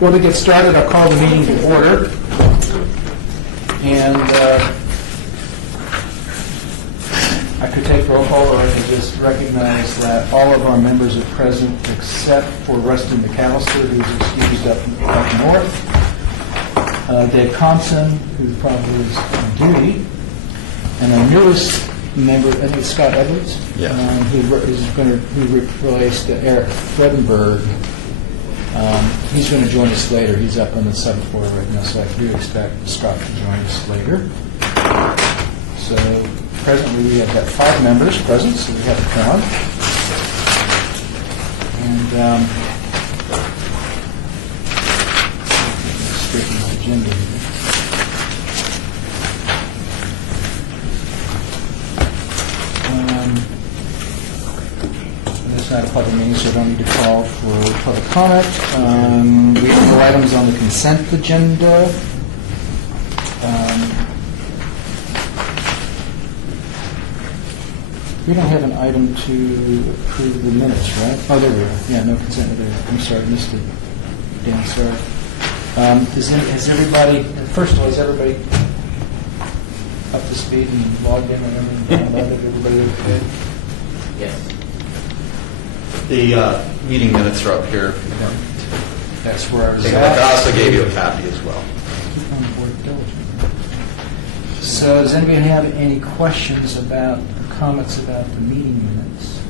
Well, to get started, I'll call the meeting to order. And I could take roll call, or I could just recognize that all of our members are present except for Rustin McAllister, who's excused up north. Dave Thompson, who probably is on duty. And our newest member, I think it's Scott Edwards, who replaced Eric Fredenberg. He's going to join us later. He's up on the 7th floor right now, so I do expect Scott to join us later. So presently we have got 5 members present, so we have a quorum. And straighten the agenda here. It's not a public meeting, so I don't need to call for public comment. We have no items on the consent agenda. We don't have an item to approve the minutes, right? Oh, there we are. Yeah, no consent there. I'm sorry, I missed it. Dan, sorry. Has everybody, first of all, is everybody up to speed and logged in and everything? Everybody okay? Yes. The meeting minutes are up here. That's where I was I at. also gave you a copy as well. Keep on board diligently. So does anybody have any questions about, or comments about the meeting minutes?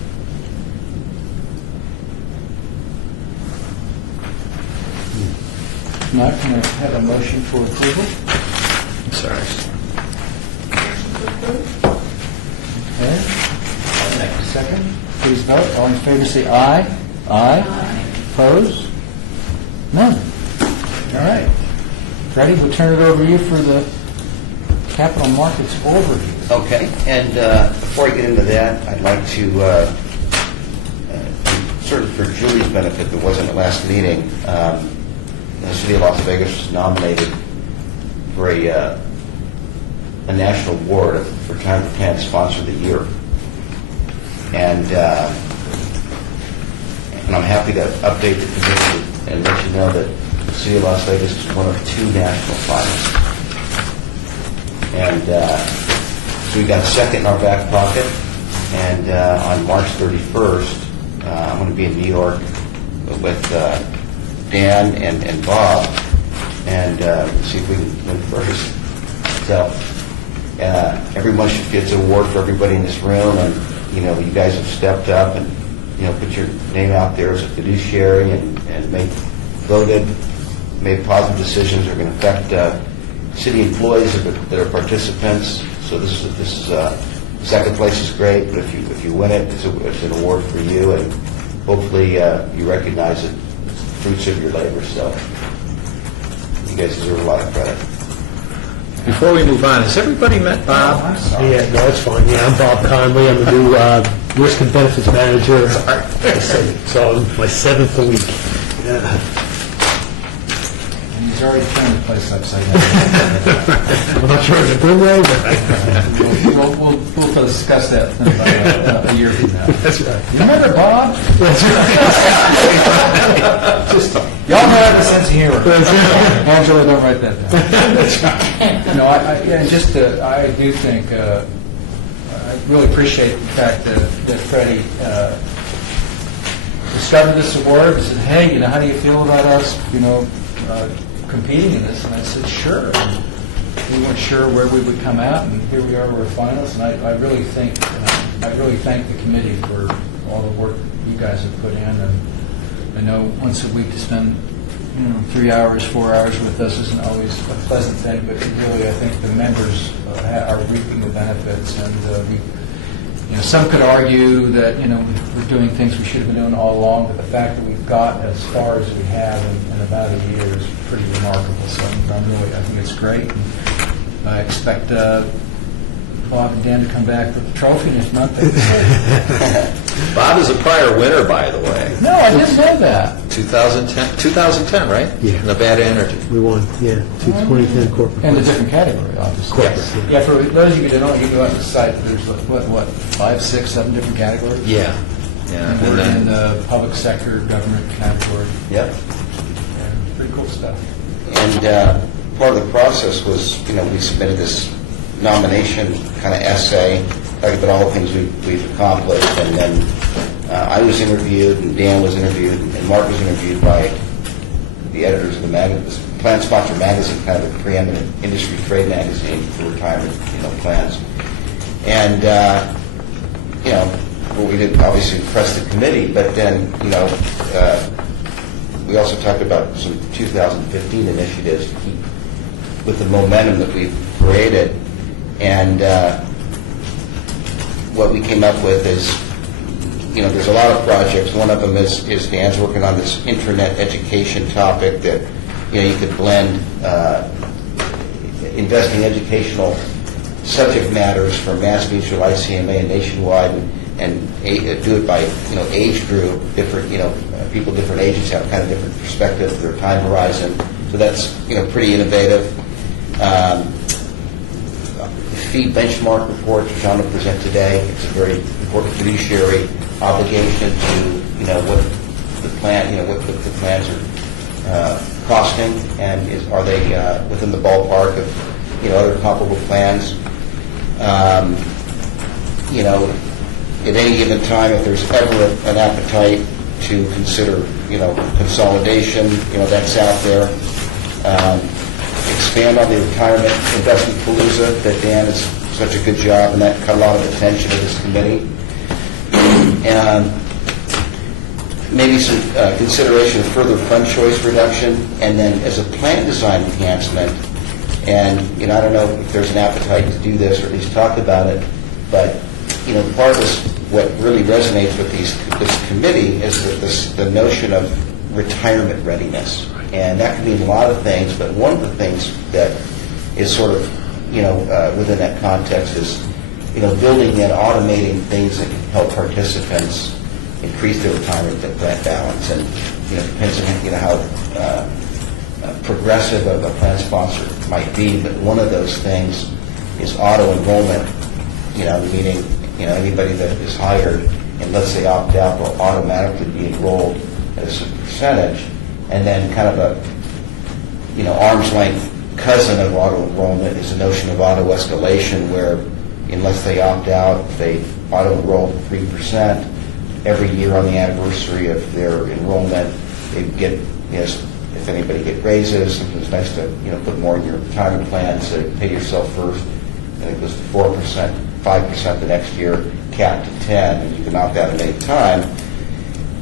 Not can I have a motion for approval? I'm sorry. Okay. Second. Please vote. All in favor say aye. Aye. Opposed? None. All right. Freddie, we'll turn it over to you for the capital markets overview. Okay, and before I get into that, I'd like to, sort of for Julie's benefit that wasn't at last meeting, the City of Las Vegas was nominated for a national award for Time to Plan Sponsor of the Year. And I'm happy to update the community and let you know that the City of Las Vegas is one of 2 national finalists. And so we got a second in our back pocket. And on March 31st, I'm going to be in New York with Dan and Bob, and see if we can win first. So everyone should get an award for everybody in this room, and you guys have stepped up and put your name out there as a fiduciary and voted, made positive decisions that are going to affect city employees that are participants. So this is second place is great, but if you win it, it's an award for you, and hopefully you recognize the fruits of your labor. So you guys deserve a lot of credit. Before we move on, has everybody met Bob? I'm sorry. Yeah, no, it's fine. Yeah, I'm Bob Conley. I'm the new risk and benefits manager. So my 7th week. Yeah. And he's already turned the place upside down. I'm not sure it's a good way, but We'll discuss that in about a year from now. that's right. You remember Bob? That's right. Just, y'all know have a sense of humor. Angela, don't write that down. That's right. No, I do think, I really appreciate the fact that Freddie discovered this award and said, hey, how do you feel about us, competing in this? And I said, sure. And we weren't sure where we would come out, and here we are, we're finalists. And I really thank the committee for all the work you guys have put in. And I know once a week to spend 3 hours, 4 hours with us isn't always a pleasant thing, but really I think the members are reaping the benefits. And some could argue that we're doing things we should have been doing all along, but the fact that we've got as far as we have in about a year is pretty remarkable. So I think it's great. And I expect Bob and Dan to come back with the trophy next month. Bob is a prior winner, by the way. No, I didn't know that. 2010, right? Yeah. Nevada Energy. We won, 2010 corporate. In a different category, obviously. Yes. Yeah, for those of you that don't know, you go out to the site, there's what, 5, 6, 7 different categories? Yeah. And we're in the public sector, government category. Yep. And pretty cool. stuff. And part of the process was, we submitted this nomination kind of essay, talking about all the things we've accomplished, and then I was interviewed, and Dan was interviewed, and Mark was interviewed by the editors of the magazine, this Plan Sponsor magazine, kind of a preeminent industry trade magazine for retirement, plans. And what we did obviously impress the committee, but then we also talked about some 2015 initiatives to keep with the momentum that we've created. And what we came up with is, there's a lot of projects. One of them is Dan's working on this internet education topic that, you could blend investing educational subject matters from MassMutual, ICMA, and Nationwide, and do it by, age group. Different, people different ages have kind of different perspectives, their time horizon. So that's, pretty innovative. Fee benchmark reports, which I'm going to present today. It's a very important fiduciary obligation to, what the plan, what the plans are costing, and are they within the ballpark of, other comparable plans. At any given time, if there's ever an appetite to consider, consolidation, that's out there. Expand on the retirement investment palooza that Dan has such a good job, and that caught a lot of attention of this committee. And maybe some consideration of further fund choice reduction, and then as a plan design enhancement. And I don't know if there's an appetite to do this or at least talk about it, but part of this, what really resonates with this committee is the notion of retirement readiness. And that can mean a lot of things, but one of the things that is sort of, within that context is, building and automating things that can help participants increase their retirement plan balance. And, depends on, how progressive of a plan sponsor might be, but one of those things is auto-enrollment, meaning, anybody that is hired, and let's say opt out, will automatically be enrolled at a certain percentage. And then kind of a, arm's length cousin of auto-enrollment is the notion of auto-escalation, where unless they opt out, if they auto-enroll 3% every year on the anniversary of their enrollment, they get, if anybody get raises, sometimes it's nice to, put more in your retirement plan, so pay yourself first, and it goes to 4%, 5% the next year, capped to 10, and you can opt out at any time.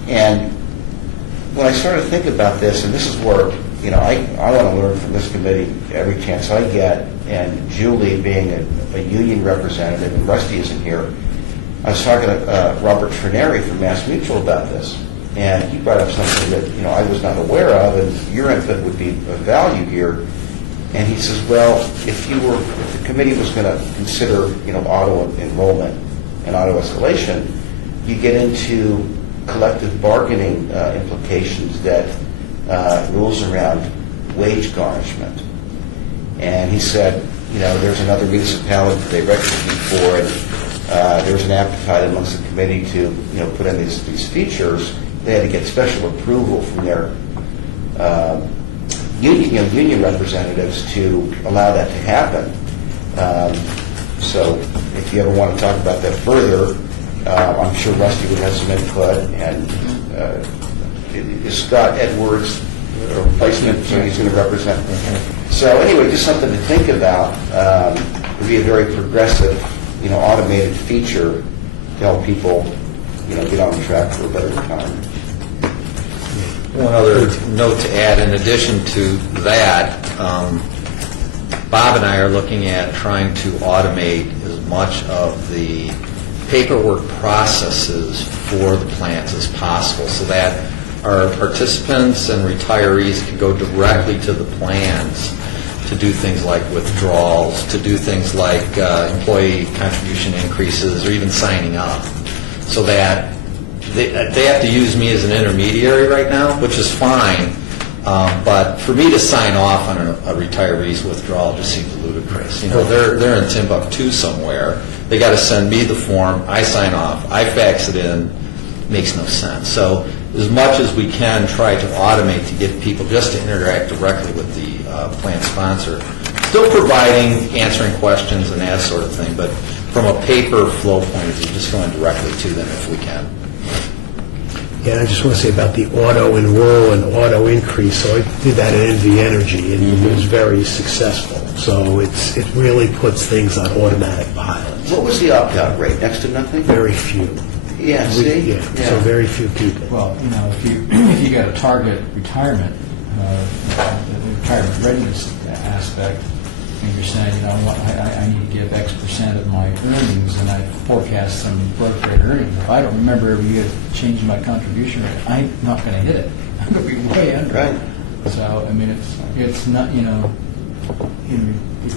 And when I started to think about this, and this is where, I want to learn from this committee every chance I get, and Julie being a union representative, and Rusty isn't here, I was talking to Robert Trineri from MassMutual about this, and he brought up something that, I was not aware of, and your input would be of value here. And he says, well, if the committee was going to consider, auto-enrollment and auto-escalation, you get into collective bargaining implications that rules around wage garnishment. And he said, there's another municipality that they recognize for, and there's an appetite amongst the committee to, put in these features. They had to get special approval from their union representatives to allow that to happen. So if you ever want to talk about that further, I'm sure Rusty would have some input, and is Scott Edwards a replacement, so he's going to represent. So anyway, just something to think about. It would be a very progressive, automated feature to help people, get on track for a better retirement. One other note to add, in addition to that, Bob and I are looking at trying to automate as much of the paperwork processes for the plans as possible, so that our participants and retirees can go directly to the plans to do things like withdrawals, to do things like employee contribution increases, or even signing up, so that they have to use me as an intermediary right now, which is fine, but for me to sign off on a retiree's withdrawal just seems ludicrous. They're in Timbuktu somewhere. They got to send me the form. I sign off. I fax it in. Makes no sense. So as much as we can, try to automate to get people just to interact directly with the plan sponsor. Still providing, answering questions and that sort of thing, but from a paper flow point of view, just going directly to them if we can. Yeah, and I just want to say about the auto enroll and auto increase. So I did that at NV Energy, and it was very successful. So it really puts things on automatic pilot. What was the opt-out rate? Next to nothing? Very few. Yeah, see? Yeah, so very few people. Well, if you got a target retirement, the retirement readiness aspect, and you're saying, I need to give X percent of my earnings, and I forecast some growth rate earnings. If I don't remember every year changing my contribution rate, I'm not going to hit it. I'm going to be way under. Right. So, I mean, it's not, people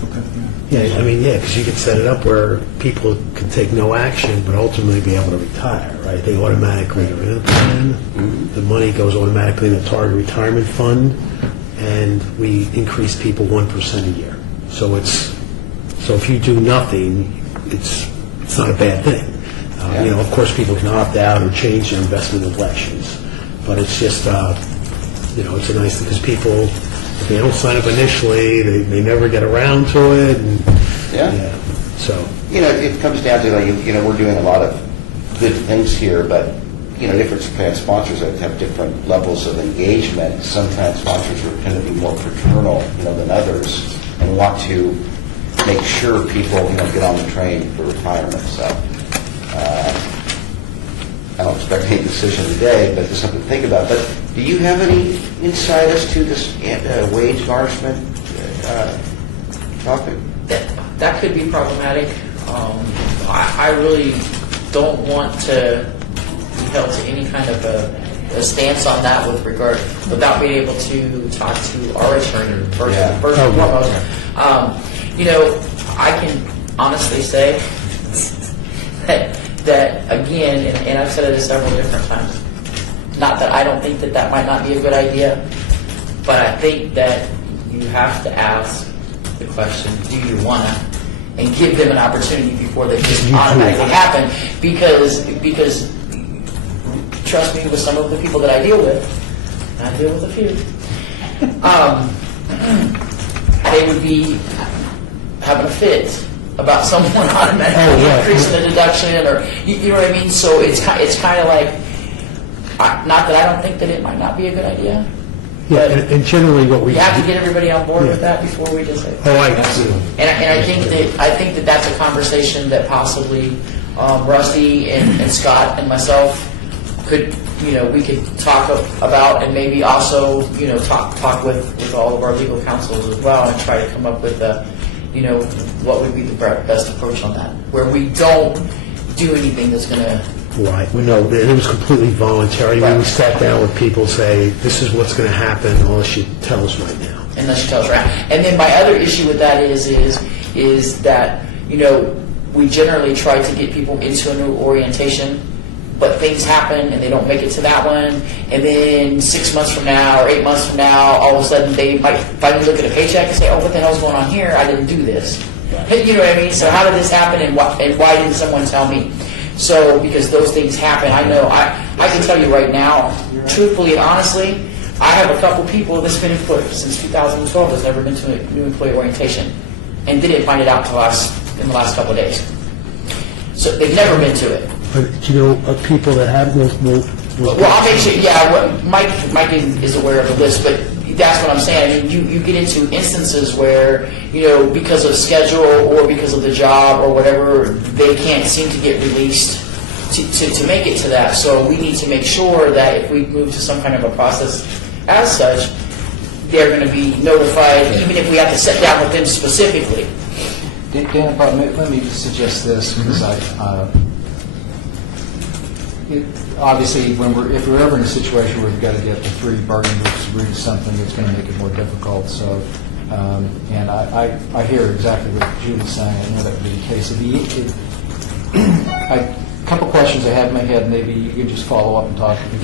could, because you could set it up where people can take no action, but ultimately be able to retire, right? They automatically are in a plan. The money goes automatically in the target retirement fund, and we increase people 1% a year. So if you do nothing, it's not a bad thing. Of course, people can opt out or change their investment elections, but it's just it's a nice thing because people, if they don't sign up initially, they never get around to it. And, so it comes down to we're doing a lot of good things here, but different plan sponsors that have different levels of engagement. Some plan sponsors tend to be more fraternal, than others, and want to make sure people, get on the train for retirement. So I don't expect any decision today, but it's something to think about. But do you have any insight as to this wage garnishment topic? That could be problematic. I really don't want to be held to any kind of a stance on that without being able to talk to our attorney first and foremost. I can honestly say that again, and I've said it several different times, not that I don't think that might not be a good idea, but I think that you have to ask the question, do you want to, and give them an opportunity before they just automatically happen, because trust me, with some of the people that I deal with, and I deal with a few, they would be having a fit about someone automatically increasing the deduction, or you know what I mean. So it's kind of like, not that I don't think that it might not be a good idea. Yeah, and generally what we have to get everybody on board with that before we just say. I see. And I think that that's a conversation that possibly Rusty and Scott and myself could, we could talk about, and maybe also, talk with all of our legal counsels as well, and try to come up with what would be the best approach on that, where we don't do anything that's going to. Right. Well, no, it was completely voluntary. When we sat down with people, say, this is what's going to happen unless you tell us right now. Unless you tell us right now. And then my other issue with that is that, we generally try to get people into a new orientation, but things happen and they don't make it to that one, and then 6 months from now or 8 months from now, all of a sudden they might finally look at a paycheck and say, oh, what the hell's going on here? I didn't do this. Right. You know what I mean? So how did this happen, and why didn't someone tell me? So, because those things happen, I know, I can tell you right now, truthfully and honestly, I have a couple people that's been employed since 2012 that's never been to a new employee orientation, and didn't find it out till in the last couple of days. So they've never been to it. But people that have will I'll make sure. Yeah, Mike is aware of the list, but that's what I'm saying. I mean, you get into instances where because of schedule or because of the job or whatever, they can't seem to get released to make it to that. So we need to make sure that if we move to some kind of a process as such, they're going to be notified, even if we have to sit down with them specifically. Dan, let me just suggest this, because obviously, if we're ever in a situation where we've got to get the three bargaining groups to agree to something, it's going to make it more difficult. So, and I hear exactly what Julie's saying. I know that would be the case. A couple questions I have in my head. Maybe you can just follow up and talk to the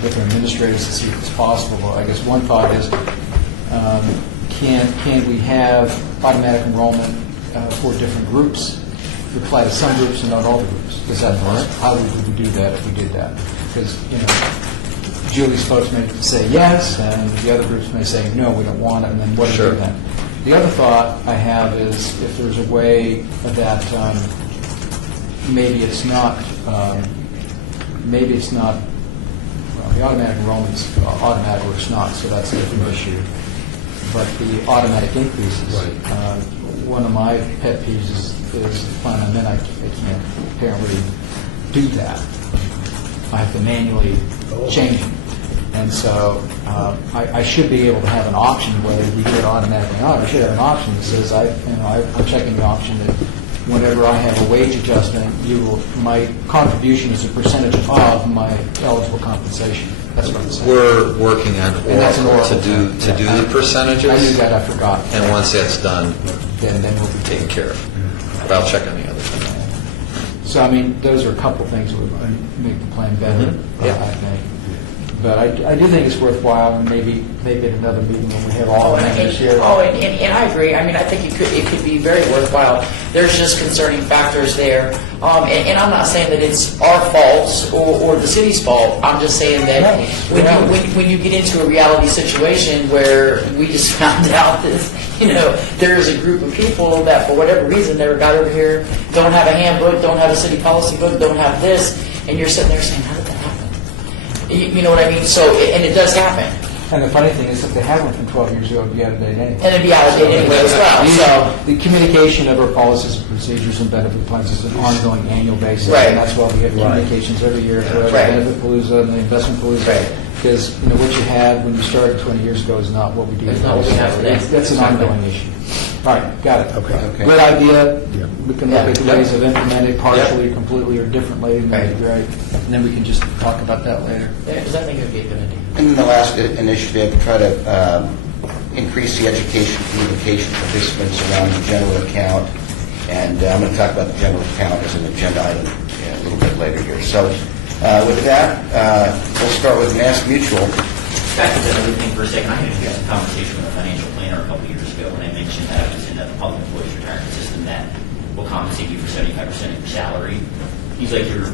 different administrators to see if it's possible. I guess one thought is, can we have automatic enrollment for different groups? Apply to some groups and not all the groups. Does that work? How would we do that if we did that? because, Julie's folks may say yes, and the other groups may say, no, we don't want it, and then what do you Sure. do then? The other thought I have is if there's a way that maybe it's not, well, the automatic enrollment's automatic or it's not, so that's a different issue. But the automatic increases. One of my pet peeves is the plan I'm in, I can't apparently do that. I have to manually change it. And so I should be able to have an option, whether we do it automatically or not. I should have an option that says, I'm checking the option that whenever I have a wage adjustment, my contribution is a percentage of my eligible compensation. That's what I'm saying. We're working on And that's an Oracle Oracle to do the percentages. I knew that, I forgot. And once that's done, Then we'll be taken care of. But I'll check on the other thing. So, I mean, those are a couple things that would make the plan better, Yeah. I think. But I do think it's worthwhile, and maybe at another meeting when we have all the members here. And I agree. I mean, I think it could be very worthwhile. There's just concerning factors there. And I'm not saying that it's our fault or the city's fault. I'm just saying that when you get into a reality situation where we just found out that, there's a group of people that for whatever reason never got over here, don't have a handbook, don't have a city policy book, don't have this, and you're sitting there saying, how did that happen? You know what I mean? So, and it does happen. And the funny thing is, if they had one from 12 years ago, it'd be out of date anyway. And it'd be allocated anyway as well. So, The communication of our policies and procedures and benefit plans is an ongoing annual basis. Right. And that's why we have communications every year throughout the Right. benefit palooza and the investment palooza. Right. Because, what you had when you started 20 years ago is not what we do. It's not what we have today. That's an Exactly. ongoing issue. All right, got it. Okay. Good idea. Yeah. We can look at the ways of implementing partially, completely, or differently, and that'd be Right. great. And then we can just talk about that later. because I think it would be a good idea. And then the last initiative, try to increase the education communication participants around the general account. And I'm going to talk about the general account as an agenda item a little bit later here. So with that, we'll start with Mass Mutual. Back to another thing for a second. I had a conversation with a financial planner a couple years ago, and I mentioned that I was in the public employees retirement system that will compensate you for 75% of your salary. He's like, you're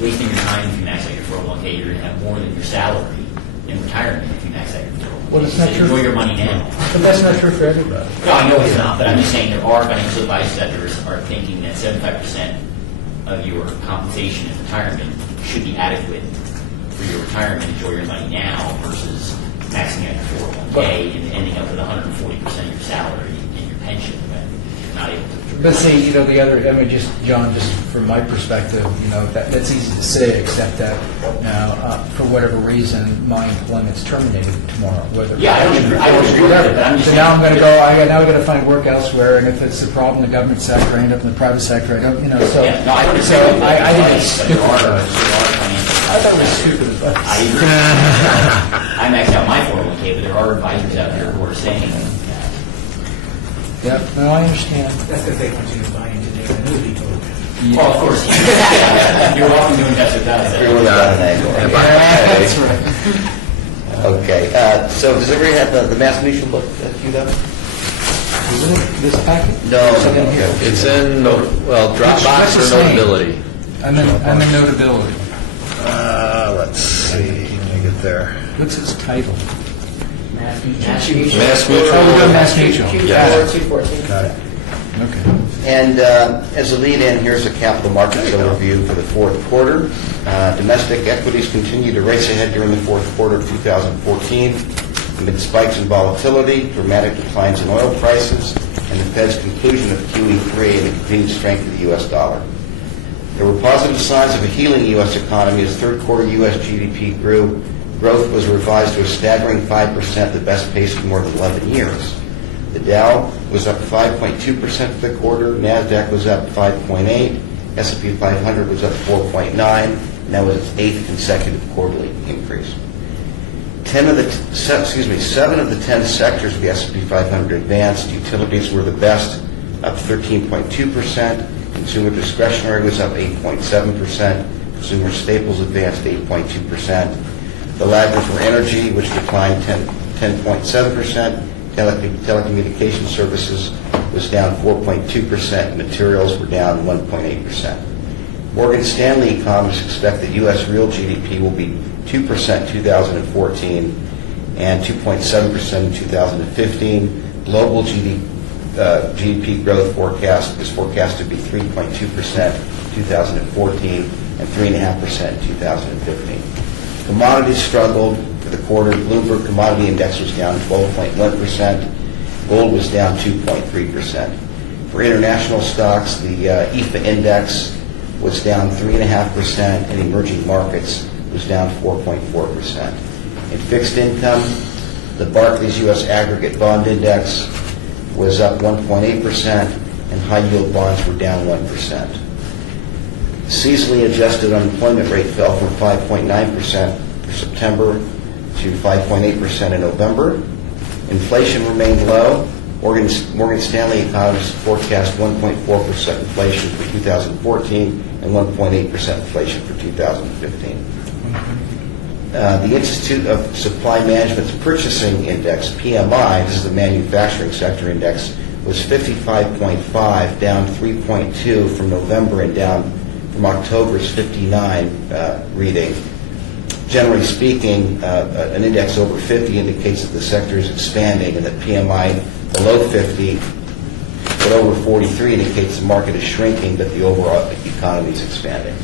wasting your time if you max out your 401k. You're going to have more than your salary in retirement if you max out your 401k. Well, it's He not said, true. enjoy your money now. But that's not true for everybody. No, I know it's not, but I'm just saying there are financial advisors that are thinking that 75% of your compensation in retirement should be adequate for your retirement. Enjoy your money now versus maxing out your 401k and ending up with 140% of your salary in your pension when you're not able to. But see, the other, John, just from my perspective, that's easy to say, except that for whatever reason, my employment's terminated tomorrow. Whether Yeah, I don't agree with it, but I'm just So saying. now I'm going to now I got to find work elsewhere, and if it's a problem in the government sector, I end up in the private sector. I don't, so. Yeah, no, I don't So agree with I think advice, it's but stupid. there are financial. I thought it was stupid advice. I agree. I maxed out my 401k, but there are advisors out there who are saying that. Yep, no, I understand. That's because they want you to buy into their annuity program. Well, of course, you're welcome to invest with us. Everyone's got an angle. That's right. Okay, so does everybody have the Mass Mutual book queued up? Isn't it this packet? No, It's in no, here. It's in, What's Dropbox the or saying? Notability. I'm in Notability. Let's see. Let me get there. What's its title? Mass Mass Oh, Mutual. we're doing Mass Mutual. Q4214. Got it. Okay. And as a lead-in, here's a capital markets overview for the fourth quarter. Domestic equities continue to race ahead during the fourth quarter of 2014 amid spikes in volatility, dramatic declines in oil prices, and the Fed's conclusion of QE3 and the continued strength of the U.S. dollar. There were positive signs of a healing U.S. economy as third quarter U.S. GDP grew. Growth was revised to a staggering 5%, the best pace in more than 11 years. The Dow was up 5.2% for the quarter, NASDAQ was up 5.8%, S&P 500 was up 4.9%, and that was its eighth consecutive quarterly increase. 7 of the 10 sectors of the S&P 500 advanced. Utilities were the best, up 13.2%. Consumer discretionary was up 8.7%. Consumer staples advanced 8.2%. The laggards were energy, which declined 10.7%. Telecommunication services was down 4.2%. Materials were down 1.8%. Morgan Stanley economists expect that U.S. real GDP will be 2% in 2014 and 2.7% in 2015. Global GDP growth forecast is forecast to be 3.2% in 2014 and 3.5% in 2015. Commodities struggled for the quarter. Bloomberg Commodity Index was down 12.1%. Gold was down 2.3%. For international stocks, the IFA index was down 3.5%, and emerging markets was down 4.4%. In fixed income, the Barclays U.S. Aggregate Bond Index was up 1.8%, and high-yield bonds were down 1%. Seasonally adjusted unemployment rate fell from 5.9% for September to 5.8% in November. Inflation remained low. Morgan Stanley economists forecast 1.4% inflation for 2014 and 1.8% inflation for 2015. The Institute of Supply Management's Purchasing Index, PMI, this is the manufacturing sector index, was 55.5, down 3.2 from November and down from October's 59 reading. Generally speaking, an index over 50 indicates that the sector is expanding, and that PMI below 50 but over 43 indicates the market is shrinking, but the overall economy is expanding.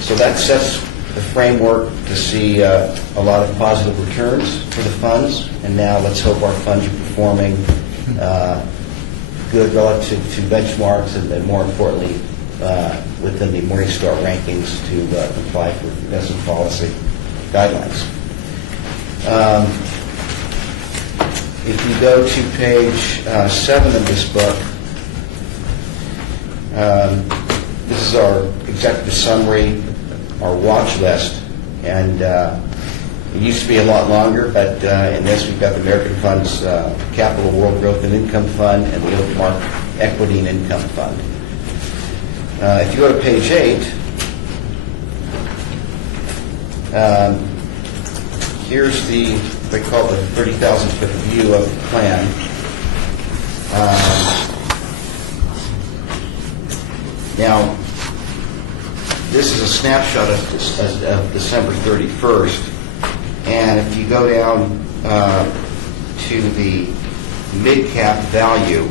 So that sets the framework to see a lot of positive returns for the funds, and now let's hope our funds are performing good relative to benchmarks, and more importantly, within the Morningstar rankings to comply with investment policy guidelines. If you go to page 7 of this book, this is our executive summary, our watch list, and it used to be a lot longer, but in this we've got the American Fund's Capital World Growth and Income Fund and the Oakmark Equity and Income Fund. If you go to page 8, here's the, they call it the 30,000-foot view of the plan. Now, this is a snapshot of December 31st, and if you go down to the mid-cap value,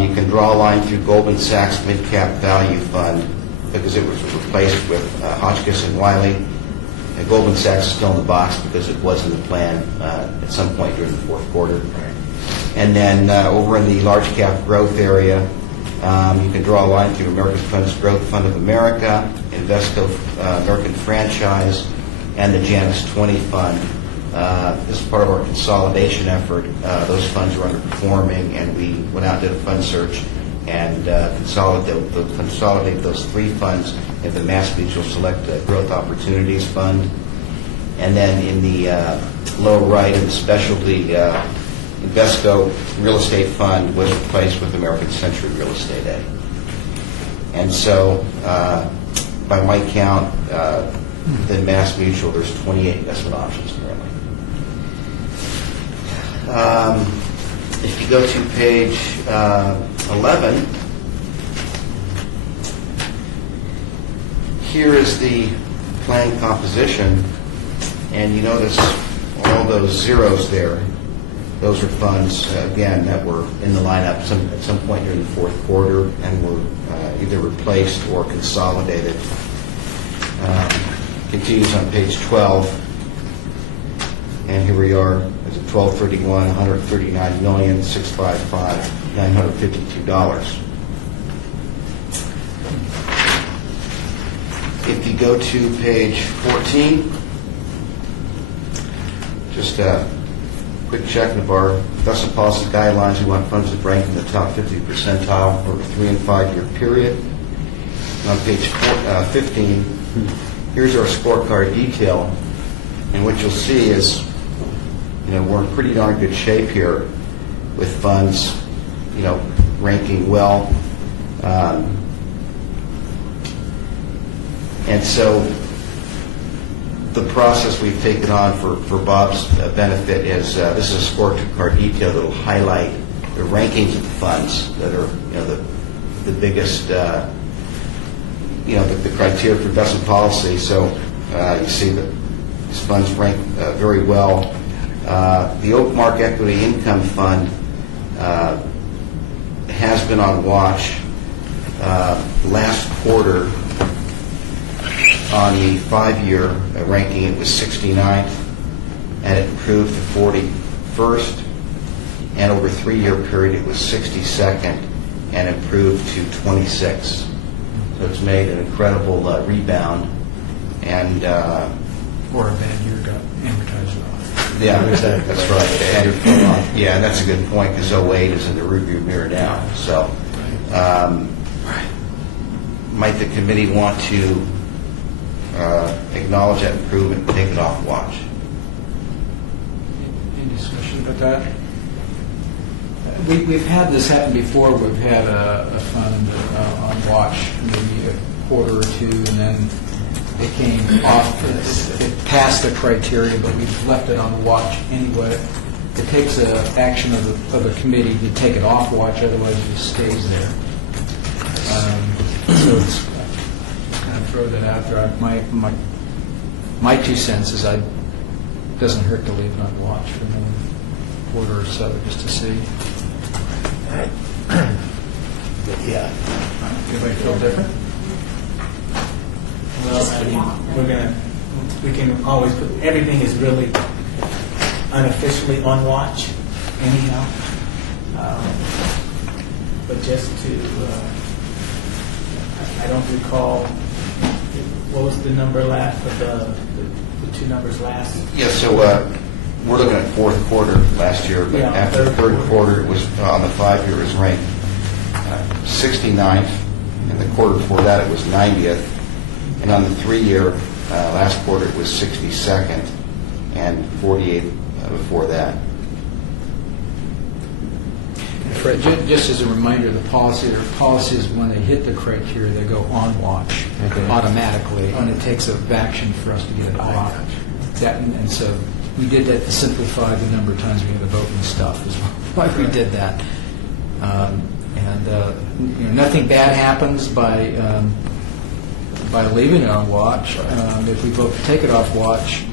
you can draw a line through Goldman Sachs Mid-Cap Value Fund because it was replaced with Hotchkiss and Wiley. And Goldman Sachs is still in the box because it was in the plan at some point during the fourth quarter. And then over in the large cap growth area, you can draw a line through American Fund's Growth Fund of America, Invesco American Franchise, and the Janus 20 Fund. This is part of our consolidation effort. Those funds were underperforming, and we went out and did a fund search and consolidate those three funds into the MassMutual Select Growth Opportunities Fund. And then in the lower right, in the specialty Invesco Real Estate Fund was replaced with American Century Real Estate A. And so, by my count, in MassMutual, there's 28 investment options currently. If you go to page 11, here is the plan composition, and you notice all those zeros there. Those are funds, again, that were in the lineup at some point during the fourth quarter and were either replaced or consolidated. Continues on page 12, and here we are as of 12/31, $139,655,952. If you go to page 14, just a quick check of our investment policy guidelines. We want funds that rank in the top 50 percentile for a 3- and 5-year period. And on page 15, here's our scorecard detail, and what you'll see is, we're in pretty darn good shape here with funds, ranking well. And so the process we've taken on for Bob's benefit is this is a scorecard detail that will highlight the rankings of the funds that are the biggest the criteria for investment policy. So you see that these funds rank very well. The Oakmark Equity Income Fund has been on watch. Last quarter, on the 5-year ranking, it was 69th, and it improved to 41st. And over a 3-year period, it was 62nd, and improved to 26th. So it's made an incredible rebound. And Or a bad year got amortized off. yeah, that's right. And, yeah, and that's a good point, because 08 is in the rearview mirror now. So might the committee want to acknowledge that improvement and take it off watch? Any discussion about that? We've had this happen before. We've had a fund on watch maybe a quarter or two, and then it came off. It passed the criteria, but we've left it on watch anyway. It takes action of the committee to take it off watch, otherwise it just stays there. So it's kind of throw that out there. My 2 cents is it doesn't hurt to leave it on watch for another quarter or so just to see. Yeah. Anybody feel different? Well, we can always put, everything is really unofficially on watch anyhow. But just to, I don't recall, what was the number last, the 2 numbers last? Yeah, so we're looking at fourth quarter last year, but Yeah, after the third third quarter, it was on the 5-year, it was ranked 69th, and the quarter before that, it was 90th, and on the 3-year, last quarter, it was 62nd, and 48th before that. Fred, just as a reminder, the policy, their policy is when they hit the criteria, they go on watch automatically, and it takes a action for us to get it off. And so we did that to simplify the number of times we had to vote and stuff, is why we did that. Nothing bad happens by leaving it on watch. If we vote to take it off watch,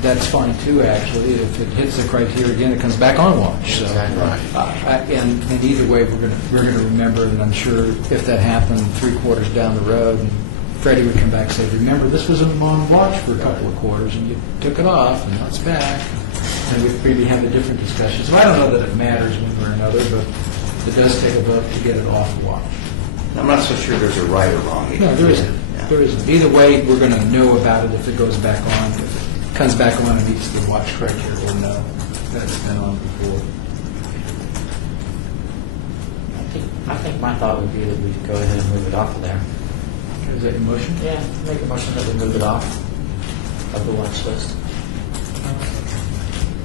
that's fine too, actually. If it hits the criteria again, it comes back on watch. So, and either way, we're going to remember, and I'm sure if that happened 3 quarters down the road, and Freddie would come back and say, remember, this was on watch for a couple of quarters, and you took it off, and now it's back. And we'd maybe have a different discussion. So I don't know that it matters one way or another, but it does take a vote to get it off watch. I'm not so sure there's a right or wrong. No, there isn't. Yeah. There isn't. Either way, we're going to know about it if it goes back on. If it comes back on and meets the watch criteria, we'll know that it's been on before. I think my thought would be that we go ahead and move it off of there. Is that your motion? Yeah, make a motion that we move it off of the watch list.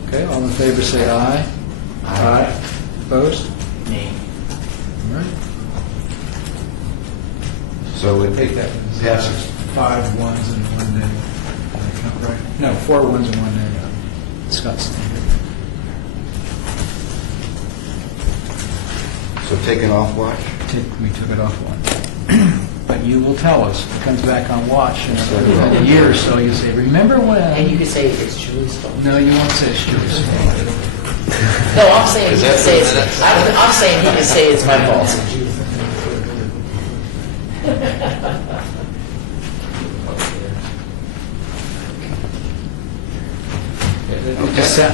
Okay, all in favor say aye. Aye. Opposed? Nay. All right. So it Take that. passes. 5 ones in 1 day. Did I count right? No, 4 ones in 1 day. Scott's standard. So taken off watch? We took it off one. But you will tell us. It comes back on watch in a year or so. You say, remember when? And you could say it's Julie's fault. No, you won't say it's yours. No, I'm saying Is he that can say the it's. minutes? I'm saying he can say it's my fault.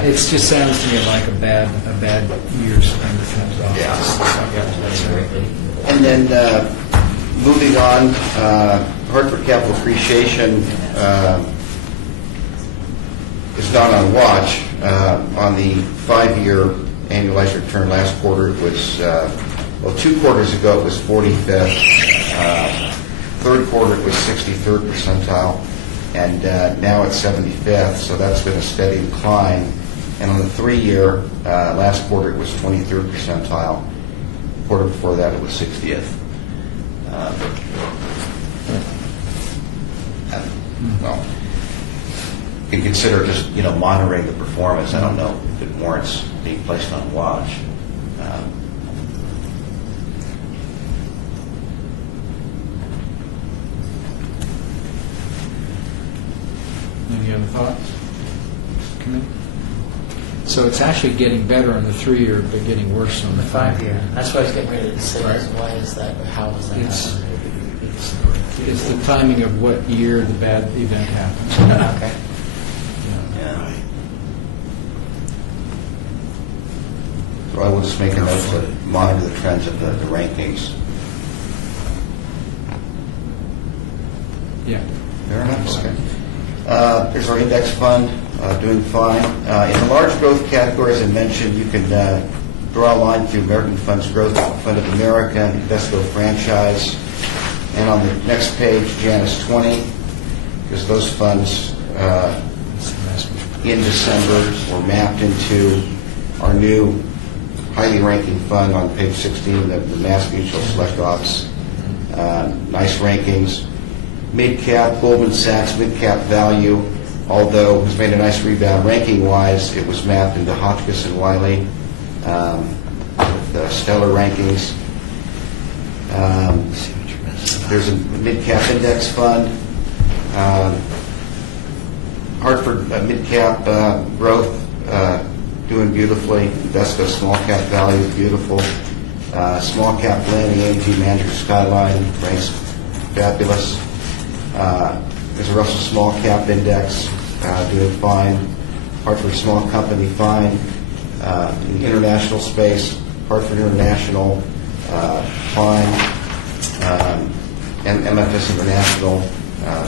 It just sounds to me like a bad year when it comes off. And then moving on, Hartford Capital Appreciation is not on watch. On the 5-year annualized return last quarter, it was, 2 quarters ago it was 45th. Third quarter it was 63rd percentile. And now it's 75th, so that's been a steady decline. And on the 3-year, last quarter it was 23rd percentile. Quarter before that it was 60th. Well, you can consider just monitoring the performance. I don't know if it warrants being placed on watch. Any other thoughts? Committee? So it's actually getting on the 3-year, but getting worse on the 5-year. That's what I was getting ready to say. Right. Is why is that? How is that It's- happening? It's the timing of what year the bad event happens. Okay. Yeah. So I will just make a note to monitor the trends of the rankings. Yeah. Fair enough, okay. Here's our index fund, doing fine. In the large growth category, as I mentioned, you can draw a line through American Funds Growth Fund of America and Invesco Franchise. And on the next page, Janus 20, because those funds in December were mapped into our new highly ranking fund on page 16, the Mass Mutual Select Ops. Nice rankings. Mid-cap, Goldman Sachs, mid-cap value, although has made a nice rebound ranking-wise, it was mapped into Hotchkiss and Wiley with stellar rankings. There's a mid-cap index fund. Hartford mid-cap growth doing beautifully. Invesco small-cap value, beautiful. Small-cap blending, AG Manager Skyline, ranks fabulous. There's a Russell Small Cap Index doing fine. Hartford Small Company fine. In the international space, Hartford International fine. And MFS International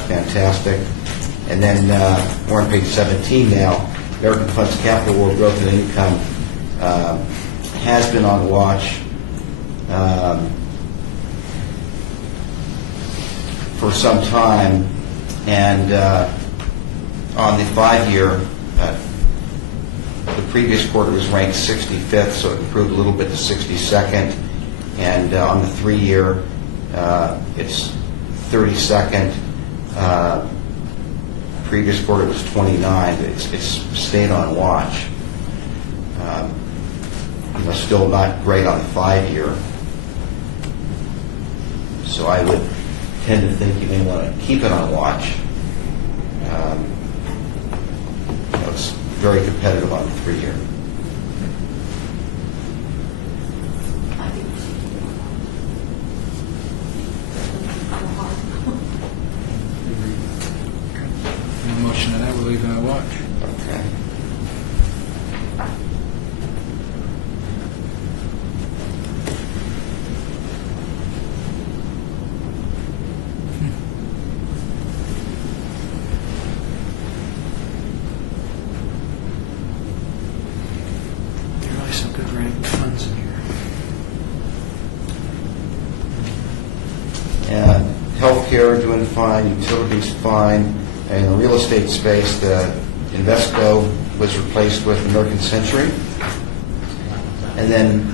fantastic. And then we're on page 17 now. American Funds Capital World Growth and Income has been on watch for some time, and on the 5-year, the previous quarter was ranked 65th, so it improved a little bit to 62nd, and on the 3-year, it's 32nd. Previous quarter was 29. It's stayed on watch. Still not great on the 5-year, so I would tend to think you may want to keep it on watch. It's very competitive on the 3-year. No motion on that, we'll leave it on watch. Okay. There are really some good ranked funds in here. And healthcare doing fine, utilities fine. In the real estate space, the Invesco was replaced with American Century. And then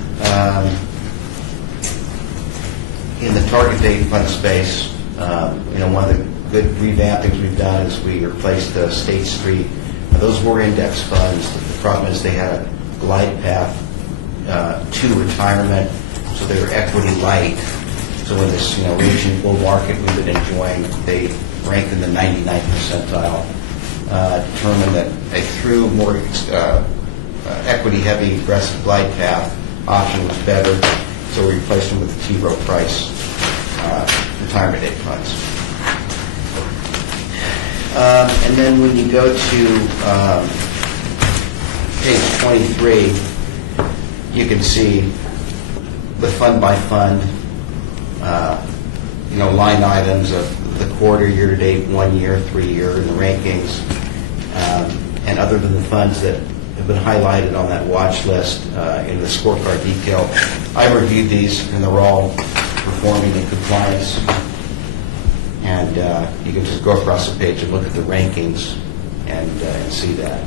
in the target date fund space, one of the good revampings we've done is we replaced the State Street. Those were index funds. The problem is they had a glide path to retirement, so they were equity light. So in this raging bull market we've been enjoying, they ranked in the 99th percentile. Determined that a true more equity-heavy aggressive glide path option was better, so we replaced them with the T. Rowe Price retirement date funds. And then when you go to page 23, you can see the fund by fund, line items of the quarter, year-to-date, 1 year, 3 year, and the rankings. And other than the funds that have been highlighted on that watch list in the scorecard detail, I reviewed these, and they're all performing in compliance. And you can just go across the page and look at the rankings and see that.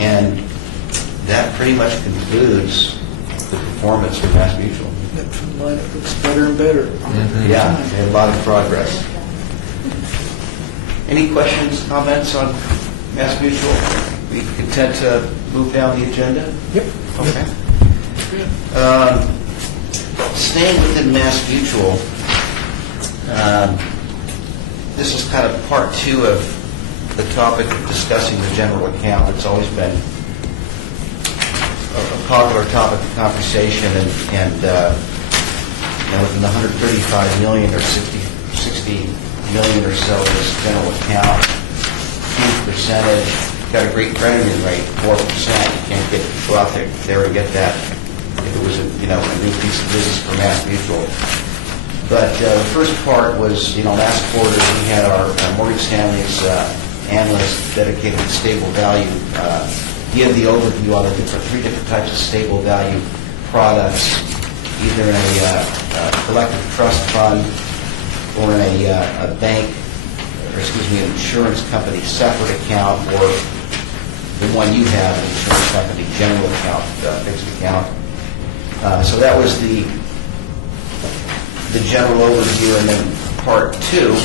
And that pretty much concludes the performance for Mass Mutual. That fund lineup looks better and better. Yeah, we had a lot of progress. Any questions, comments on Mass Mutual, we content to move down the agenda? Yep. Okay. Staying within Mass Mutual, this is kind of part two of the topic of discussing the general account. It's always been a popular topic of conversation, and within the 135 million or 60 million or so of this general account, huge percentage, got a great crediting rate, 4%. You can't go out there and get that if it was a new piece of business for Mass Mutual. But the first part was, last quarter we had our Morgan Stanley's analyst dedicated to stable value give the overview on the three different types of stable value products, either in a collective trust fund or in a bank, or an insurance company separate account, or the one you have, an insurance company general account, fixed account. So that was the general overview, and then part two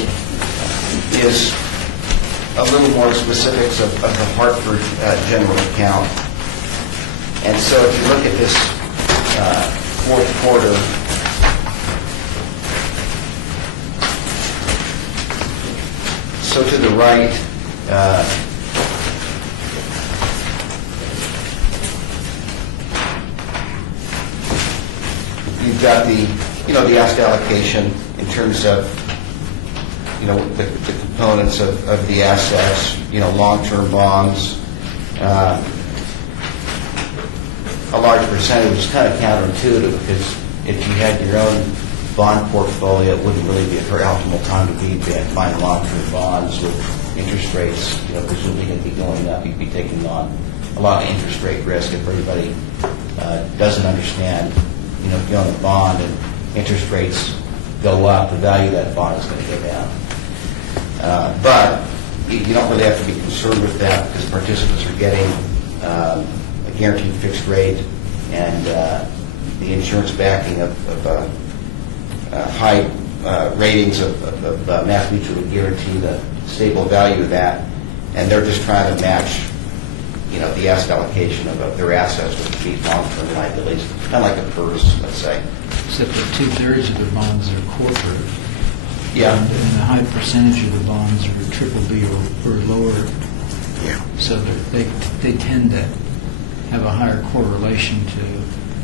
is a little more specifics of the Hartford general account. And so if you look at this fourth quarter, so to the right, you've got the asset allocation in terms of the components of the assets, long-term bonds. A large percentage is kind of counterintuitive, because if you had your own bond portfolio, it wouldn't really be a very optimal time to be buying long-term bonds with interest rates, presumably going to be going up. You'd be taking on a lot of interest rate risk if everybody doesn't understand. If you own a bond and interest rates go up, the value of that bond is going to go down. But you don't really have to be concerned with that, because participants are getting a guaranteed fixed rate, and the insurance backing of high ratings of Mass Mutual would guarantee the stable value of that, and they're just trying to match the asset allocation of their assets with the long-term liabilities, kind of like a purse, let's say. Except that 2/3 of the bonds are corporate. Yeah. And a high percentage of the bonds are BBB or lower. Yeah. So they tend to have a higher correlation to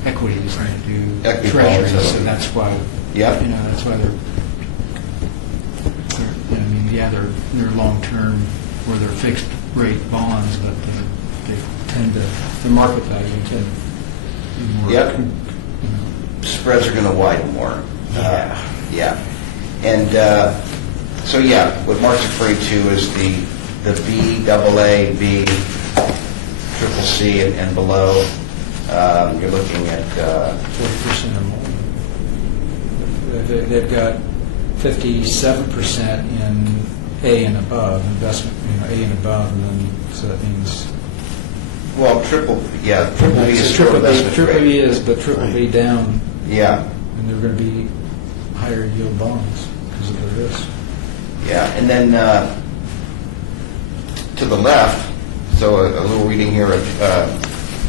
equities than they do Equity treasuries. bonds, So that's why. Yep. That's why they're they're long-term or they're fixed rate bonds, but they tend to, the market value tend to be more. Yep. Spreads are going to widen more. Yeah. And what Mark's referring to is the B, AA, B, triple C, and below. You're looking at 40% or more. They've got 57% in A and above, investment, A and above, and then, so that means. triple B is still Triple investment B grade. is, but triple B down, Yeah, and they're going to be higher yield bonds because of the risk. yeah. And then to the left, so a little reading here of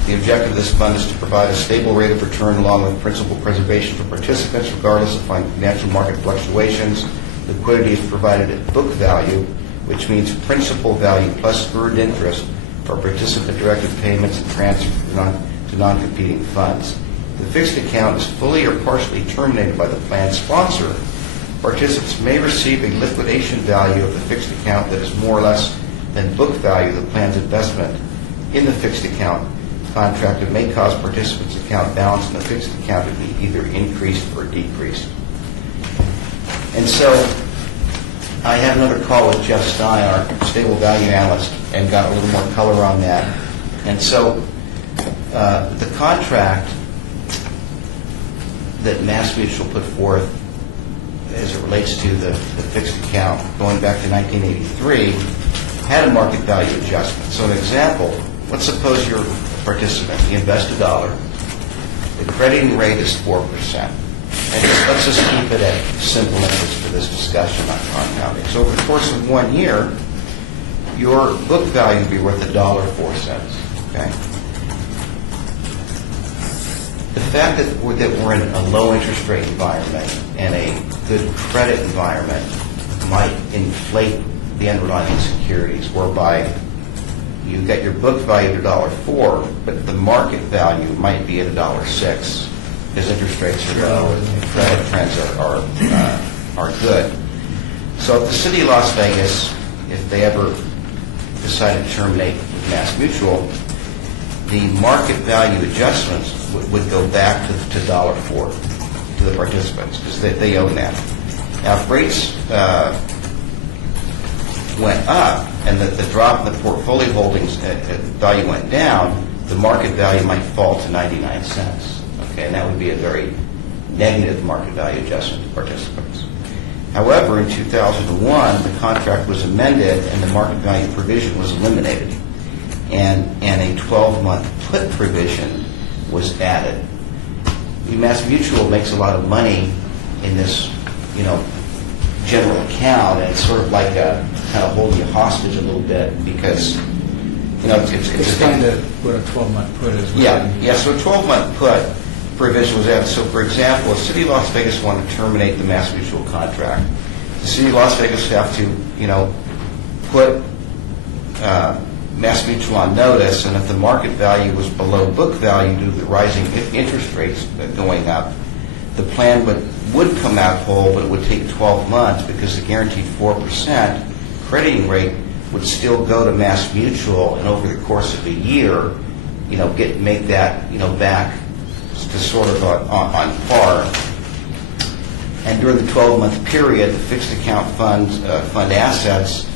the objective of this fund is to provide a stable rate of return along with principal preservation for participants regardless of financial market fluctuations. Liquidity is provided at book value, which means principal value plus earned interest for participant-directed payments and transfer to non-competing funds. The fixed account is fully or partially terminated by the plan sponsor. Participants may receive a liquidation value of the fixed account that is more or less than book value of the plan's investment in the fixed account contract. It may cause participants' account balance in the fixed account to be either increased or decreased. And so I had another call with Jeff Stein, our stable value analyst, and got a little more color on that. And so the contract that Mass Mutual put forth as it relates to the fixed account going back to 1983 had a market value adjustment. So an example, let's suppose you're a participant, you invest $1, the crediting rate is 4%. And let's just keep it at simple interest for this discussion on accounting. So over the course of 1 year, your book value would be worth $1.04, okay? The fact that we're in a low interest rate environment and a good credit environment might inflate the underlying securities, whereby you get your book value at $1.04, but the market value might be at $1.06 because interest rates are low and credit trends are good. So if the city of Las Vegas, if they ever decided to terminate with Mass Mutual, the market value adjustments would go back to $1.04 to the participants because they own that. Now, if rates went up and the drop in the portfolio holdings value went down, the market value might fall to 99 cents. Okay, and that would be a very negative market value adjustment to participants. However, in 2001, the contract was amended and the market value provision was eliminated, and a 12-month put provision was added. Mass Mutual makes a lot of money in this, general account, and it's sort of like kind of holding you hostage a little bit because, it's kind of what a 12-month put is. Yeah. So a 12-month put provision was added. So, for example, if the City of Las Vegas wanted to terminate the Mass Mutual contract, the City of Las Vegas would have to, put Mass Mutual on notice, and if the market value was below book value due to the rising interest rates going up, the plan would come out whole, but it would take 12 months because the guaranteed 4% crediting rate would still go to Mass Mutual, and over the course of a year, make that, back to sort of on par. And during the 12-month period, the fixed account fund assets,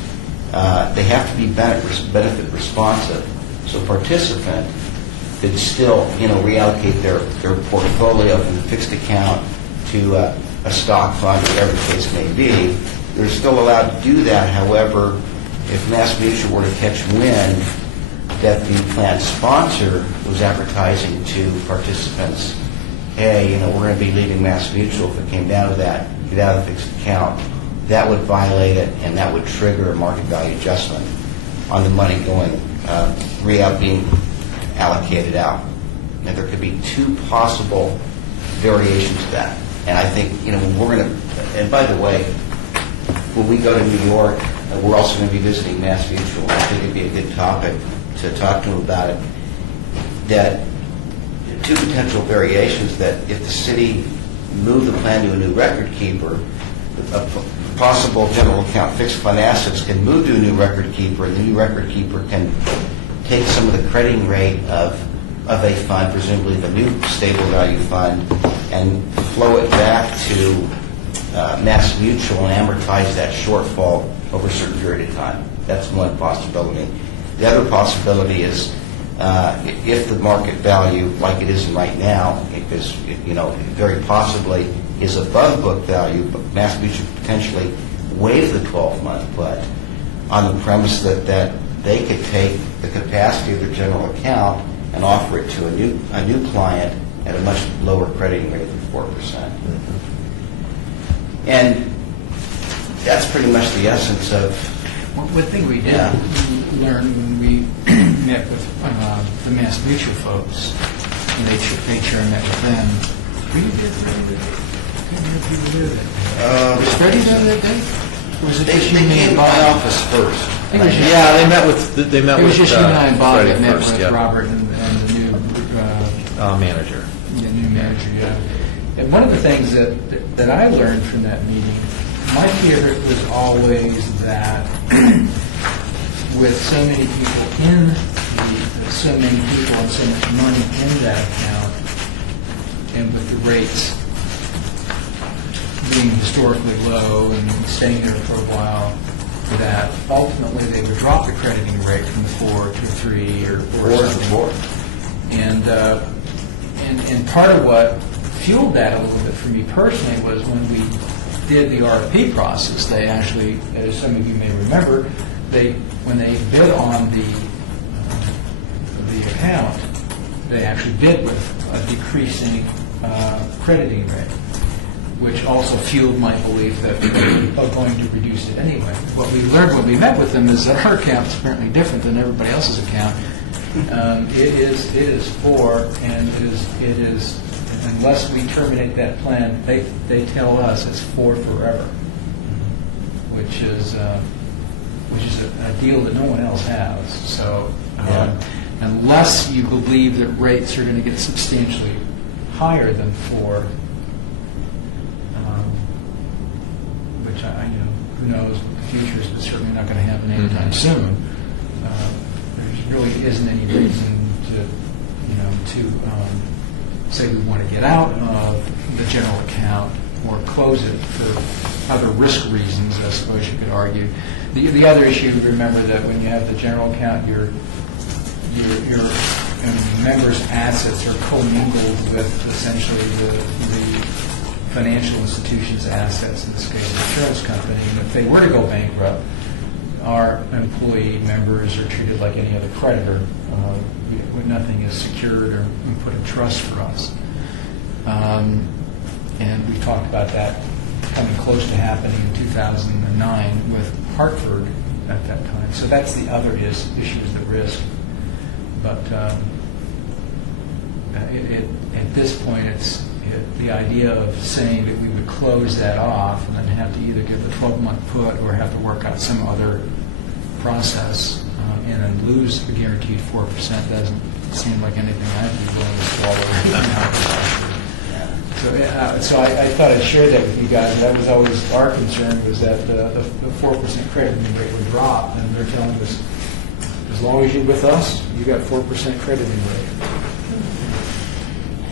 they have to be benefit responsive. So a participant could still, reallocate their portfolio from the fixed account to a stock fund, whatever the case may be. They're still allowed to do that. However, if Mass Mutual were to catch wind that the plan sponsor was advertising to participants, hey, we're going to be leaving Mass Mutual if it came down to that, get out of the fixed account, that would violate it, and that would trigger a market value adjustment on the money going, being allocated out. And there could be two possible variations to that. And I think, we're going to, and by the way, when we go to New York, we're also going to be visiting Mass Mutual. I think it'd be a good topic to talk to them about it. That two potential variations, that if the city moved the plan to a new record keeper, a possible general account fixed fund assets can move to a new record keeper, and the new record keeper can take some of the crediting rate of a fund, presumably the new stable value fund, and flow it back to Mass Mutual and amortize that shortfall over a certain period of time. That's one possibility. The other possibility is if the market value, like it is right now, is very possibly is above book value, but Mass Mutual potentially waive the 12-month put on the premise that they could take the capacity of their general account and offer it to a new client at a much lower crediting rate than 4%. And that's pretty much the essence of. One thing we did learn when we met with the Mass Mutual folks, and they met with them. Were you there Freddie? Was Freddie there that day? Or was it They just you, me, came and to Bob? my office first. I think it was just- Yeah, they met with It was just you and I and Bob Freddie that met first, with yeah. Robert and the new Manager. the new manager, yeah. And one of the things that I learned from that meeting, my favorite was always that with so many people and so much money in that account, and with the rates being historically low and staying there for a while, that ultimately they would drop the crediting rate from 4 to 3 or something. And part of what fueled that a little bit for me personally was when we did the RFP process. They actually, as some of you may remember, when they bid on the account, they actually bid with a decreasing crediting rate. which also fueled my belief that we were going to reduce it anyway. What we learned when we met with them is that our account is apparently different than everybody else's account. It is 4, and it is unless we terminate that plan, they tell us it's 4 forever, which is a deal that no one else has. So unless you believe that rates are going to get substantially higher than 4, which who knows what the future is, but certainly not going to happen anytime soon. There really isn't any reason to say we want to get out of the general account or close it for other risk reasons, I suppose you could argue. The other issue, remember that when you have the general account, your members' assets are commingled with essentially the financial institution's assets, in this case the insurance company. And if they were to go bankrupt, our employee members are treated like any other creditor. Nothing is secured or put in trust for us. And we talked about that coming close to happening in 2009 with Hartford at that time. So that's the other issue is the risk. But at this point, the idea of saying that we would close that off and then have to either give a 12-month put or have to work out some other process and then lose the guaranteed 4% doesn't seem like anything I'd be willing to swallow. So I thought I'd share that with you guys. That was always our concern, was that the 4% crediting rate would drop, and they're telling us, as long as you're with us, you got 4% crediting rate.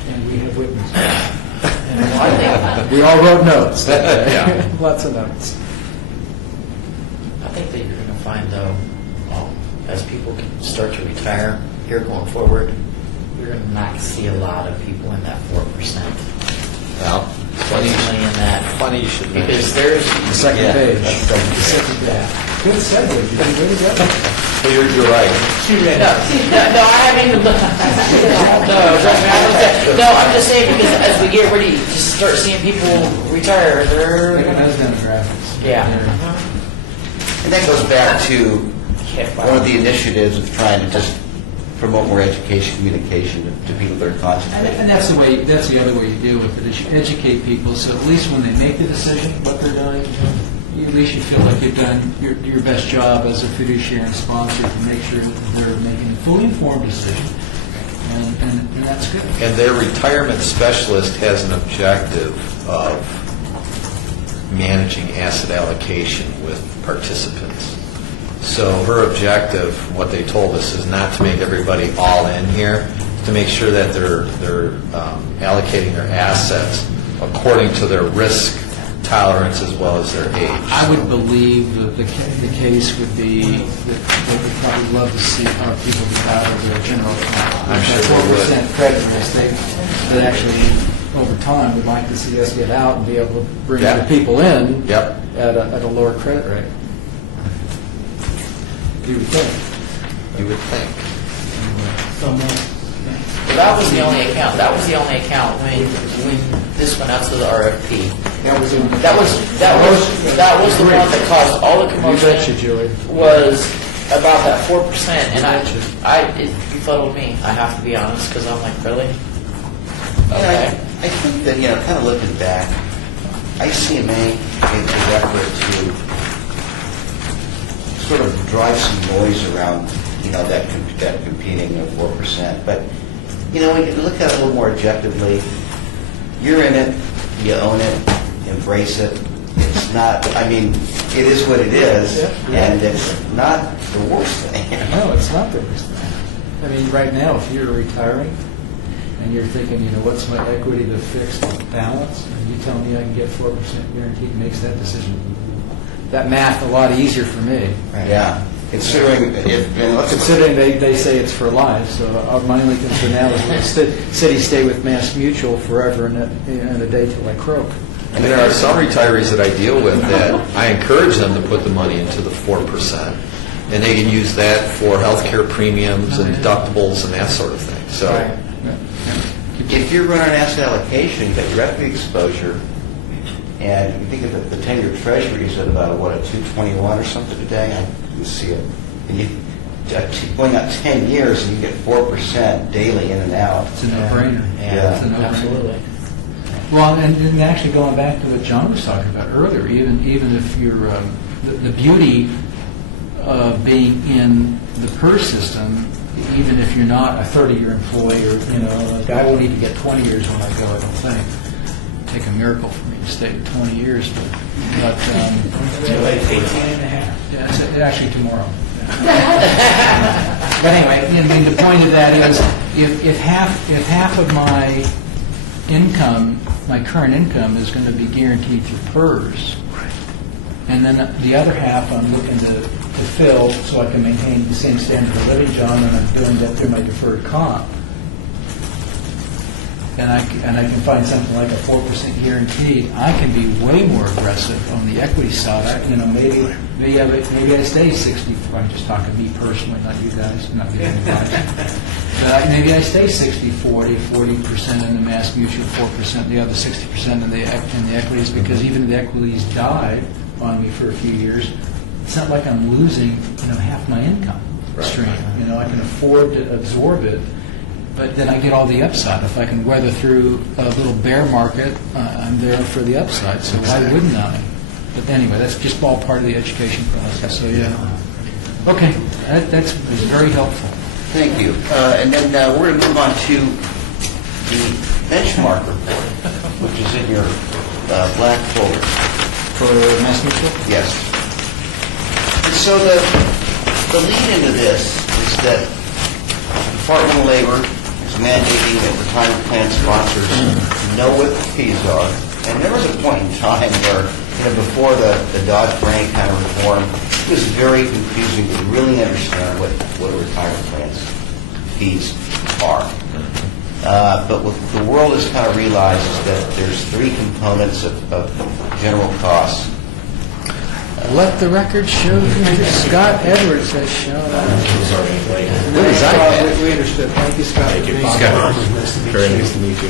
And we have witnessed it. We all wrote notes that day. Lots of notes. I think that you're going to find, though, as people can start to retire here going forward, you're going to not see a lot of people in that 4%. Well, Definitely in that. funny you should mention. Because there's... The second page. Good segue. You did really good. Well, you're right. No, I haven't even looked. No, I'm just saying because as we get ready to start seeing people retire, they're Look at those demographics. yeah. And that goes back to one of the initiatives of trying to just promote more education, communication to people that are concentrated. And that's the other way you deal with it, is you educate people, so at least when they make the decision, what they're doing, at least you feel like you've done your best job as a fiduciary and sponsor to make sure that they're making a fully informed decision, and that's good. And their retirement specialist has an objective of managing asset allocation with participants. So her objective, what they told us, is not to make everybody all in here, to make sure that they're allocating their assets according to their risk tolerance as well as their age. I would believe that the case would be that they would probably love to see our people retire with their general account. I'm sure they would. 4% credit risk, they actually, over time, would like to see us get out and be able to bring Yeah. the people in Yep. at a lower credit rate. You would think. You would think. Well, that was the only account. That was the only account when this went out to the RFP. That was That was the one that caused all the You betcha, commotion. Julie. Was about that 4%, and it befuddled me. I have to be honest, because I'm like, really? And I think that, kind of looking back, ICMA made the effort to sort of drive some noise around, that competing of 4%. But, when you look at it a little more objectively, you're in it, you own it, embrace it. It's not, it is what it is, and it's not the worst thing. No, it's not the worst thing. Right now, if you're retiring and you're thinking, what's my equity to fixed balance, and you tell me I can get 4% guaranteed, makes that decision, that math a lot easier for me. Yeah, considering Considering they say it's for life, so my only concern now is will the city stay with Mass Mutual forever and a day till I croak. And there are some retirees that I deal with that I encourage them to put the money into the 4%, and they can use that for healthcare premiums and deductibles and that sort of thing. So, if you're running asset allocation, you've got your equity exposure, And if you think of the 10-year treasury is at about, what, a 221 or something today? I can see it. And you, going out 10 years, and you get 4% daily in and out. It's a no-brainer. Yeah. It's a no-brainer. Absolutely. Well, and actually going back to what John was talking about earlier, even if you're, the beauty of being in the PERS system, even if you're not a 30-year employee, or, you know, like I won't even get 20 years when I go, I don't think. Take a miracle for me to stay 20 years, but Like 18 and a half. yeah, it's actually tomorrow. But anyway, I mean, the point of that is, if half of my income, my current income, is going to be guaranteed through PERS, and then the other half I'm looking to fill so I can maintain the same standard of living, John, and I'm doing that through my deferred comp, and I can find something like a 4% guarantee, I can be way more aggressive on the equity side. Maybe I stay 60. I'm just talking to me personally, not you guys, not giving advice. But maybe I stay 60-40, 40% in the Mass Mutual, 4% the other 60% in the equities, because even if the equities die on me for a few years, it's not like I'm losing half my income stream. I can afford to absorb it. But then I get all the upside. If I can weather through a little bear market, I'm there for the upside. So why wouldn't I? But anyway, that's just all part of the education process. So yeah. Okay, that's very helpful. Thank you. And then we're going to move on to the benchmark report, which is in your black folder. For Mass Mutual? Yes. And so the lead into this is that the Department of Labor is mandating that retirement plan sponsors know what the fees are. And there was a point in time where, before the Dodd-Frank kind of reform, it was very confusing to really understand what a retirement plan's fees are. But what the world has kind of realized is that there's three components of general costs. Let the record show you Scott Edwards has shown up. What is that? We understood. Thank you, Scott. Thank you, Scott. Very nice to meet you.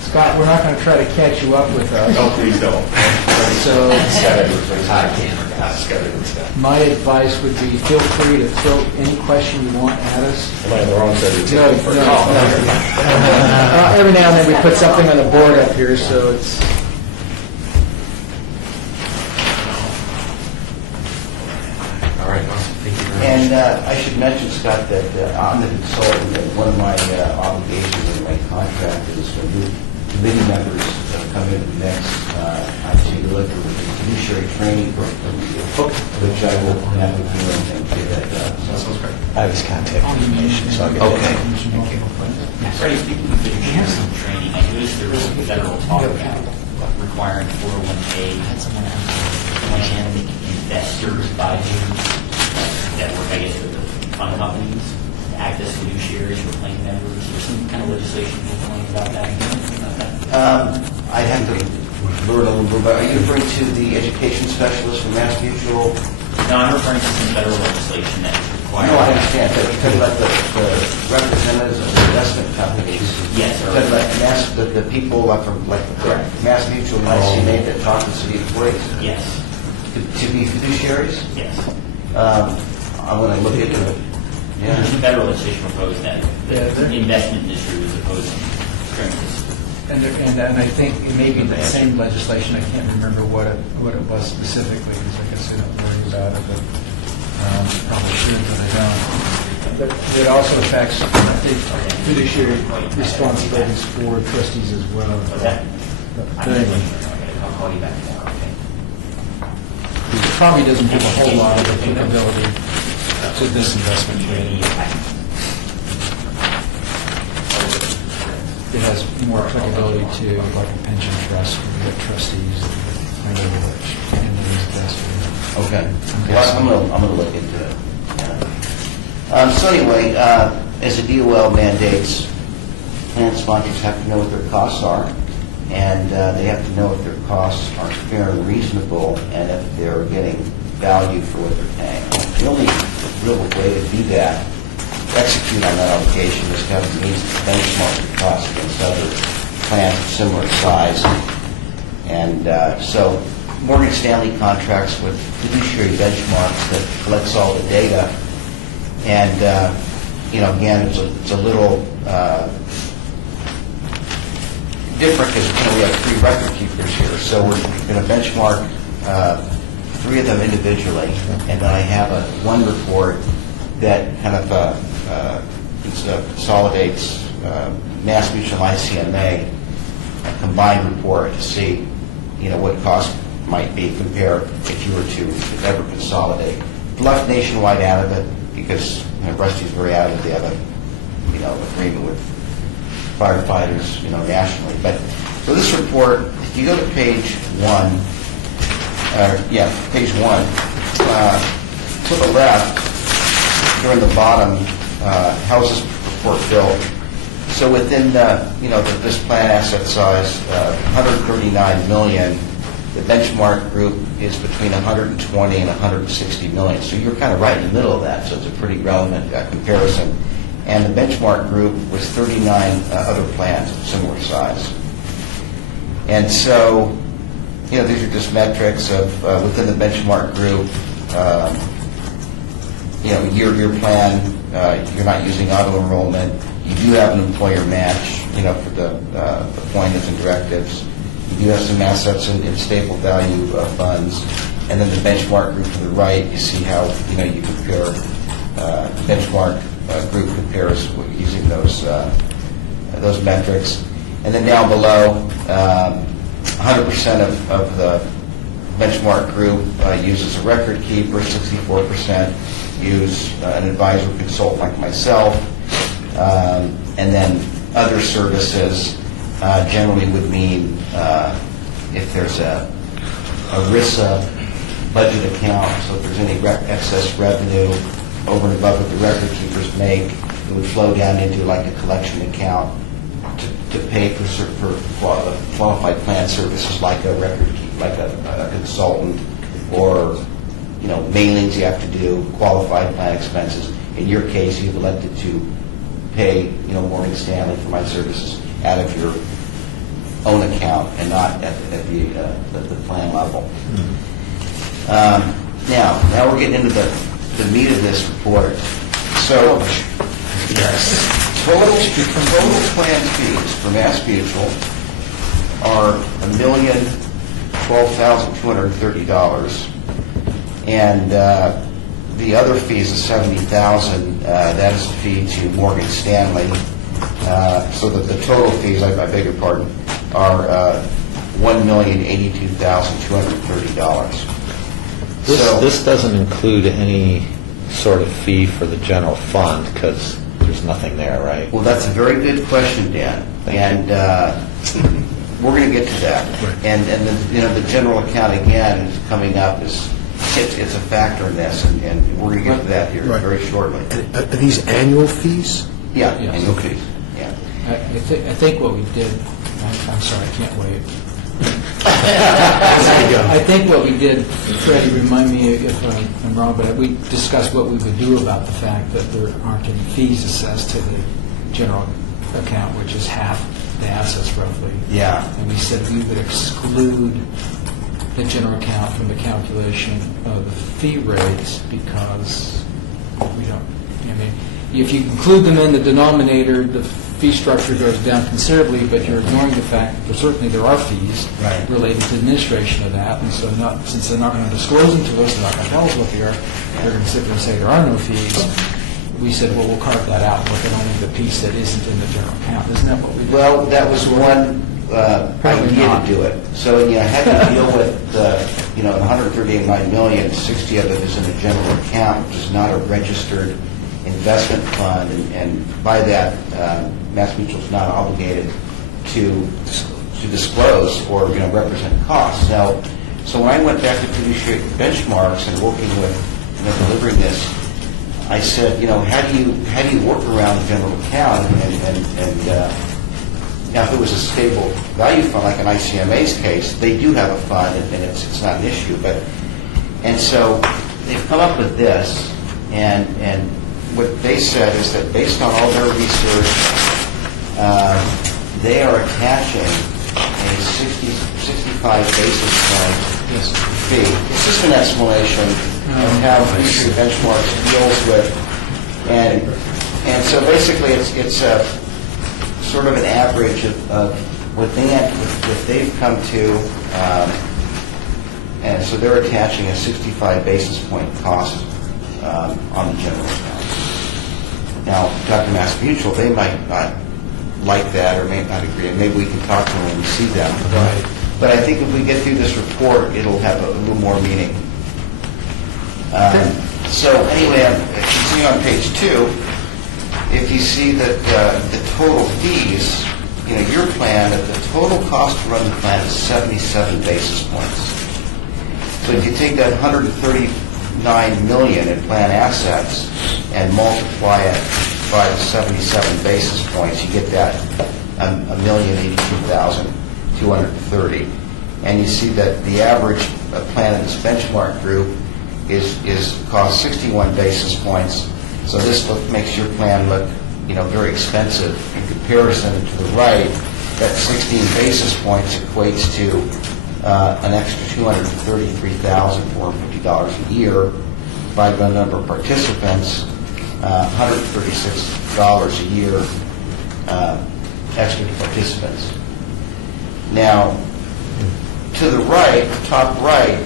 Scott, we're not going to try to catch you up with us. No, please don't. So Scott Edwards, Scott Edwards. my advice would be feel free to throw any question you want at us. Am I on the wrong side of the No, table? no. Every now and then we put something on the board up here, so it's... All right, awesome. Thank you very much. And I should mention, Scott, that I'm the consultant, and one of my obligations in my contract is when new committee members come in next, I to deliver with the fiduciary training program, which I will have with you and get that done. That sounds great. I have his contact information, so I'll get Okay. Freddie, speaking of fiduciary training, I noticed there was some federal talk about requiring 401k plan investors, advisors that work, I guess, with the fund companies to act as fiduciaries for plan members. Is there some kind of legislation going about that? I have to learn a little bit, but are you referring to the education specialist from Mass Mutual? No, I'm referring to some federal legislation that requires. No, I understand, but you're talking about the representatives of investment companies. Yes, You're talking about the people from Correct. Mass Mutual and ICMA that talk to city employees. Yes, To be fiduciaries? yes. I'm going to look into it. There's Yeah. some federal legislation proposed that the investment industry was opposed to strengthen. And I think it may be the same legislation, I can't remember what it was specifically, because I guess I don't worry about it, but probably should, but I don't. But it also affects, I think, fiduciary responsibilities for trustees as well. Was that? But anyway, I'll call you back tomorrow, okay? it probably doesn't have a whole lot of applicability to this investment training. It has more applicability to like a pension trust, where you have trustees, and investors. Okay. Well, I'm going to look into it. Yeah. So anyway, as the DOL mandates, plan sponsors have to know what their costs are, and they have to know if their costs are fair and reasonable, and if they're getting value for what they're paying. The only real way to do that execute on that obligation is to have the means to benchmark the cost against other plans of similar size. And so Morgan Stanley contracts with Fiduciary Benchmarks that collects all the data. And, again, it's a little different because we have 3 record keepers here. So we're going to benchmark 3 of them individually, and then I have one report that kind of consolidates Mass Mutual ICMA, a combined report to see, what cost might be compared if you were to ever consolidate. Left Nationwide out of it because Rusty's very adamant they have a, agreement with firefighters, nationally. But for this report, if you go to page 1, page 1, to the left, here in the bottom, how is this report built? So within this plan asset size, 139 million, the benchmark group is between 120 and 160 million. So you're kind of right in the middle of that, so it's a pretty relevant comparison. And the benchmark group was 39 other plans of similar size. And so, these are just metrics of within the benchmark group, your plan, you're not using auto enrollment. You do have an employer match, for the appointments and directives. You do have some assets in stable value funds. And then the benchmark group to the right, you see how, you compare, benchmark group compares using those metrics. And then down below, 100% of the benchmark group uses a record keeper, 64% use an advisor consultant like myself, and then other services generally would mean if there's a RISA budget account, so if there's any excess revenue over and above what the record keepers make, it would flow down into like a collection account to pay for qualified plan services like a record keeper, like a consultant, or mailings you have to do, qualified plan expenses. In your case, you've elected to pay Morgan Stanley for my services out of your own account and not at the plan level. Now we're getting into the meat of this report. So, yes, total plan fees for Mass Mutual are $1,012,230, and the other fees of $70,000. That is a fee to Morgan Stanley. So that the total fees, I beg your pardon, are $1,082,230. This doesn't include any sort of fee for the general fund because there's nothing there, right? Well, that's a very good question, Dan. And we're going to get to that. Right. And the general account again is coming up as it's a factor in this, and we're going to get to that here very shortly. Are these annual fees? Yeah. Yes. Annual Okay. fees. Yeah. I think what we did, I'm sorry, I can't wait. I think what we did, Freddie, remind me if I'm wrong, but we discussed what we would do about the fact that there aren't any fees assessed to the general account, which is half the assets roughly. Yeah. And we said we would exclude the general account from the calculation of the fee rates because we don't, if you include them in the denominator, the fee structure goes down considerably, but you're ignoring the fact that certainly there are fees related to administration of that, and so since they're not going to disclose them to us, they're not going to tell us what they are, they're going to sit there and say there are no fees. We said, well, we'll carve that out and look at only the piece that isn't in the general account. Isn't that what we did? Well, that was one idea to do it. So I had to deal with the 139 million, 60 of it is in the general account, which is not a registered investment fund, and by that, Mass Mutual is not obligated to disclose or represent costs. Now, so when I went back to Fiduciary Benchmarks and working with delivering this, I said, how do you work around the general account? And now, if it was a stable value fund like an ICMA's case, they do have a fund, and it's not an issue. And so they've come up with this, and what they said is that based on all their research, they are attaching a 65 basis point fee. It's just an explanation of how Fiduciary Benchmarks deals with, and so basically it's a sort of an average of what they've come to, and so they're attaching a 65 basis point cost on the general account. Now, Dr. Mass Mutual, they might not like that or may not agree, and maybe we can talk to them when we see them. Right. But I think if we get through this report, it'll have a little more meaning. So anyway, continuing on page 2, if you see that the total fees, your plan, that the total cost to run the plan is 77 basis points. So if you take that 139 million in plan assets and multiply it by the 77 basis points, you get that 1,082,230. And you see that the average plan in this benchmark group is cost 61 basis points. So this makes your plan look, very expensive in comparison to the right. That 16 basis points equates to an extra $233,450 a year by the number of participants, $136 a year extra participants. Now, to the right, the top right,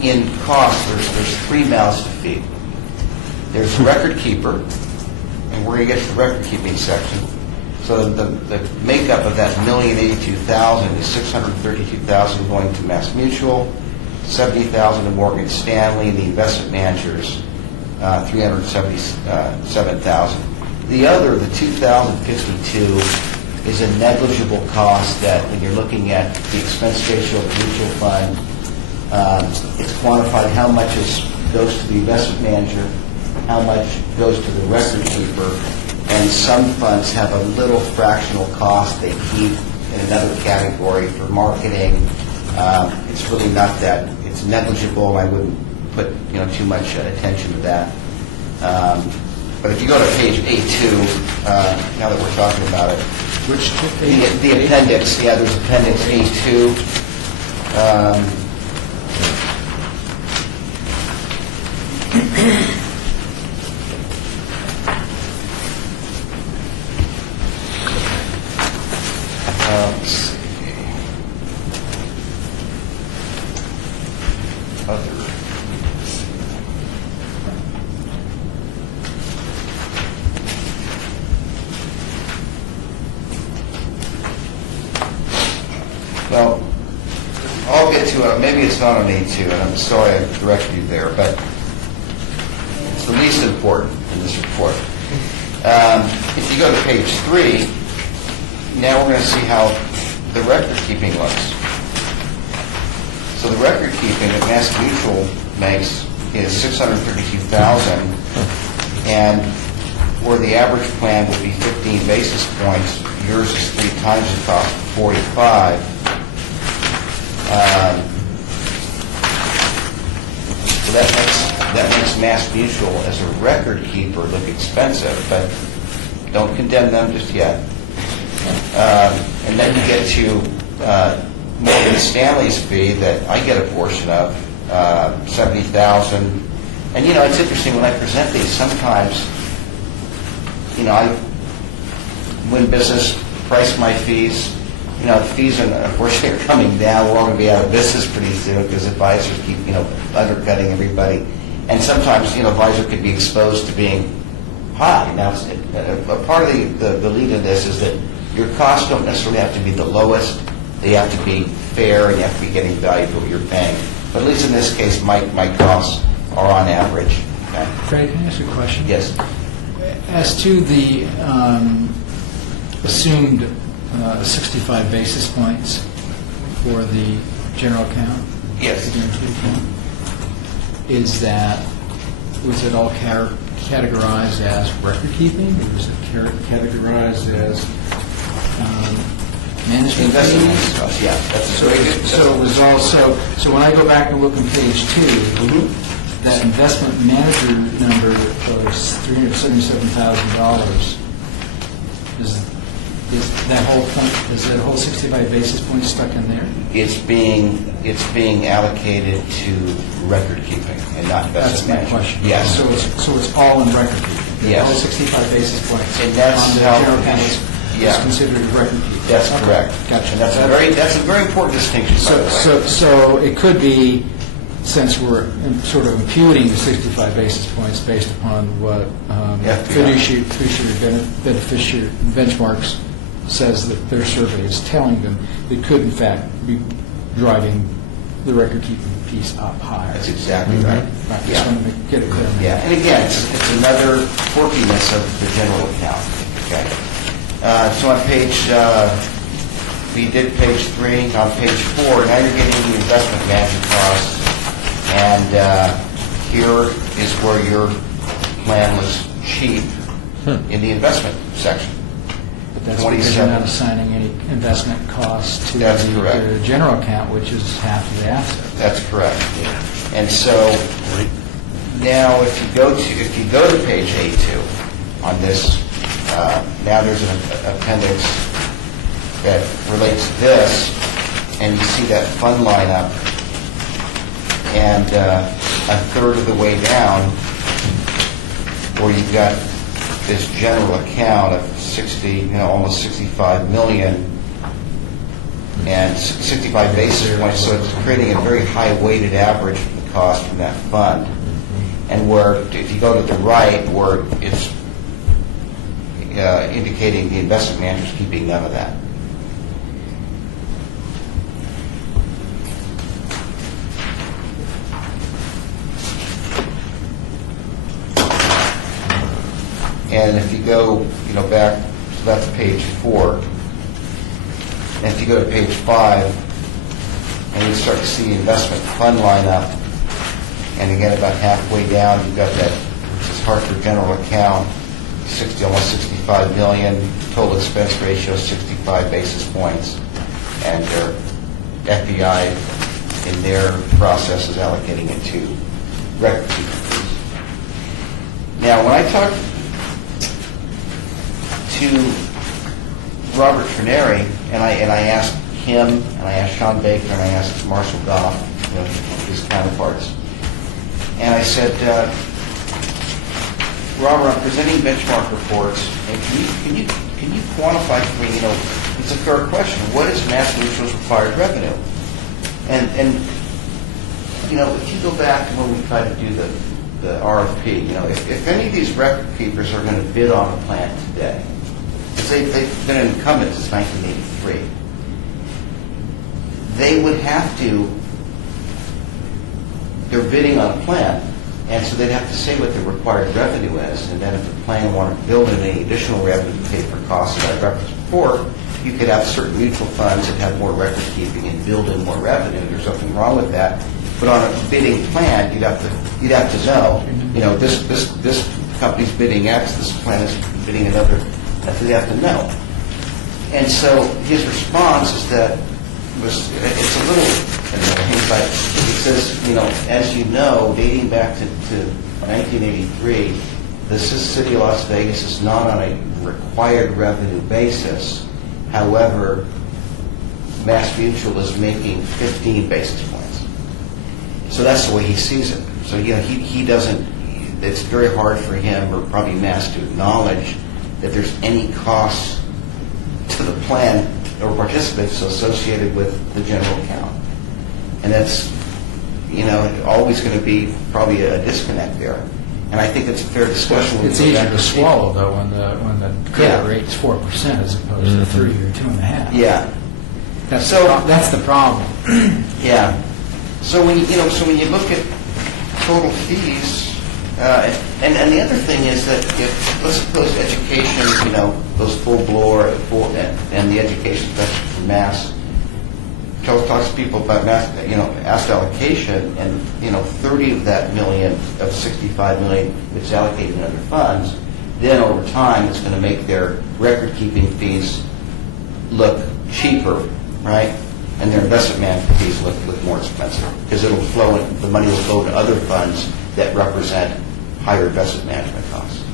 in cost, there's 3 mouths to feed. There's record keeper, and we're going to get to the record keeping section. So the makeup of that $1,082,000 is $632,000 going to Mass Mutual, $70,000 to Morgan Stanley, and the investment managers, $377,000. The other, the $2,052, is a negligible cost that when you're looking at the expense ratio of the mutual fund, it's quantified how much goes to the investment manager, how much goes to the record keeper, and some funds have a little fractional cost they keep in another category for marketing. It's really not that, it's negligible. I wouldn't put too much attention to that. But if you go to page A2, now that we're talking about it, Which the appendix, there's appendix A2. Let's see. Other. Well, I'll get to it. Maybe it's not on A2, and I'm sorry I directed you there, but it's the least important in this report. If you go to page 3, now we're going to see how the record keeping looks. So the record keeping that Mass Mutual makes is $632,000, and where the average plan would be 15 basis points, yours is 3 times the cost, 45. So that makes Mass Mutual as a record keeper look expensive, but don't condemn them just yet. And then you get to Morgan Stanley's fee that I get a portion of, $70,000. And it's interesting when I present these. Sometimes, I win business, price my fees. The fees are unfortunately are coming down. We're all going to be out of business pretty soon because advisors keep undercutting everybody. And sometimes advisor could be exposed to being high. Now, a part of the lead in this is that your costs don't necessarily have to be the lowest. They have to be fair, and you have to be getting value for what you're paying. But at least in this case, my costs are on average. Okay? Craig, can I ask you a question? Yes. As to the assumed 65 basis points for the general account, Yes. the guaranteed account, was it all categorized as record keeping, or was it categorized as management Investment fees? costs, yeah. That's very good. So it was also, so when I go back and look on page 2, that investment manager number of $377,000, is that whole point, is that whole 65 basis points stuck in there? It's being allocated to record keeping and not That's investment my management. question. Yes. So it's all in record keeping? Yes. The whole 65 basis points And that's on the how- general account is Yeah. considered record keeping? That's Okay, correct. Gotcha. And that's a very important distinction, by the way. So it could be, since we're sort of imputing the 65 basis points based upon what fiduciary beneficiary benchmarks says that their survey is telling them, it could in fact be driving the record-keeping piece up higher. That's exactly right. Right, Yeah. just want to get it clear. Yeah, and again, it's another quirkiness of the general account, okay? So on page, we did page 3, on page 4, now you're getting the investment management costs, and here is where your plan was cheap in the investment section. But that's because you're not assigning any investment costs to That's correct. the general account, which is half of the asset. That's correct. And so now if you go to page A2 on this, now there's an appendix that relates to this, and you see that fund lineup, and a third of the way down, where you've got this general account of 60, almost 65 million, and 65 basis points, so it's creating a very high weighted average for the cost from that fund. And where, if you go to the right, where it's indicating the investment manager's keeping none of that. And if you go, back, so that's page 4. And if you go to page 5, and you start to see the investment fund line up, and again, about halfway down, you've got that, which is Hartford General Account, almost 65 million, total expense ratio 65 basis points, and their FBI in their process is allocating it to record keeping fees. Now, when I talk to Robert Trineri, and I asked him, and I asked Sean Baker, and I asked Marshall Goff, his counterparts, and I said, Robert, I'm presenting benchmark reports, and can you quantify for me, it's a fair question, what is Mass Mutual's required revenue? And if you go back to when we tried to do the RFP, if any of these record keepers are going to bid on a plan today, because they've been incumbent since 1983, they would have to, they're bidding on a plan, and so they'd have to say what the required revenue is, and then if the plan wanted to build in any additional revenue to pay for costs that I referenced before, you could have certain mutual funds that have more record keeping and build in more revenue. There's nothing wrong with that. But on a bidding plan, you'd have to know, this company's bidding X, this plan is bidding another. That's what you have to know. And so his response is that it's a little hindsight. He says, as you know, dating back to 1983, the city of Las Vegas is not on a required revenue basis. However, Mass Mutual is making 15 basis points. So that's the way he sees it. So, he doesn't, it's very hard for him, or probably Mass, to acknowledge that there's any costs to the plan or participants associated with the general account. And that's, always going to be probably a disconnect there. And I think it's a fair discussion. when we It's go easier back to swallow, though, when the credit Yeah. rate's 4% as opposed to 3 or 2.5. Yeah. That's So- that's the problem. Yeah. So when you look at total fees, and the other thing is that if, let's suppose education, goes full blower, and the education section for Mass talks to people about Mass, asset allocation, and 30 of that million of 65 million that's allocated in other funds, then over time it's going to make their record keeping fees look cheaper, right? And their investment management fees look more expensive because the money will flow to other funds that represent higher investment management costs.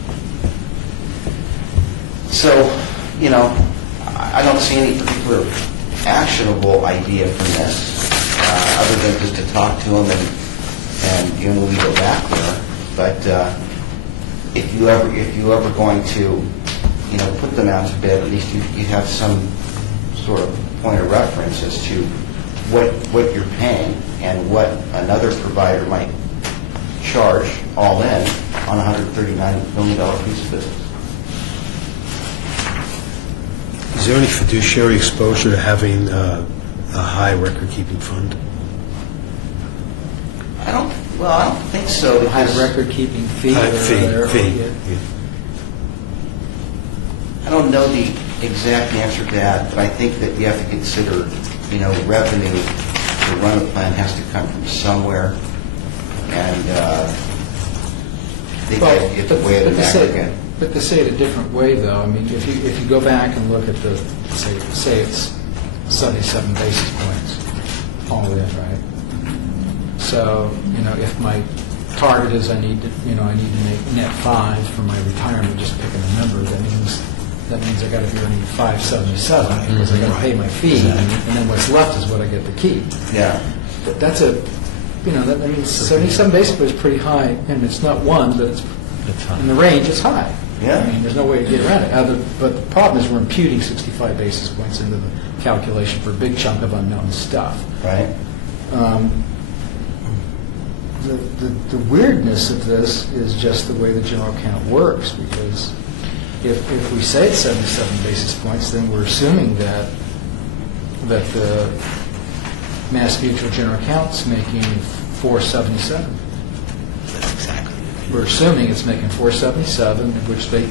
So, you know, I don't see any particular actionable idea from this, other than just to talk to them and you know, when we go back there. But if you ever going to, you know, put them out to bid, at least you have some sort of point of reference as to what you're paying and what another provider might charge all in on a $139 million piece of business. Is there any fiduciary exposure to having a high record-keeping fund? I don't think so. High because record-keeping fee. High or- fee. yeah. I don't know the exact answer to that, but I think that you have to consider, you know, revenue to run the plan has to come from somewhere, and I think you have to weigh it in aggregate. But to say it a different way, though, I mean, if you go back and look at the, say it's 77 basis points, all in, right? So, you know, if my target is I need to make net 5 for my retirement, just picking a number, that means I got to be earning 577 because I got to pay my fee, and then what's left is what I get to keep. Yeah. But that's a, you know, that means 77 basis points is pretty high, and it's not one, but it's in the range, it's high. Yeah. I mean, there's no way to get around it. But the problem is we're imputing 65 basis points into the calculation for a big chunk of unknown stuff. Right? The weirdness of this is just the way the general account works, because if we say it's 77 basis points, then we're assuming that the Mass Mutual general account's making 477. That's exactly. We're assuming it's making 477, which they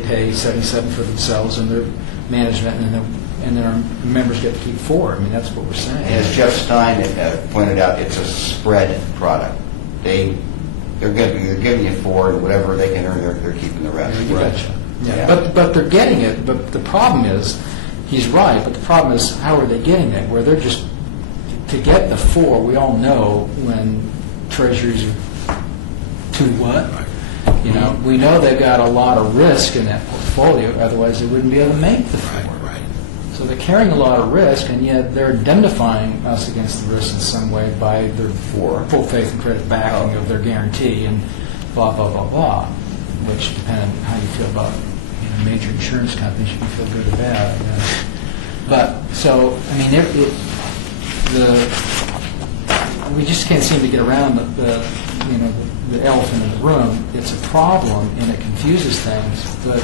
pay 77 for themselves and their management, and then our members get to keep 4. I mean, that's what we're saying. And as Jeff Stein pointed out, it's a spread product. They're giving you 4, and whatever they can earn, they're keeping the rest. You betcha. Yeah. Yeah. But they're getting it. But the problem is, he's right. But the problem is, how are they getting it? Where they're just to get the 4. We all know when treasuries are to what. You know, we know they've got a lot of risk in that portfolio. Otherwise, they wouldn't be able to make the 4. Right. So they're carrying a lot of risk, and yet they're indemnifying us against the risk in some way by their full faith and credit backing of their guarantee and blah, blah, blah, blah, which, depending on how you feel about major insurance companies, you can feel good or bad. You know. But, so, I mean, we just can't seem to get around the elephant in the room. It's a problem, and it confuses things, but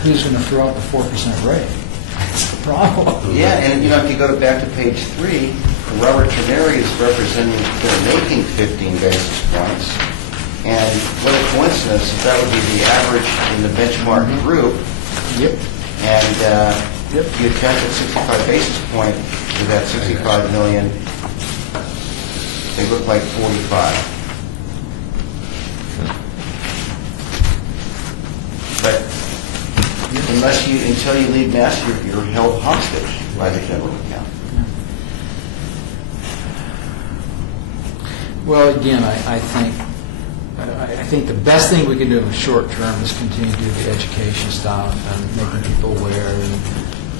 who's going to throw out the 4% rate? That's the problem. Yeah, and if you go back to page 3, Robert Canary is representing they're making 15 basis points, and what a coincidence that would be the average in the benchmark group. Yep. And you attach a 65 basis point to that 65 million, they look like 45. But until you leave Mass, you're held hostage by the general account. Well, again, I think the best thing we can do in the short term is continue to do the education stuff and making people aware. And,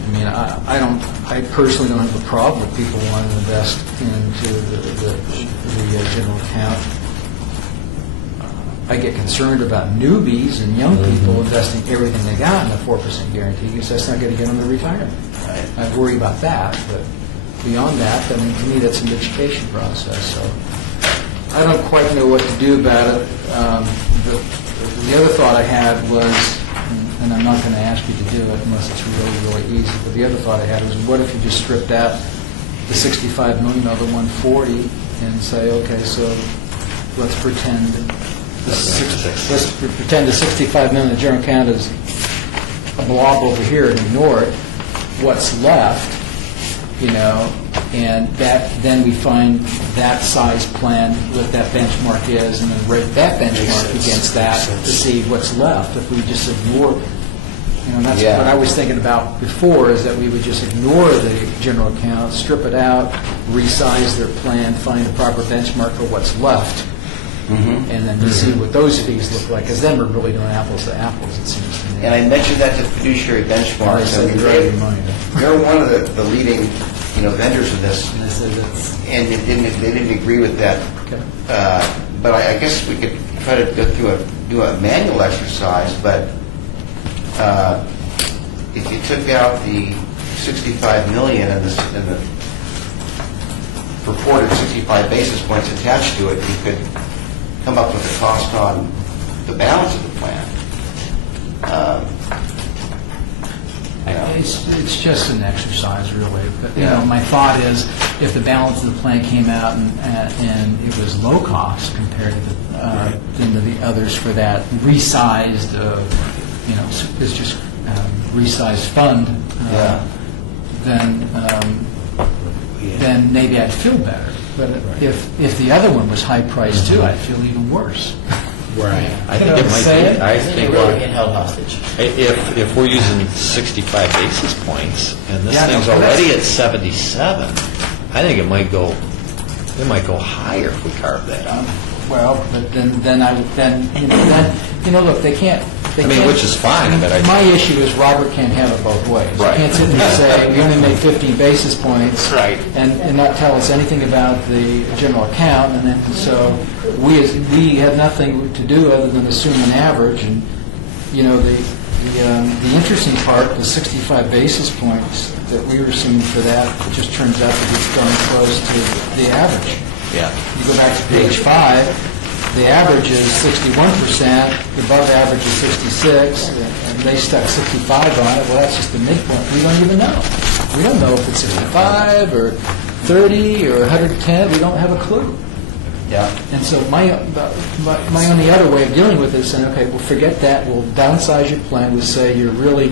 I mean, I personally don't have a problem with people wanting to invest into the general account. I get concerned about newbies and young people investing everything they got in a 4% guarantee because that's not going to get them to retirement. Right. I worry about that, but beyond that, I mean, to me, that's an education process. So I don't quite know what to do about it. The other thought I had was, and I'm not going to ask you to do it unless it's really, really easy, but the other thought I had was, what if you just stripped out the 65 million of the 140 and say, okay, so let's pretend the 65 million in the general account is a blob over here and ignore it. What's left, and then we find that size plan, what that benchmark is, and then rate that benchmark against that to see what's left. If we just ignore, that's what I was thinking about before, is that we would just ignore the general account, strip it out, resize their plan, find the proper benchmark for what's left, and then to see what those fees look like, because then we're really doing apples to apples, it seems to me. And I mentioned that to Fiduciary They Benchmarks. I said mean, they're out of money. they're one of the leading, vendors of this, And they said that's, and they didn't agree with that. okay. But I guess we could try to go through do a manual exercise, but if you took out the 65 million and the purported 65 basis points attached to it, you could come up with a cost on the balance of the plan. It's just an exercise, really. But, my thought is, if the balance of the plan came out and it was low cost compared to the others for that resized, it's just resized fund, then maybe I'd feel better. But if the other one was high priced too, I'd feel even worse. Right. I think it might be. I Then think you're really getting held hostage. if we're using 65 basis points and this Yeah, thing's no, that's- already at 77, I think it might go higher if we carve that out. Well, but look, they can't. Which is fine, but My issue is Robert can't have it both ways. Right. You can't sit there and say, we only make 15 basis points. Right. And not tell us anything about the general account, and then, so we have nothing to do other than assume an average, and, the interesting part, the 65 basis points that we were assuming for that, just turns out to be going close to the average. Yeah. You go back to page 5, the average is 61%, the above average is 66, and they stuck 65 on it. Well, that's just the midpoint. We don't even know. We don't know if it's 65 or 30 or 110. We don't have a clue. Yeah. And so my only other way of dealing with it is saying, okay, well, forget that. We'll downsize your plan. We'll say you're really,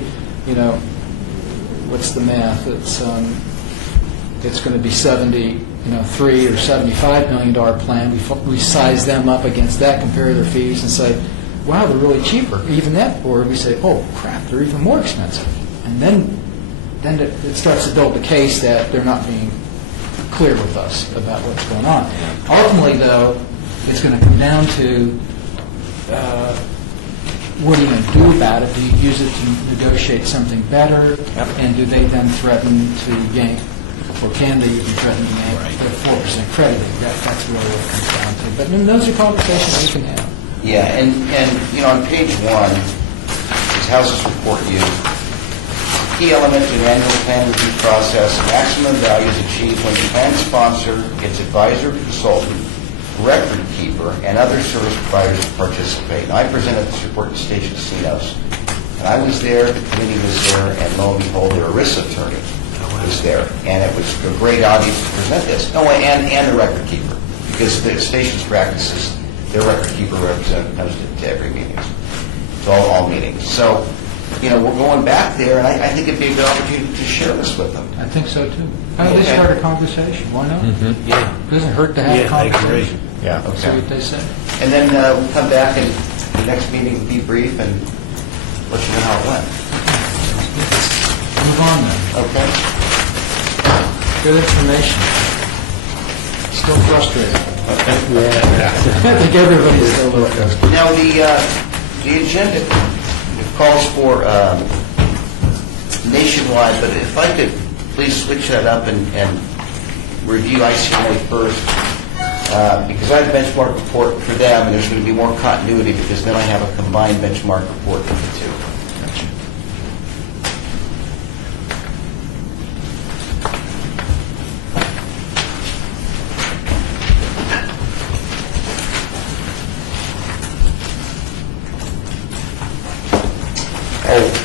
what's the math? It's going to be 73 or $75 million plan. We size them up against that, compare their fees, and say, wow, they're really cheaper. Even that, or we say, oh crap, they're even more expensive. And then it starts to build the case that they're not being clear with us about what's going on. Ultimately, though, it's going to come down to what are you going to do about it? Do you use it to negotiate something better? And do they then threaten to yank, or can they even threaten to yank the 4% crediting? That's really what it comes down to. But those are conversations we can have. Yeah, and on page 1 is houses report use. Key element to the annual plan review process, maximum value is achieved when the plan sponsor, its advisor, consultant, record keeper, and other service providers participate. Now, I presented this report to state casinos, and I was there, the committee was there, and lo and behold, their ERISA attorney was there, and it was a great audience to present this. Oh, and the record keeper, because the station's practices, their record keeper representative comes to every meeting, to all meetings. So, we're going back there, and I think it'd be a good opportunity to share this with them. I think so, too. How do they Okay. start a conversation? Why not? Yeah. It doesn't hurt to have a Yeah, I agree. conversation. Yeah. See what they say. And then we'll come back and the next meeting debrief and let you know how it went. Move on then. Okay? Good information. Still frustrated. I think everybody's still a little frustrated. Now, the agenda calls for nationwide, but if I could please switch that up and review ICMA first, because I have a benchmark report for them, and there's going to be more continuity because then I have a combined benchmark report for the two.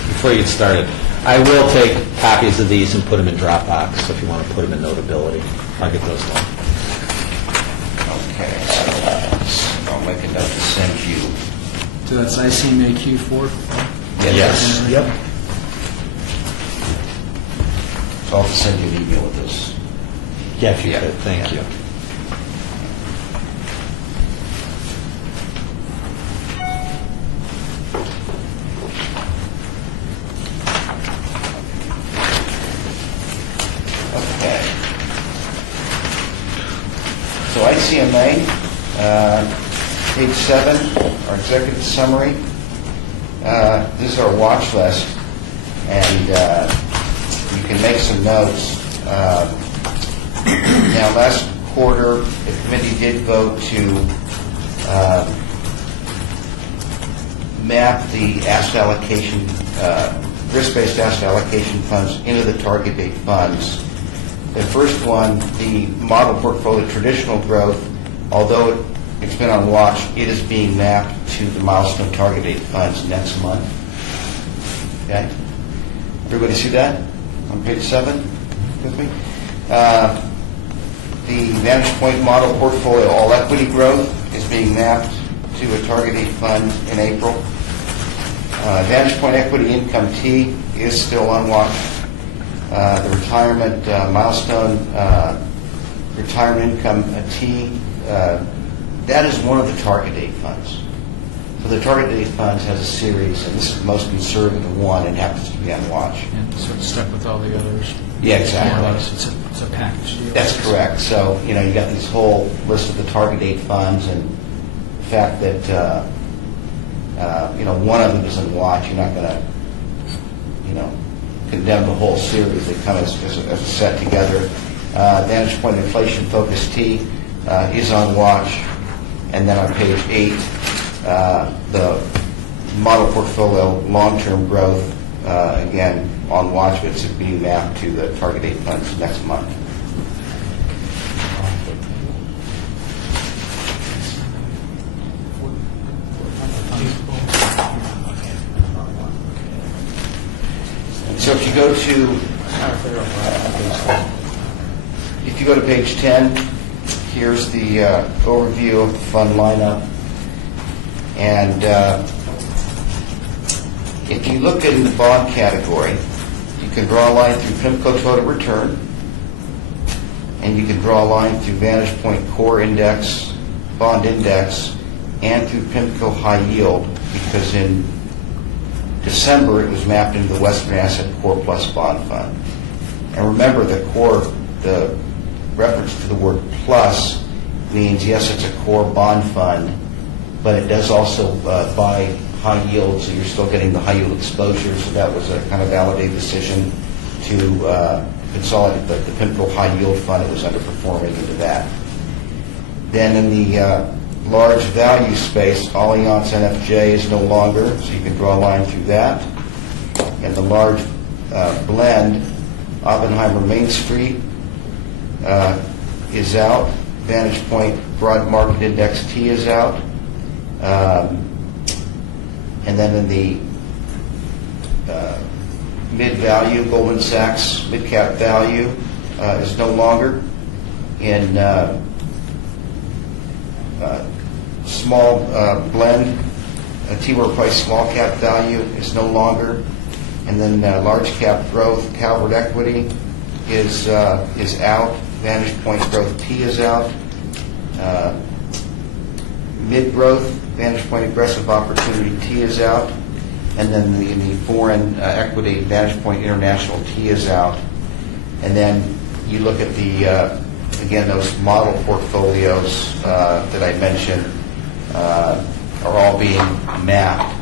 Before you get started, I will take copies of these and put them in Dropbox, so if you want to put them in Notability, I'll get those done. Okay, so I'll make a note to send you. So that's ICMA Q4? Yes. Yep. So I'll have to send you an email with this. Yeah, if you Yeah. could, thank you. So ICMA, Page 7, our executive summary. This is our watch list, and you can make some notes. Now, last quarter, the committee did vote to map the asset allocation, risk-based asset allocation funds into the target date funds. The first one, the model portfolio traditional growth, although it's been on watch, it is being mapped to the milestone target date funds next month. Okay? Everybody see that on page 7 with me? The Vantage Point model portfolio all equity growth is being mapped to a target date fund in April. Vantage Point equity income T is still on watch. The retirement milestone retirement income T, that is one of the target date funds. So the target date funds has a series, and this is the most conservative one and happens to be on watch. And so it's stuck with all the others. Yeah, exactly. More or less, it's a package deal. That's correct. So, you got this whole list of the target date funds, and the fact that, one of them is in watch, you're not going to, condemn the whole series. They come as a set together. Vantage Point inflation focus T is on watch. And then on page 8, the model portfolio long-term growth, again, on watch, but it's being mapped to the target date funds next month. So if you go to page 10, here's the overview of the fund lineup. And if you look in the bond category, you can draw a line through PIMCO total return, and you can draw a line through Vantage Point core index, bond index, and through PIMCO high yield, because in December it was mapped into the Western Asset Core Plus Bond Fund. And remember, the reference to the word plus means, yes, it's a core bond fund, but it does also buy high yield, so you're still getting the high yield exposure. So that was a kind of validated decision to consolidate the PIMCO high yield fund. It was underperforming into that. Then in the large value space, Allianz NFJ is no longer, so you can draw a line through that. And the large blend, Oppenheimer Main Street is out. Vantage Point Broad Market Index T is out. And then in the mid-value, Goldman Sachs mid-cap value is no longer. In small blend, T. Rowe Price small cap value is no longer. And then large cap growth, Calvert Equity is out. Vantage Point Growth T is out. Mid growth, Vantage Point Aggressive Opportunity T is out. And then the foreign equity, Vantage Point International T is out. And then you look at the, again, those model portfolios that I mentioned are all being mapped.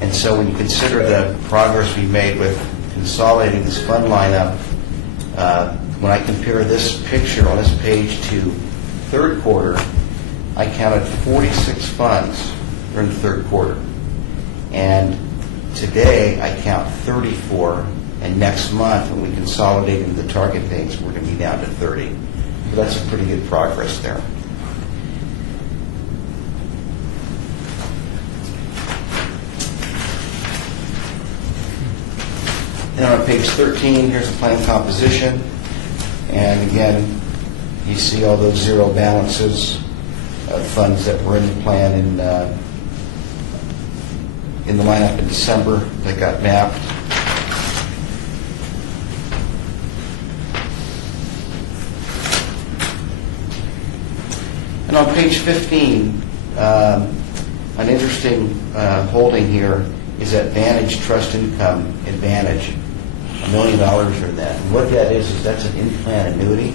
And so when you consider the progress we made with consolidating this fund lineup, when I compare this picture on this page to third quarter, I counted 46 funds during the third quarter. And today I count 34, and next month when we consolidate into the target things, we're going to be down to 30. So that's a pretty good progress there. And on page 13, here's the plan composition. And again, you see all those zero balances of funds that were in the plan in the lineup in December that got mapped. And on page 15, an interesting holding here is that Vantage Trust Income Advantage, $1 million or that. And what that is that's an in-plan annuity.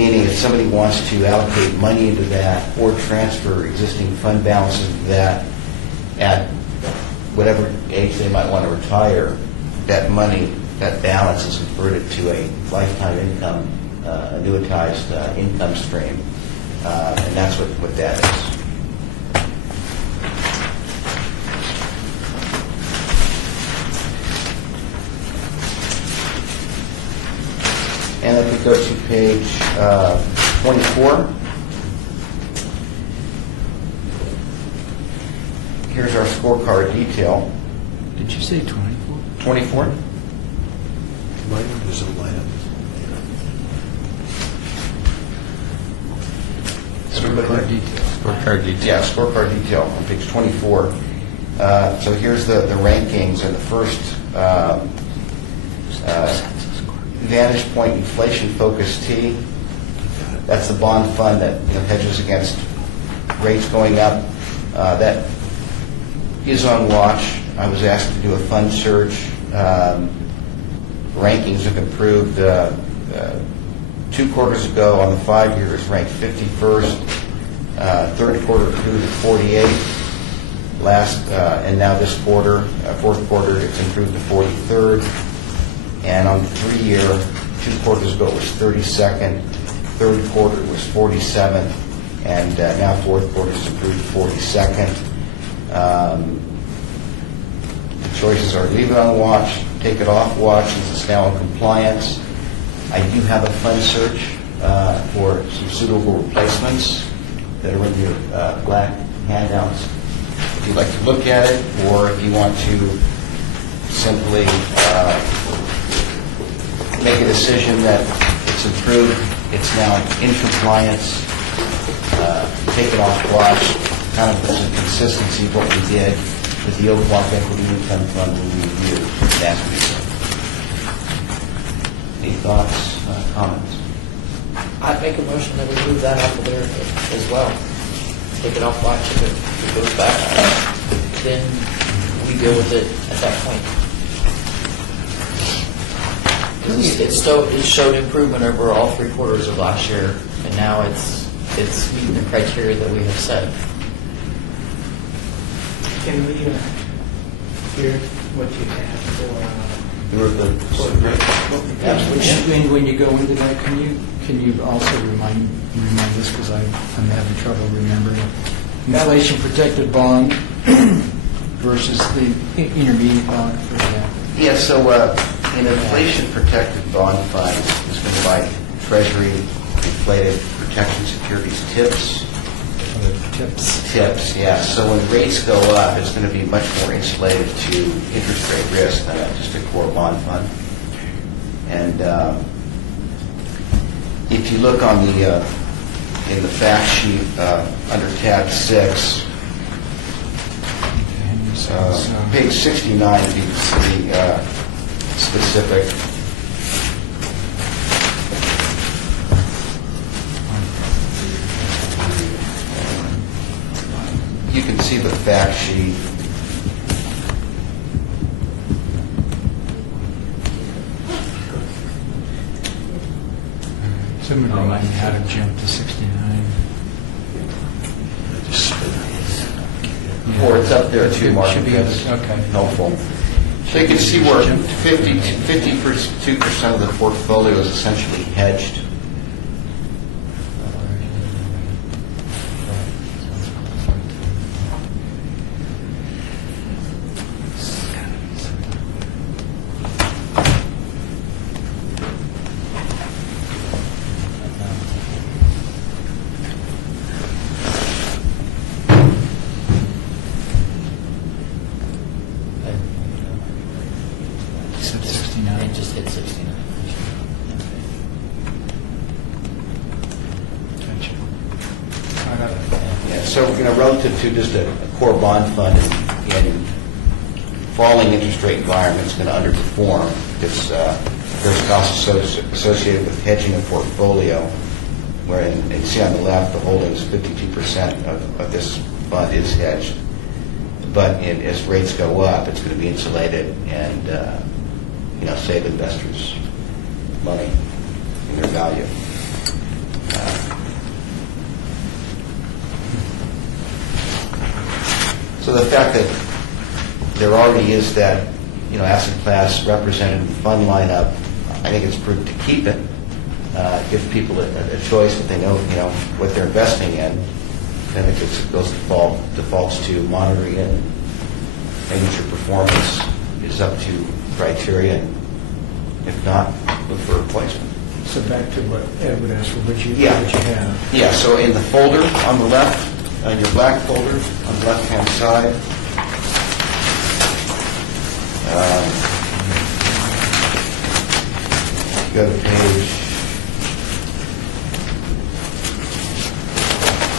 meaning if somebody wants to allocate money into that or transfer existing fund balances into that at whatever age they might want to retire, that money, that balance is converted to a lifetime income, annuitized income stream. And that's what that is. And if we go to page 24, here's our scorecard detail. Did you say 24? 24? Right, there's a light up. Scorecard detail. Scorecard detail. Yeah, scorecard detail on page 24. So here's the rankings, and the first Vantage Point Inflation Focus T. That's the bond fund that hedges against rates going up. That is on watch. I was asked to do a fund search. Rankings have improved. 2 quarters ago on the 5 years, ranked 51st. Third quarter improved to 48th. And now this quarter, fourth quarter, it's improved to 43rd. And on the 3-year, 2 quarters ago it was 32nd. Third quarter was 47th. And now fourth quarter is improved to 42nd. The choices are leave it on watch, take it off watch since it's now in compliance. I do have a fund search for some suitable replacements that are in your black handouts. If you'd like to look at it, or if you want to simply make a decision that it's improved, it's now in compliance, take it off watch, kind of as a consistency of what we did with the Oak Block Equity Income Fund when we reviewed last week. Any thoughts, comments? I'd make a motion that we move that off of there as well. Take it off watch. If it goes back, then we deal with it at that point. It showed improvement over all 3 quarters of last year, and now it's meeting the criteria that we have set. Can we hear what you have for? You were the And when you go into that, can you also remind us, because I'm having trouble remembering, inflation protected bond versus the intermediate bond, for example? Yeah, so an inflation-protected bond fund is going to buy Treasury inflated protection securities tips. Tips, yeah. So when rates go up, it's going to be much more insulated to interest rate risk than just a core bond fund. And if you look on the in the fact sheet under tab 6, page 69 to be specific. You can see the fact sheet. Someone remind me how to jump to 69. Or it's up there too, Mark. Should be, That's okay. helpful. So you can see where 52% of the portfolio is essentially hedged. You said 69. It just hit 69. Gotcha. I got it. Yeah, so, relative to just a core bond fund in falling interest rate environment, it's going to underperform because there's costs associated with hedging a portfolio, where, and you see on the left, the holdings, 52% of this fund is hedged. But as rates go up, it's going to be insulated and, save investors money in their value. So the fact that there already is that, asset class represented in the fund lineup, I think it's prudent to keep it. Give people a choice that they know, what they're investing in. I think those defaults to monitoring it, and making sure performance is up to criteria, and if not, look for a replacement. So back to what Ed would ask for, what you Yeah. have. Yeah, so in the folder on the left, your black folder on the left-hand side, go to page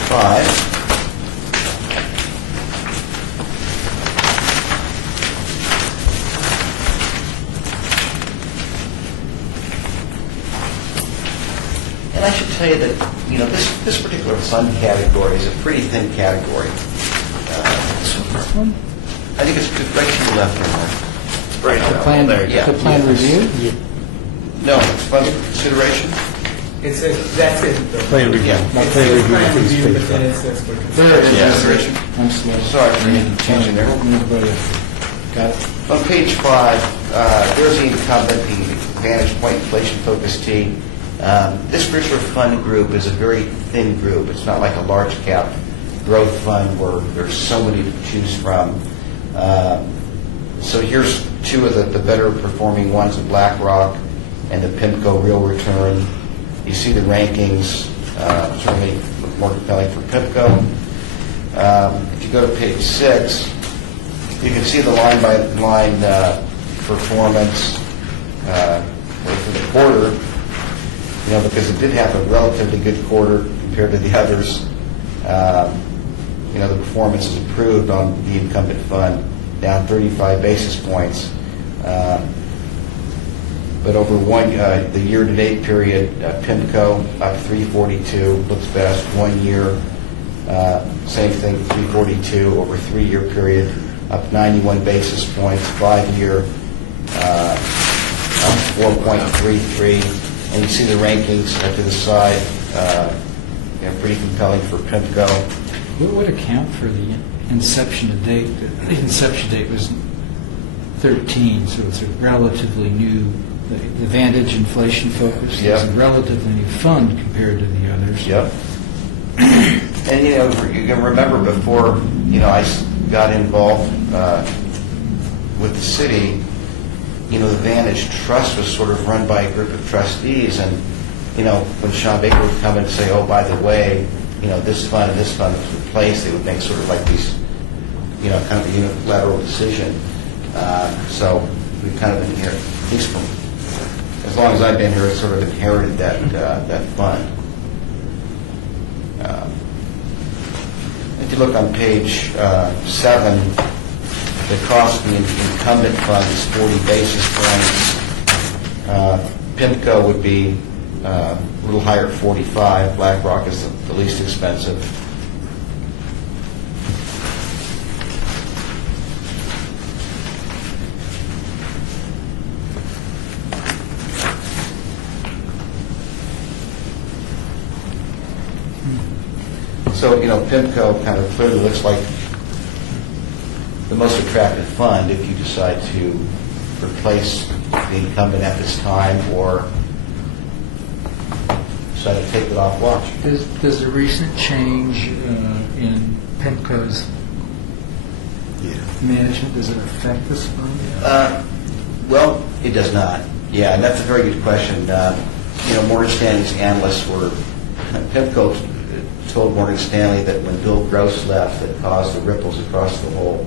5. And I should tell you that, this particular fund category is a pretty thin category. I think it's right to your left in there. The plan, Yeah. the plan review? No, it's fund consideration? It says, that's it. though. Plan review. Yeah. My It plan says review, I plan think, is review, page but then it 5. says for There it is. Consideration. I'm slow. Sorry for making changing there. Everybody got it? On page 5, there's the incumbent, the Vantage Point Inflation Focus T. This particular fund group is a very thin group. It's not like a large cap growth fund where there's so many to choose from. So here's two of the better performing ones, the BlackRock and the PIMCO Real Return. You see the rankings, certainly look more compelling for PIMCO. If you go to page 6, you can see the line-by-line performance for the quarter, because it did have a relatively good quarter compared to the others. The performance is improved on the incumbent fund, down 35 basis points. But over the year-to-date period, PIMCO up 342, looks best. 1 year, same thing, 342 over 3-year period, up 91 basis points. 5-year, up 4.33. And you see the rankings to the side, pretty compelling for PIMCO. What would account for the inception to date? The inception date was 13, so it's a relatively new, the Vantage Inflation Focus is Yep. a relatively new fund compared to the others. Yep. And, you can remember before, I got involved with the city, the Vantage Trust was sort of run by a group of trustees, and, when Sean Baker would come and say, oh, by the way, this fund and this fund was replaced, they would make sort of like these, kind of a unilateral decision. So we've kind of inherited, at least from, as long as I've been here, it's sort of inherited that fund. If you look on page 7, the cost of the incumbent fund is 40 basis points. PIMCO would be a little higher at 45. BlackRock is the least expensive. So, PIMCO kind of clearly looks like the most attractive fund if you decide to replace the incumbent at this time or decide to take it off watch. Does the recent change in PIMCO's management, does it affect this fund? Well, it does not. Yeah, and that's a very good question. Morgan Stanley's analysts PIMCO told Morgan Stanley that when Bill Gross left, that caused the ripples across the whole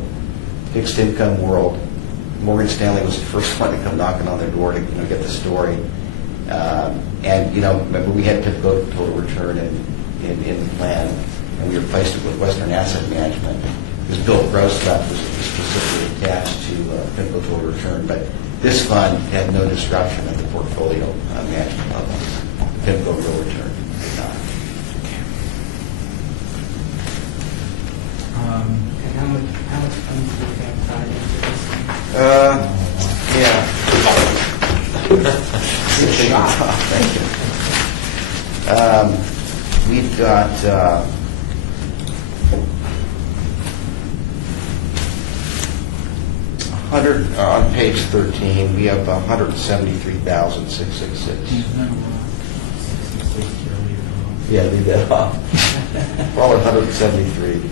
fixed income world. Morgan Stanley was the first one to come knocking on their door to get the story. And remember we had PIMCO total return in the plan, and we replaced it with Western Asset Management because Bill Gross left was specifically attached to PIMCO total return. But this fund had no disruption at the portfolio management level. PIMCO real return did not. And how much funds do we have tied into this? Yeah. Thank you. We've got on page 13, we have 173,666. Yeah, leave that off. We're all at 173.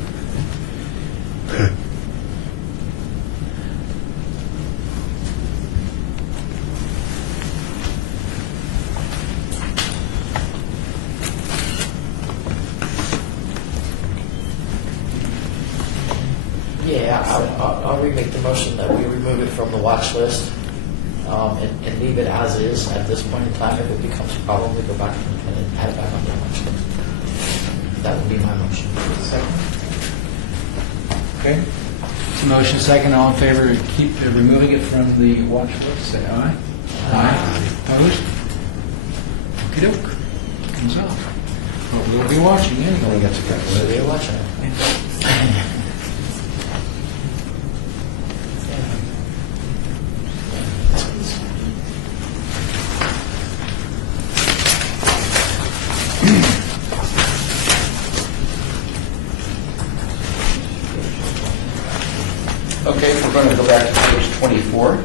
Yeah, I'll remake the motion that we remove it from the watch list and leave it as is at this point in time. If it becomes a problem, we go back and add it back on the watch list. That would be my motion. Okay. So motion second, all in favor of keep removing it from the watch list, say aye. Aye. Opposed? Okey-doke. Comes off. But we'll be watching I think anyway. that's a good So one. you're watching it. Okay, we're going to go back to page 24.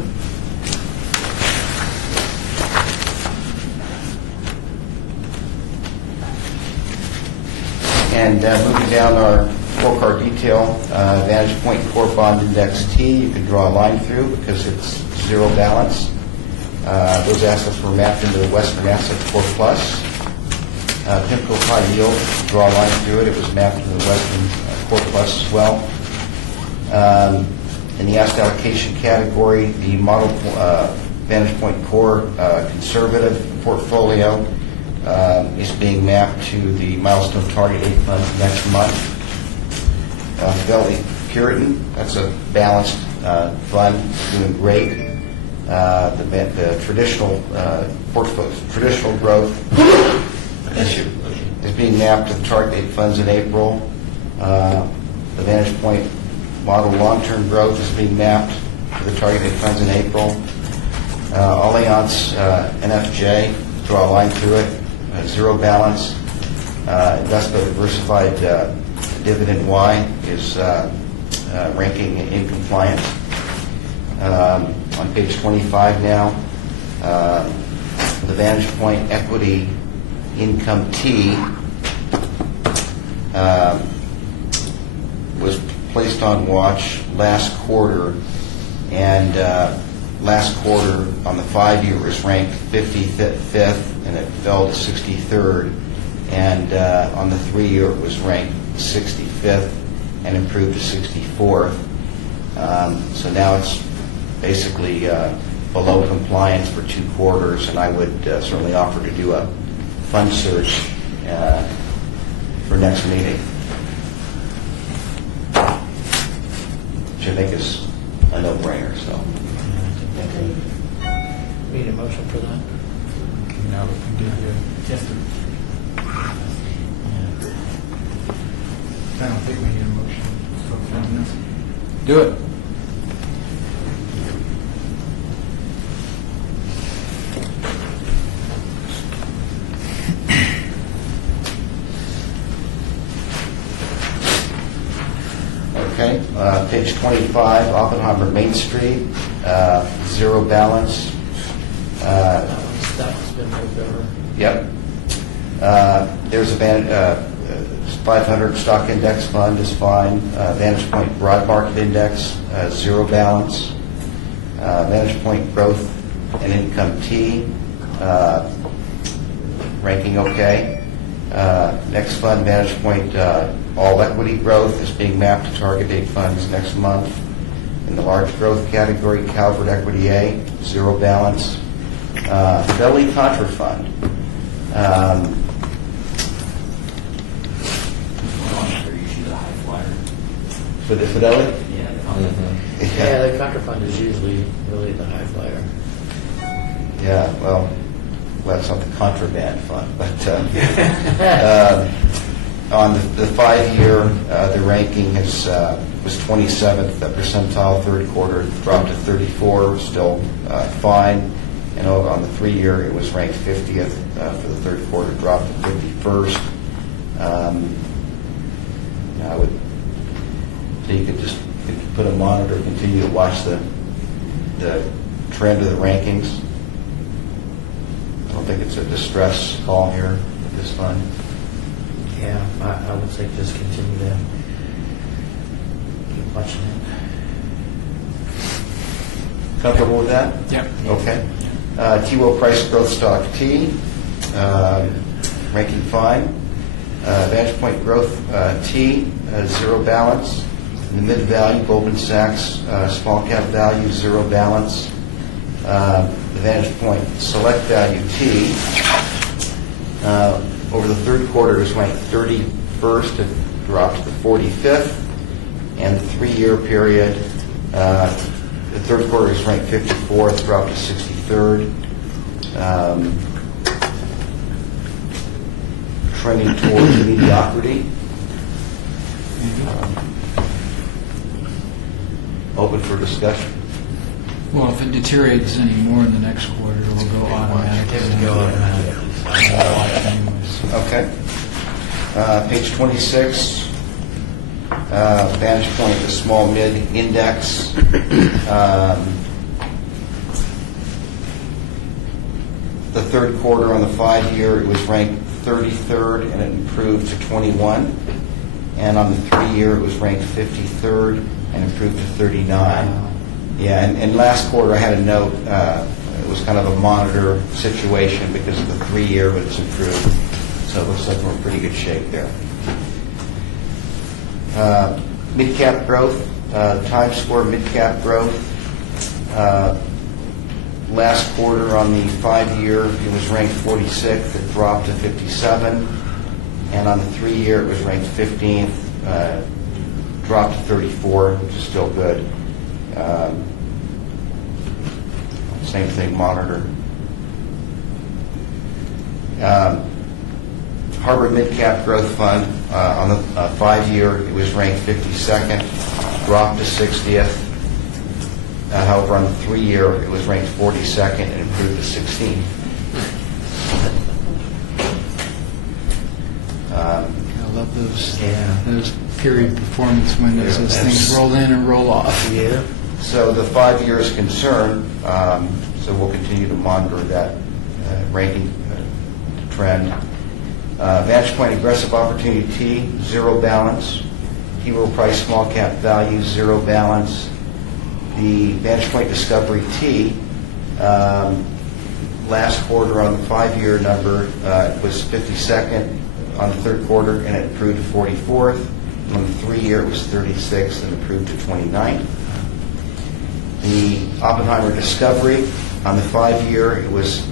And moving down our scorecard detail, Vantage Point Core Bond Index T, you can draw a line through because it's zero balance. Those assets were mapped into the Western Asset Core Plus. PIMCO High Yield, draw a line through it, it was mapped into the Western Core Plus as well. In the asset allocation category, the model Vantage Point Core conservative portfolio is being mapped to the milestone target 8 funds next month. Fidelity Puritan, that's a balanced fund, doing great. The traditional portfolio, traditional growth is being mapped to the target 8 funds in April. The Vantage Point Model Long-Term Growth is being mapped to the targeted funds in April. Allianz NFJ, draw a line through it, zero balance. Invesco Diversified Dividend Y is ranking in compliance. On page 25 now, the Vantage Point Equity Income T was placed on watch last quarter, and last quarter on the 5-year was ranked 55th, and it fell to 63rd, and on the 3-year it was ranked 65th and improved to 64th. So now it's basically below compliance for 2 quarters, and I would certainly offer to do a fund search for next meeting, which I think is a no-brainer. So, Need a motion for that? No, we can do just I don't think we need a motion for this. Do it. okay, page 25, Oppenheimer Main Street, zero balance. That one's been moved over. Yep. There's a 500 stock index fund is fine. Vantage Point Broad Market Index, zero balance. Vantage Point Growth and Income T, ranking okay. Next fund, Vantage Point All Equity Growth, is being mapped to target date funds next month. In the large growth category, Calvert Equity A, zero balance. Fidelity Contra Fund. They're usually the high flyer. For the Fidelity? Yeah. Yeah, the contra fund is usually really the high flyer. Yeah, well, that's not the contraband fund, but on the 5-year, the ranking was 27th percentile, third quarter, dropped to 34, still fine. And on the 3-year, it was ranked 50th for the third quarter, dropped to 51st. I would, so you could just put a monitor, continue to watch the the trend of the rankings. I don't think it's a distress call here with this fund. Yeah, I would say just continue to keep watching it. Comfortable with that? Yep. Okay. T-Will price growth stock T, ranking fine. Vantage Point growth T, zero balance. In the mid value, Goldman Sachs small cap value, zero balance. The Vantage Point select value T, over the third quarter it was ranked 31st, it dropped to 45th, and the 3-year period, the third quarter was ranked 54th, dropped to 63rd. Trending towards mediocrity. Open for discussion. Well, if it deteriorates any more in the next quarter, it will go automatically. Anyways. Okay. Page 26, Vantage Point, the small mid index. The third quarter on the 5-year, it was ranked 33rd and it improved to 21. And on the 3-year, it was ranked 53rd and improved to 39. Yeah, and last quarter I had a note, it was kind of a monitor situation because of the 3-year, but it's improved. So it looks like we're in pretty good shape there. Mid-cap growth, Times Square mid-cap growth. Last quarter on the 5-year, it was ranked 46th. It dropped to 57. And on the 3-year, it was ranked 15th. Dropped to 34, which is still good. Same thing, monitor. Harvard Mid-Cap Growth Fund, on the 5-year, it was ranked 52nd, dropped to 60th. However, on the 3-year, it was ranked 42nd and improved to 16th. I love those period performance windows, as things roll in and roll off. Yeah. So the 5 years concern, so we'll continue to monitor that ranking trend. Vantage Point aggressive opportunity T, zero balance. T Rowe Price small cap value, zero balance. The Vantage Point Discovery T, last quarter on the 5-year number was 52nd on the third quarter and it improved to 44th. On the 3-year it was 36th and improved to 29th. The Oppenheimer Discovery on the 5-year, it was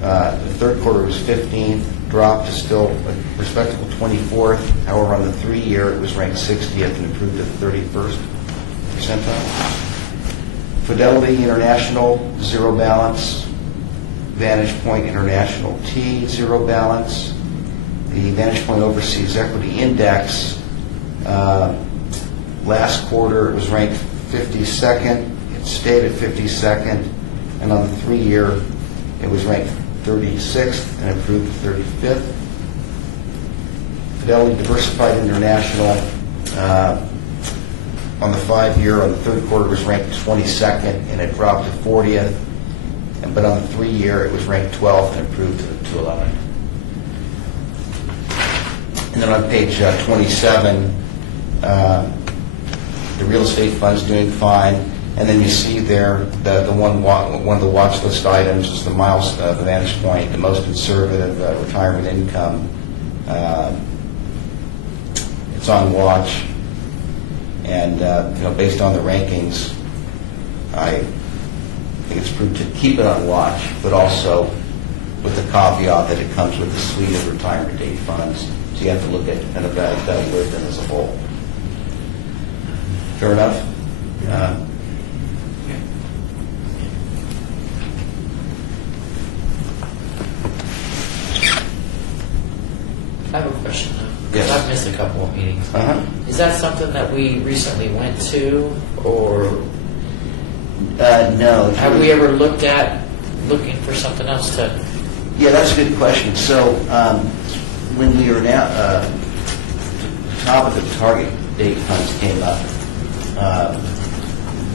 the third quarter was 15th, dropped to still a respectable 24th. However, on the 3-year, it was ranked 60th and improved to the 31st percentile. Fidelity International, zero balance. Vantage Point International T, zero balance. The Vantage Point Overseas Equity Index, last quarter, it was ranked 52nd. Stayed at 52nd, and on the 3-year, it was ranked 36th and improved to 35th. Fidelity Diversified International, on the 5-year, on the third quarter, was ranked 22nd and it dropped to 40th, but on the 3-year, it was ranked 12th and improved to 211. And then on page 27, the real estate fund's doing fine. And then you see there the one of the watch list items is the milestone, the Vantage Point, the most conservative retirement income. It's on watch, and based on the rankings, I think it's prudent to keep it on watch, but also with the caveat that it comes with a suite of retirement date funds. So you have to look at and evaluate them as a whole. Fair enough? I have a question though. Yes. I've missed a couple of meetings. Uh-huh. Is that something that we recently went to, or No. have we ever looking for something else to? Yeah, that's a good question. So when we were now, the topic of target date funds came up,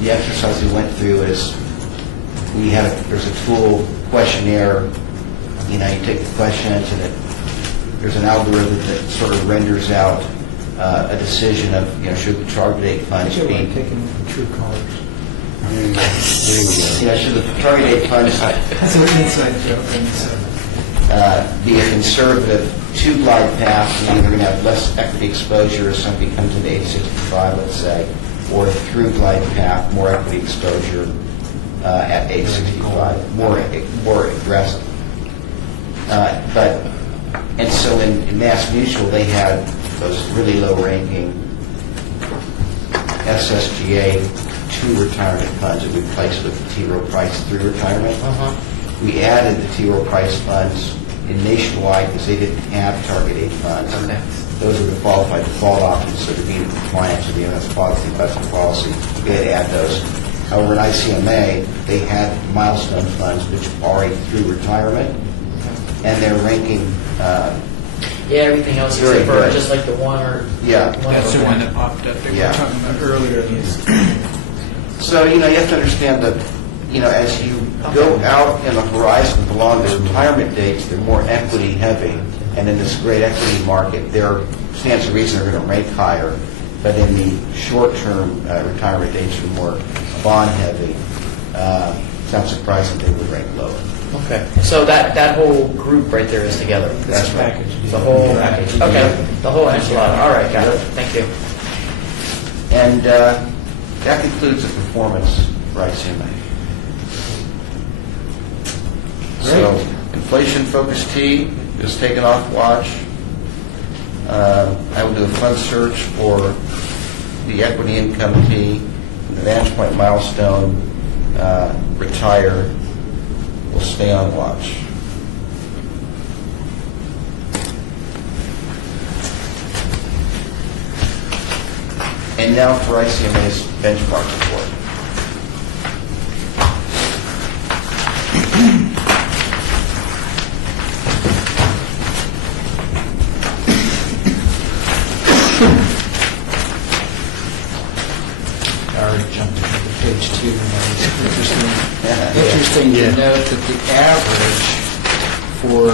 the exercise we went through is there's a tool questionnaire, you take the questions and there's an algorithm that sort of renders out a decision of, should the target date funds be, taking the true colors. should the target date funds That's an inside joke. be a conservative two glide path, meaning they're going to have less equity exposure if somebody comes into age 65, let's say, or a through glide path, more equity exposure at age 65, more aggressive. And so in Mass Mutual, they had those really low-ranking SSGA 2 retirement funds that we placed with the T. Rowe Price 3 retirement. We added the T. Rowe Price funds in Nationwide because they didn't have target date funds. Okay. Those were the qualified default options, so to be in compliance with the MS policy, investment policy, we had to add those. However, in ICMA, they had milestone funds, which are through retirement, and they're ranking. Yeah, everything else Very except for good. just like the one or Yeah. one That's of the them. one that popped up that we Yeah. were talking about earlier. So, you have to understand that, as you go out in the horizon with the longest retirement dates, they're more equity heavy. And in this great equity market, there stands to reason they're going to rank higher. But in the short-term retirement dates, are more bond heavy. It's not surprising they would rank lower. Okay, so that whole group right there is together. That's right. The whole package. Okay, the whole enchilada. All right, got it. Thank you. And that concludes the performance for ICMA. So, inflation-focused T is taken off watch. I will do a fund search for the equity income T, the Vantage Point milestone retire will stay on watch. And now for ICMA's benchmark report. I already jumped ahead to page 2, and that was interesting to note that the average for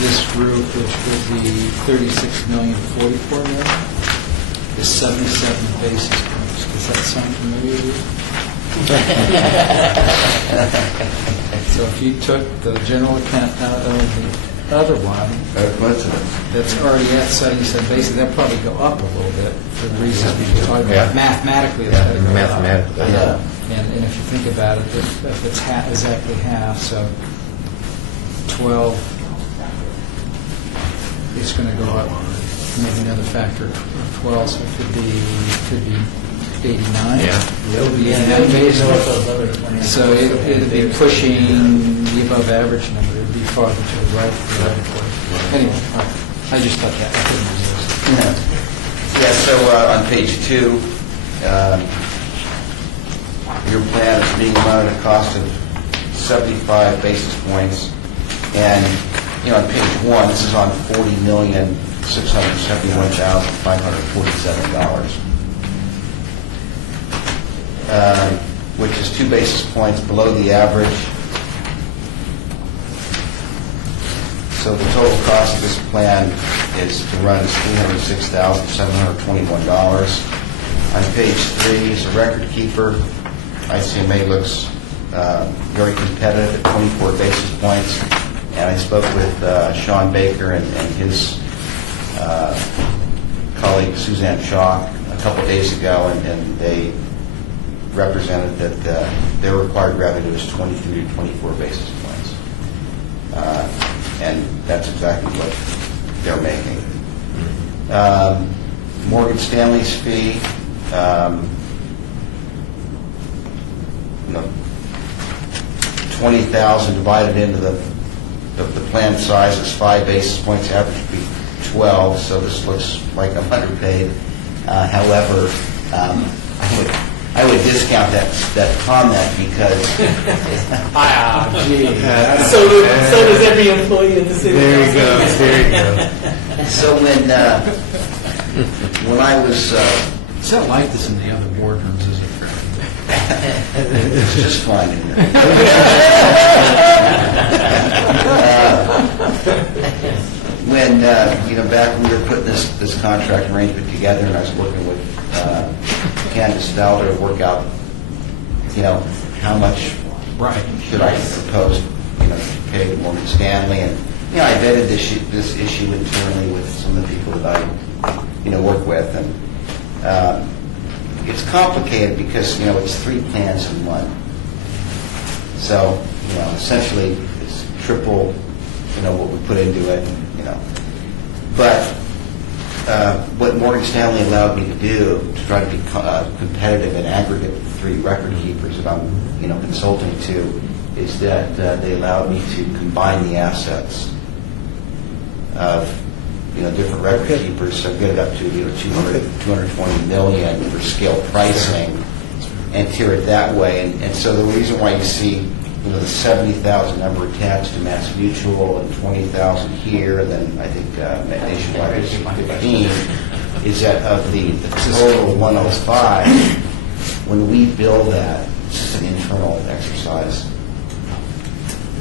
this group, which would be 36,044 million, is 77 basis points. Does that sound familiar to you? So if you took the general account out of the other one, Coincidence. that's already at 77 basis, that'll probably go up a little bit for the reasons we were talking Yeah. about. Mathematically, it's got to go up. Mathematically, Yeah. And if you think about it, if it's exactly half, so 12, it's going to go up maybe another factor of 12, so it could be 89. Yeah. It'll be 89 basis points. So it'd be pushing the above average number. It'd be farther to the right. Anyway, all right. I just thought that. I couldn't resist. Yeah, so on page 2, your plan is being run at a cost of 75 basis points. And, on page 1, this is on $40,671,547, which is 2 basis points below the average. So the total cost of this plan is to run is $306,721. On page 3 is a record keeper. ICMA looks very competitive at 24 basis points. And I spoke with Sean Baker and his colleague Suzanne Chalk a couple of days ago, and they represented that their required revenue is 23 to 24 basis points. And that's exactly what they're making. Morgan Stanley's fee, $20,000 divided into the plan size is 5 basis points, average would be 12, so this looks like I'm underpaid. However, I would discount that comment because So does every employee in the city. There you go, there you go. so when I was It's not like this in the other boardrooms, is it? It's just fun. When, back when we were putting this contract arrangement together, and I was working with Candace Felder to work out, how much should I propose, to pay to Morgan Stanley, and, I vetted this issue internally with some of the people that I, work with, and it's complicated because, it's 3 plans in one. So, essentially, it's triple, what we put into it, But what Morgan Stanley allowed me to do to try to be competitive and aggregate with the 3 record keepers that I'm, consulting to, is that they allowed me to combine the assets of, different record keepers, so get it up to, 220 million for scale pricing, and tier it that way. And so the reason why you see, the 70,000 number attached to Mass Mutual and 20,000 here, and then I think Nationwide is 15, is that of the total 105, when we bill that, it's just an internal exercise.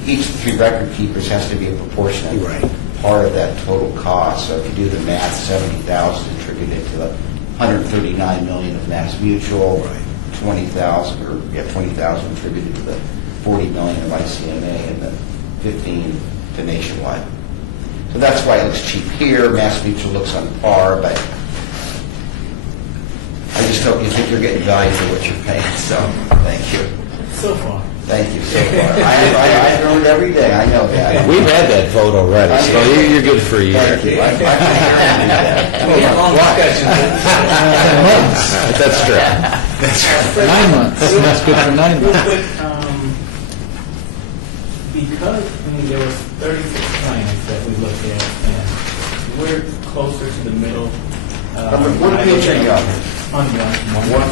Each of the 3 record keepers has to be a proportionate part of that total cost. So if you do the math, 70,000 attributed to the 139 million of Mass Mutual, 20,000 attributed to the 40 million of ICMA, and the 15 to Nationwide. So that's why it looks cheap here. Mass Mutual looks on par, but I just hope you think you're getting value for what you're paying. So thank you. So far. Thank you so far. I learn it every day. I know that. We've had that vote already, so you're good for a year. Thank you. I can guarantee We had long discussions. 10 months. That's true. 9 months. That's good for 9 Real months. quick, because there was 36 plans that we looked at, and we're closer to the middle. What page are you on? On one.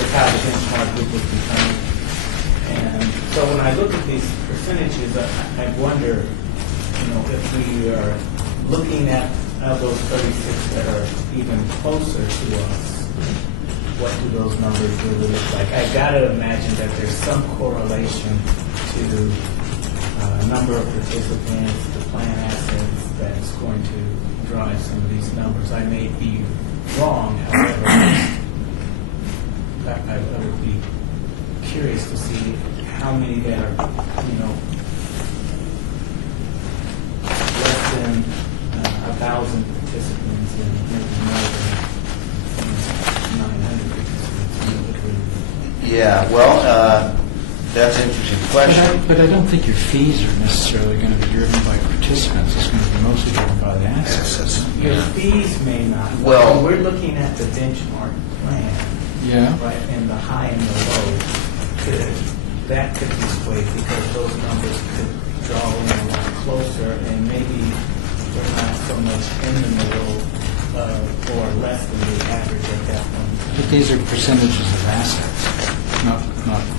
It's how the benchmark group was determined. And so when I look at these percentages, I wonder, if we are looking at those 36 that are even closer to us, what do those numbers really look like? I got to imagine that there's some correlation to number of participants, the plan assets, that's going to drive some of these numbers. I may be wrong, however, I would be curious to see how many that are, less than 1,000 participants and maybe more than 900 participants. Yeah, well, that's an interesting question. But I don't think your fees are necessarily going to be driven by participants. It's going to be mostly driven by the assets. Your fees may not. Well- We're looking at the benchmark plan, Yeah. right, and the high and the low. That could be swayed because those numbers could draw in a lot closer, and maybe we're not so much in the middle or less than the average at that point. But these are percentages of assets,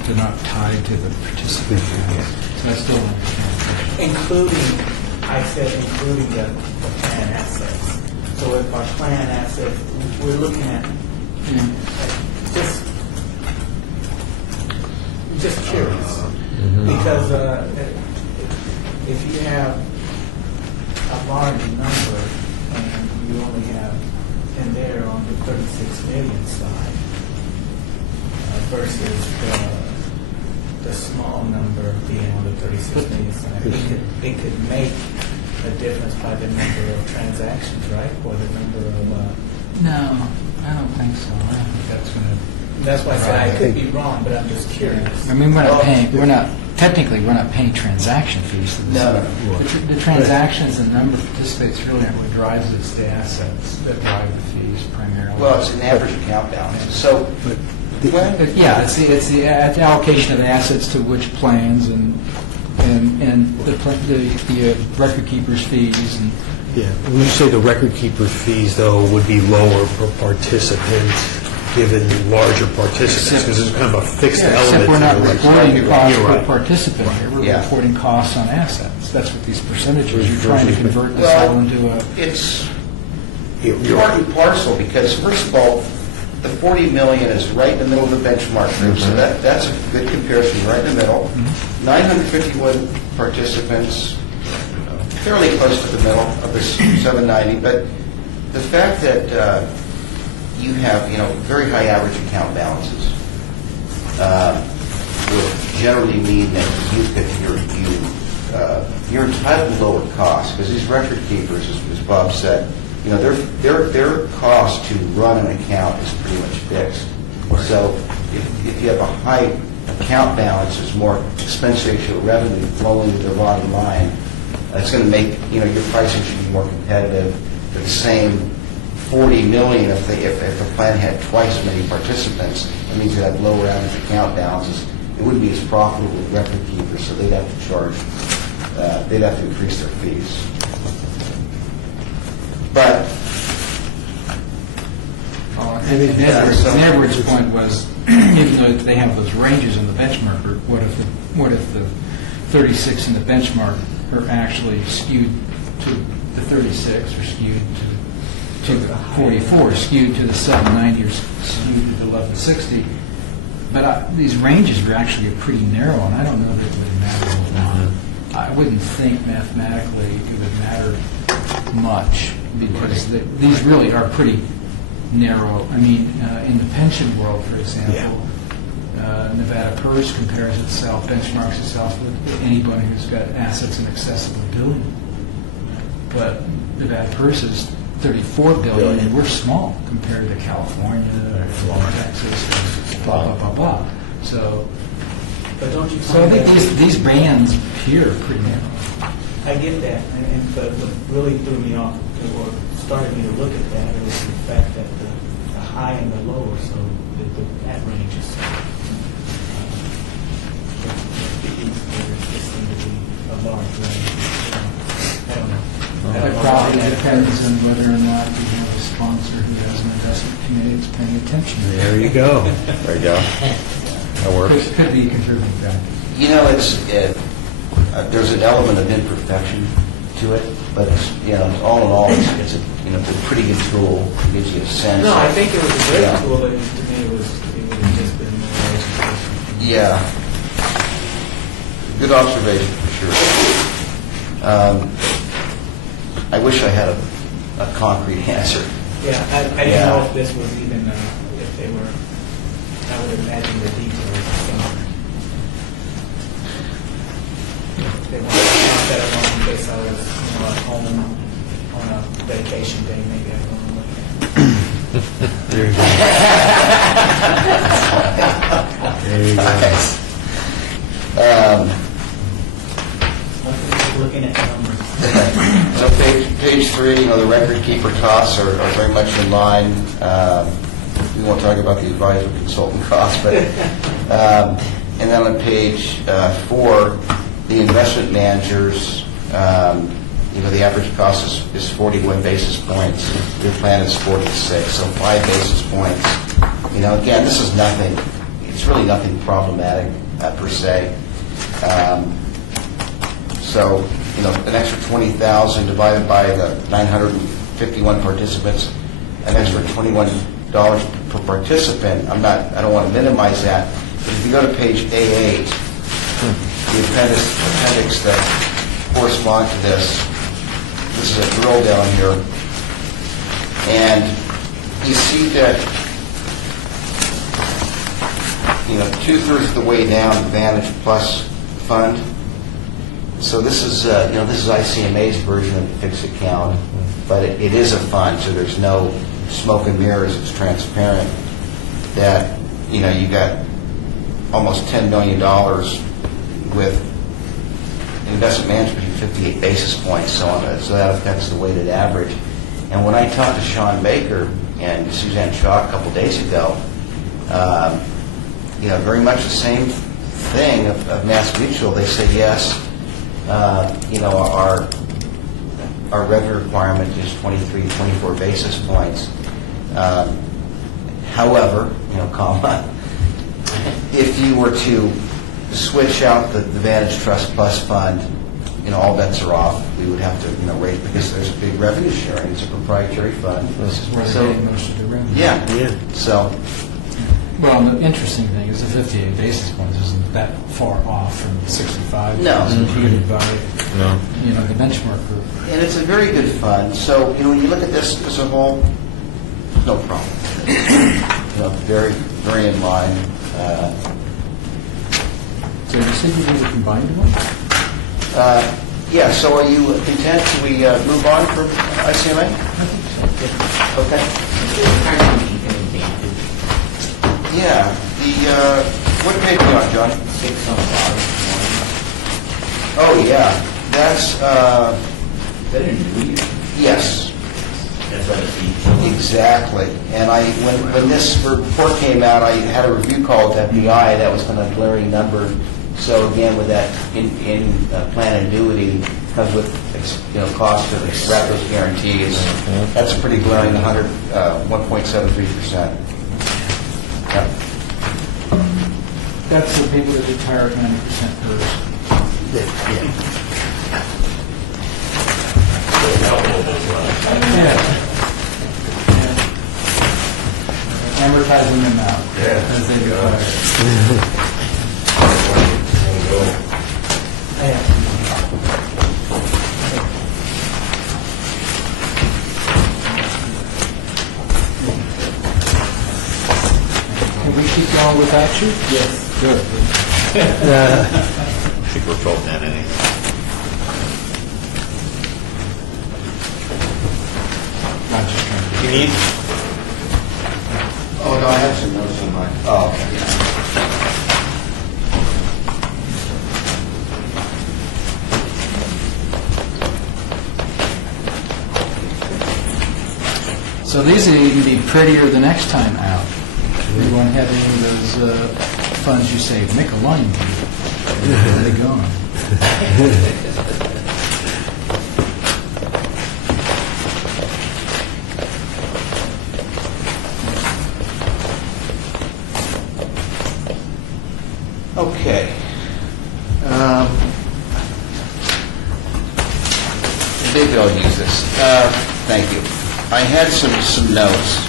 they're not tied to the participant fees. So I still don't understand. Including the plan assets. So if our plan assets, we're looking at just curious, because if you have a large number and you only have 10 there on the 36 million side versus the small number being on the 36 million side, it could make a difference by the number of transactions, right, or the number of. No, I don't think so. I don't think that's going to. That's why I said I could be wrong, but I'm just curious. I mean, we're not paying transaction fees to this. No. The transactions and number of participants really aren't what drives it. It's the assets that drive the fees primarily. Well, it's an average account balance. So, But yeah, it's the allocation of the assets to which plans and the record keeper's fees and. Yeah, when you say the record keeper fees, though, would be lower per participant, given larger participants, because there's kind of a fixed element. Except we're not to it. reporting costs You're per right. participant here. We're Yeah. reporting costs on assets. That's what these percentages, you're trying to convert this all into a. it's You're part and parcel, because first of all, the 40 million is right in the middle of the benchmark group, so that's a good comparison, right in the middle. 951 participants, fairly close to the middle of this 790, but the fact that you have, very high average account balances will generally mean that you're entitled to lower costs, because these record keepers, as Bob said, their cost to run an account is pretty much fixed. So if you have a high account balance, there's more expense ratio revenue flowing to the bottom line. It's going to make, your pricing should be more competitive. The same 40 million, if the plan had twice as many participants, that means you have lower average account balances. It wouldn't be as profitable with record keepers, so they'd have to charge, they'd have to increase their fees. But Edward's point was, even though they have those ranges in the benchmark group, what if the 36 in the benchmark are actually skewed to the 36, or skewed to the 44, skewed to the 790, or skewed to the 1160? But these ranges are actually pretty narrow, and I don't know that it would matter. I wouldn't think mathematically it would matter much, because these really are pretty narrow. I mean, in the pension world, for example, Nevada PERS compares itself, benchmarks itself with anybody who's got assets in excess of $1 billion. But Nevada PERS is $34 billion, and we're small compared to California or Florida, Texas, or blah, blah, blah, blah. So, But don't you so I find think that- these bands here are pretty narrow. I get that, but what really threw me off, or started me to look at that, is the fact that the high and the low are so, that range is so. There seems to be a large range. I don't know. It probably depends on whether or not you have a sponsor who has an investment committee that's paying attention. There you go. There you go. That works. Could be a contributing factor. There's an element of imperfection to it, but it's, all in all, it's a pretty good tool. It gives you a sense. No, I think it was a great Yeah. tool, but to me it would have just been more education. Yeah. Good observation, for sure. I wish I had a concrete answer. Yeah, I didn't Yeah. know if this was even, if they were, I would imagine the details of something. They wanted to set it on in case I was, at home on a vacation day, maybe I'd want to look at it. There you go. There you go. Looking at numbers. So page 3, the record keeper costs are very much in line. We won't talk about the advisor consultant costs, but and then on page 4, the investment managers, the average cost is 41 basis points. Your plan is 46, so 5 basis points. Again, this is nothing. It's really nothing problematic per se. So, an extra 20,000 divided by the 951 participants, an extra $21 per participant. I don't want to minimize that. But if you go to page A8, the appendix that correspond to this is a drill down here, and you see that 2/3 of the way down, Advantage Plus Fund. So this is ICMA's version of the fixed account, but it is a fund, so there's no smoke and mirrors. It's transparent. That you got almost $10 million with investment management at 58 basis points, so that affects the weighted average. And when I talked to Sean Baker and Suzanne Shaw a couple days ago, very much the same thing of Mass Mutual. They said yes. Our revenue requirement is 23, 24 basis points. However, if you were to switch out the Vantage Trust Plus Fund all bets are off. We would have to, rate, because there's a big revenue sharing. It's a proprietary fund. This is where So- they're getting most of the revenue. Yeah. Yeah. So, Well, and the interesting thing is the 58 basis points isn't that far off from 65. No. As imputed by, No. the benchmark group. and it's a very good fund. So, when you look at this as a whole, no problem. Very, very in line. So you said you need a combined one? Yeah, so are you content? Should we move on from ICMA? Okay. Yeah, what page are you on, John? 6 on the bottom. Oh, yeah, that's, Is that in New Year? yes, That's what I see. exactly. And when this report came out, I had a review call with FBI, that was kind of a glaring number. So again, with that in plan annuity comes with, cost to wrap those guarantees. That's pretty glaring, 1.73%. Yep. That's the people that retire at 90% first. Yeah. Amortizing them out as they retire. Can we keep going without you? Yes. Good. I think we're voting that anyway. Not just trying to. You need? Oh, no, I have some notes on mine. Oh, okay. So these will even be prettier the next time out. We won't have any of those funds you saved. Make a line. Where they going? Okay. Maybe I'll use this. Thank you. I had some notes,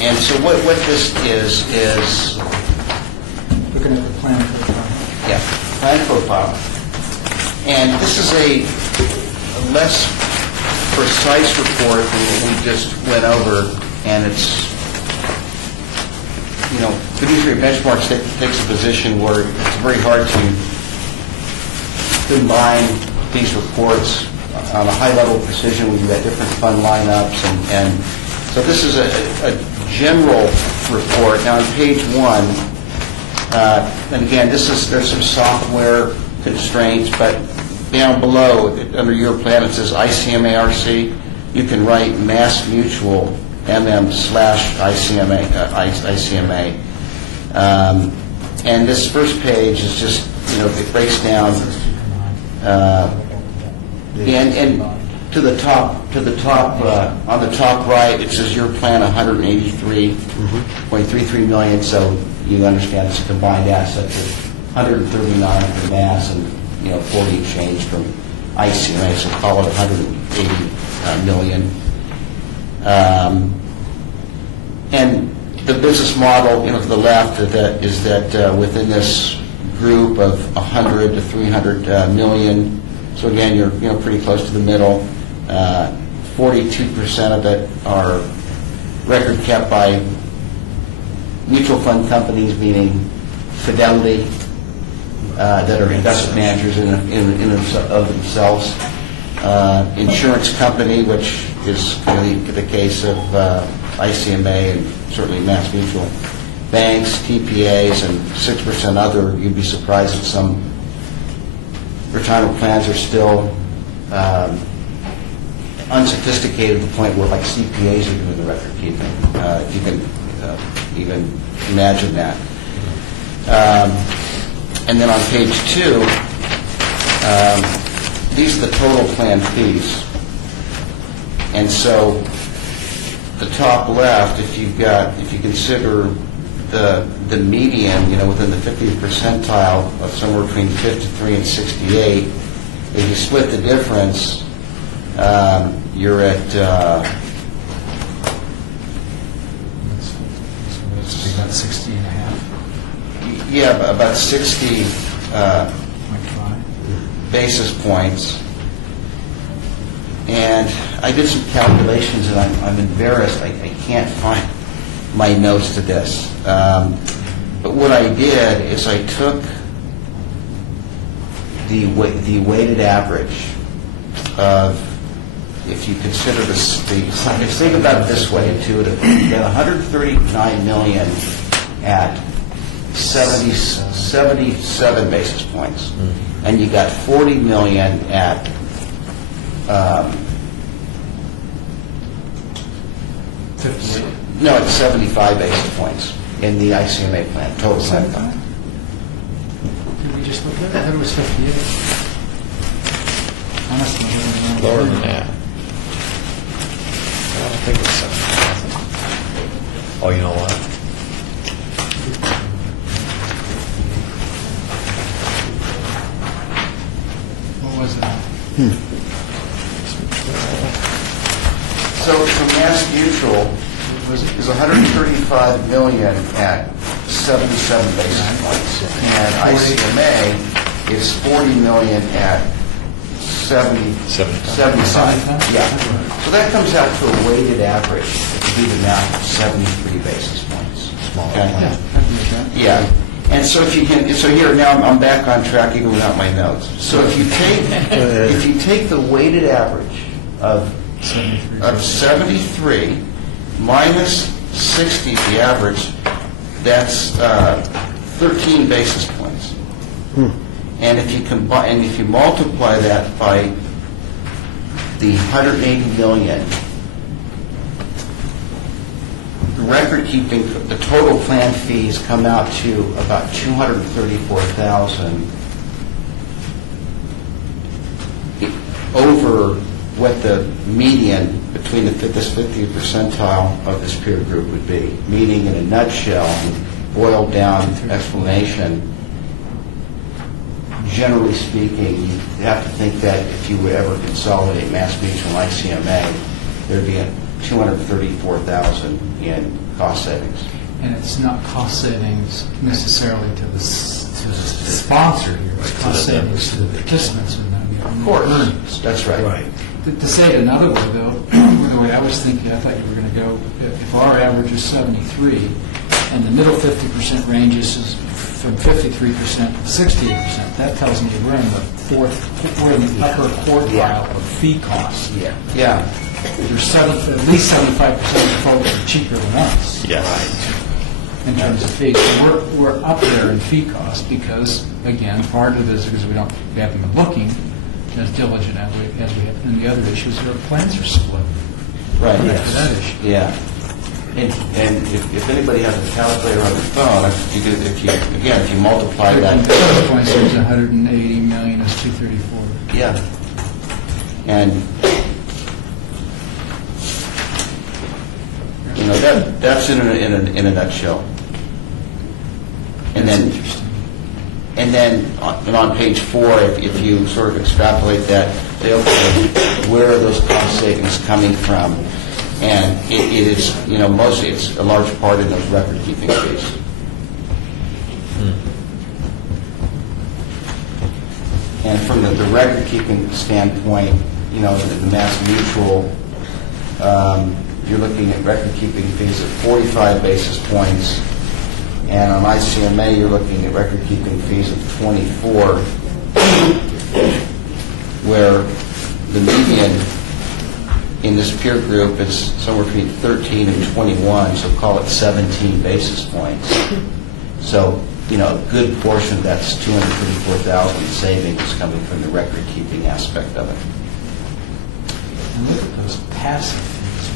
and so what this is Looking at the plan profile. yeah, plan profile, and this is a less precise report than what we just went over, and it's Fiduciary Benchmarks takes a position where it's very hard to combine these reports on a high level of precision. We've got different fund lineups, and so this is a general report. Now on page 1, and again, there's some software constraints, but down below, under your plan, it says ICMA-RC. You can write Mass Mutual MM/ICMA. And this first page is just, it breaks down, and to the top, on the top right, it says your plan 183.33 million, so you understand it's a combined assets of 139 for Mass and, 40 change from ICMA, so call it 180 million. And the business model, to the left is that within this group of 100 to 300 million, so again, you're pretty close to the middle. 42% of it are record kept by mutual fund companies, meaning Fidelity, that are investment managers of themselves. Insurance company, which is the case of ICMA and certainly Mass Mutual. Banks, TPAs, and 6% other. You'd be surprised that some retirement plans are still unsophisticated to the point where like CPAs are doing the record keeping. You can even imagine that. And then on page 2, these are the total plan fees. And so the top left, if you consider the median, within the 50th percentile of somewhere between 53 and 68, if you split the difference, you're at, It's about 60 and a half, yeah, about 60 .5. basis points. And I did some calculations, and I'm embarrassed. I can't find my notes to this. But what I did is I took the weighted average of, if you consider this, think about it this way, intuitively. You got 139 million at 77 basis points, and you got 40 million at 58. no, it's 75 basis points in the ICMA plan, total plan. 75? Did we just look at that? I thought it was 58. Honestly, I don't know. Lower than that. I don't think it's 7,000. Oh, you know what? What was that? So Mass Mutual is 135 million at 77 basis points, and ICMA is 40 million at 75. Yeah. So that comes out to a weighted average, if you do the math, of 73 basis points. Smaller Okay? plan. Yeah. And so if you can, so here, now I'm back on track even without my notes. So if you take the weighted average of 73 minus 60, the average, that's 13 basis points. And if you combine, and if you multiply that by the 180 million, the record keeping, the total plan fees come out to about 234,000 over what the median between this 50th percentile of this peer group would be. Meaning, in a nutshell, boiled down explanation, generally speaking, you have to think that if you would ever consolidate Mass Mutual and ICMA, there'd be a 234,000 in cost savings. And it's not cost savings necessarily to the sponsor here, it's cost savings to the participants in the earnings. That's right. Right. To say it another way, though, the way I was thinking, I thought you were going to go, if our average is 73, and the middle 50% ranges is from 53% to 68%, that tells me we're in the upper quartile of fee costs. Yeah. There's at least 75% of the folks are cheaper than us. Yes. In terms of fees. So we're up there in fee costs because, again, part of this is because we haven't been looking as diligent as we have. And the other issue is our plans are split. Right. Back to that issue. Yeah. And if anybody has a calculator on their phone, if you multiply that. 13 points is 180 million is 234. Yeah. And, that's in a nutshell. And That's then, interesting. and then on page 4, if you sort of extrapolate that, say, okay, where are those cost savings coming from? And it is, mostly it's a large part in those record-keeping fees. And from the record-keeping standpoint, the Mass Mutual, you're looking at record-keeping fees of 45 basis points, and on ICMA, you're looking at record-keeping fees of 24, where the median in this peer group is somewhere between 13 and 21, so call it 17 basis points. So, a good portion of that's 234,000 savings coming from the record-keeping aspect of it. And look at those passive fees.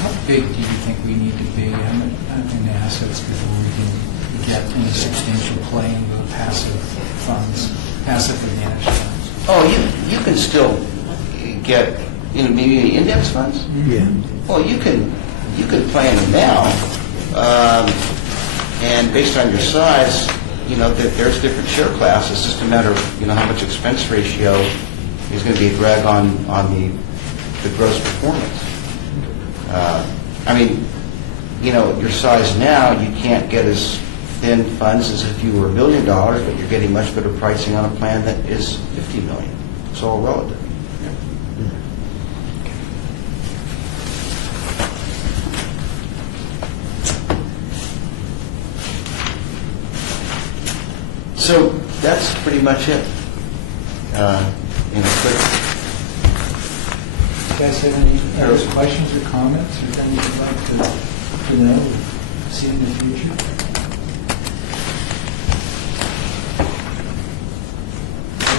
How big do you think we need to be in assets before we can get any substantial play into the passive funds, passively managed funds? Oh, you can still get, maybe index funds? Yeah. Well, you can you could plan it now, and based on your size, there's different share classes. It's just a matter of, how much expense ratio is going to be a drag on the gross performance. Your size now, you can't get as thin funds as if you were $1 million, but you're getting much better pricing on a plan that is $50 million. It's all relative. So that's pretty much it. Quick. You guys have any other questions or comments or things you'd like to know or see in the future?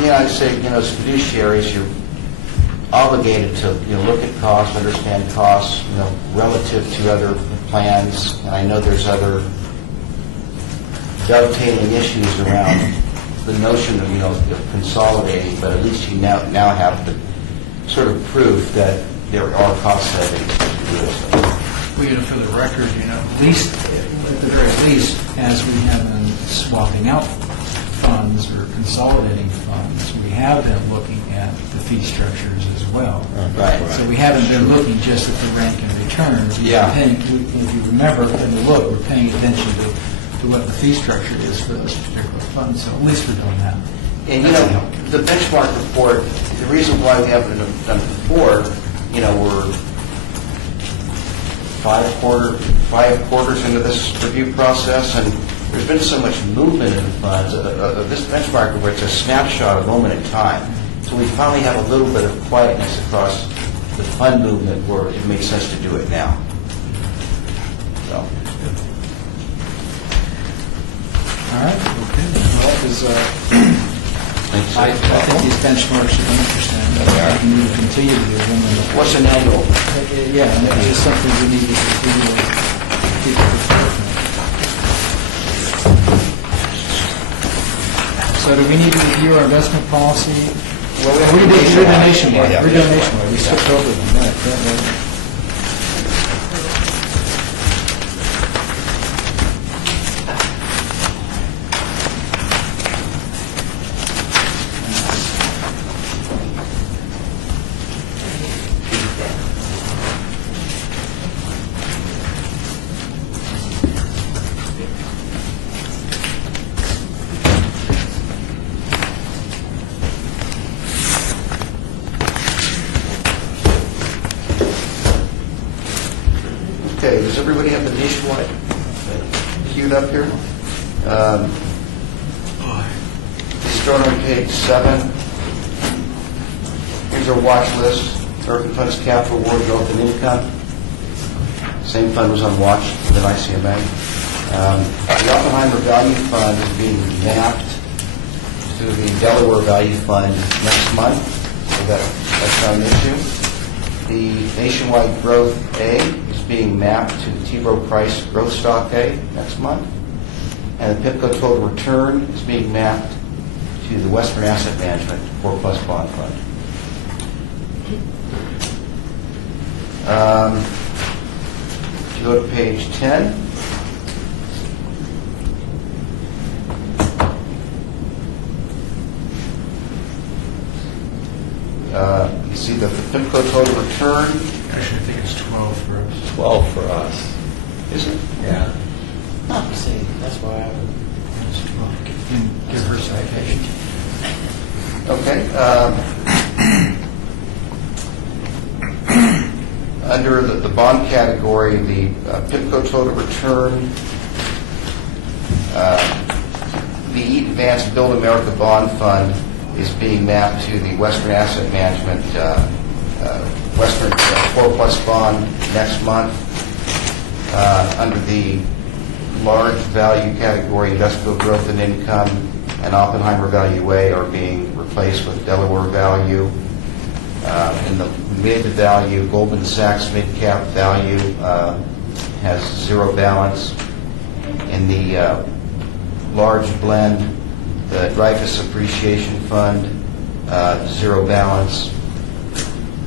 I'd say, as fiduciaries, you're obligated to, look at costs, understand costs, relative to other plans. And I know there's other dovetailing issues around the notion of, consolidating, but at least you now have the sort of proof that there are cost savings to do this. For the record, at the very least, as we have been swapping out funds or consolidating funds, we have been looking at the fee structures as well. Right. So we haven't been looking just at the rank and returns. If you remember in the look, we're paying attention to what the fee structure is for this particular fund. So at least we're doing that. And the benchmark report, the reason why we haven't done it before, we're five quarters into this review process, and there's been so much movement in the funds. This benchmark report, it's a snapshot, a moment in time. So we finally have a little bit of quietness across the fund movement where it makes sense to do it now. So. All right. Okay. Well, I think these benchmarks are interesting. We need to continue to do them. What's an annual? Yeah, and it's just something we need to continue to keep at the forefront. So do we need to review our investment policy? Well, we did the nationwide. Yeah, We're doing nationwide. We skipped over them. Right. Okay, does everybody have the nationwide queued up here? Start on page 7. Here's our watch list. American Funds Capital Award Growth and Income. Same fund was on watch with ICMA. The Oppenheimer Value Fund is being mapped to the Delaware Value Fund next month, so that's not an issue. The Nationwide Growth A is being mapped to the T. Rowe Price Growth Stock A next month. And the PIPCO Total Return is being mapped to the Western Asset Management 4+ Bond Fund. If you go to page 10, you see that the PIPCO Total Return. Actually, I think it's 12 for us. 12 for us. Is it? Yeah. See, that's why I would. It's 12. Give her citation. Okay. Under the bond category, the PIPCO Total Return, the Eat Advance Build America Bond Fund is being mapped to the Western Asset Management Western 4+ Bond next month. Under the large value category, Industrial Growth and Income and Oppenheimer Value A are being replaced with Delaware Value. In the mid-value, Goldman Sachs Mid-Cap Value has zero balance. In the large blend, the Dreyfus Appreciation Fund, zero balance.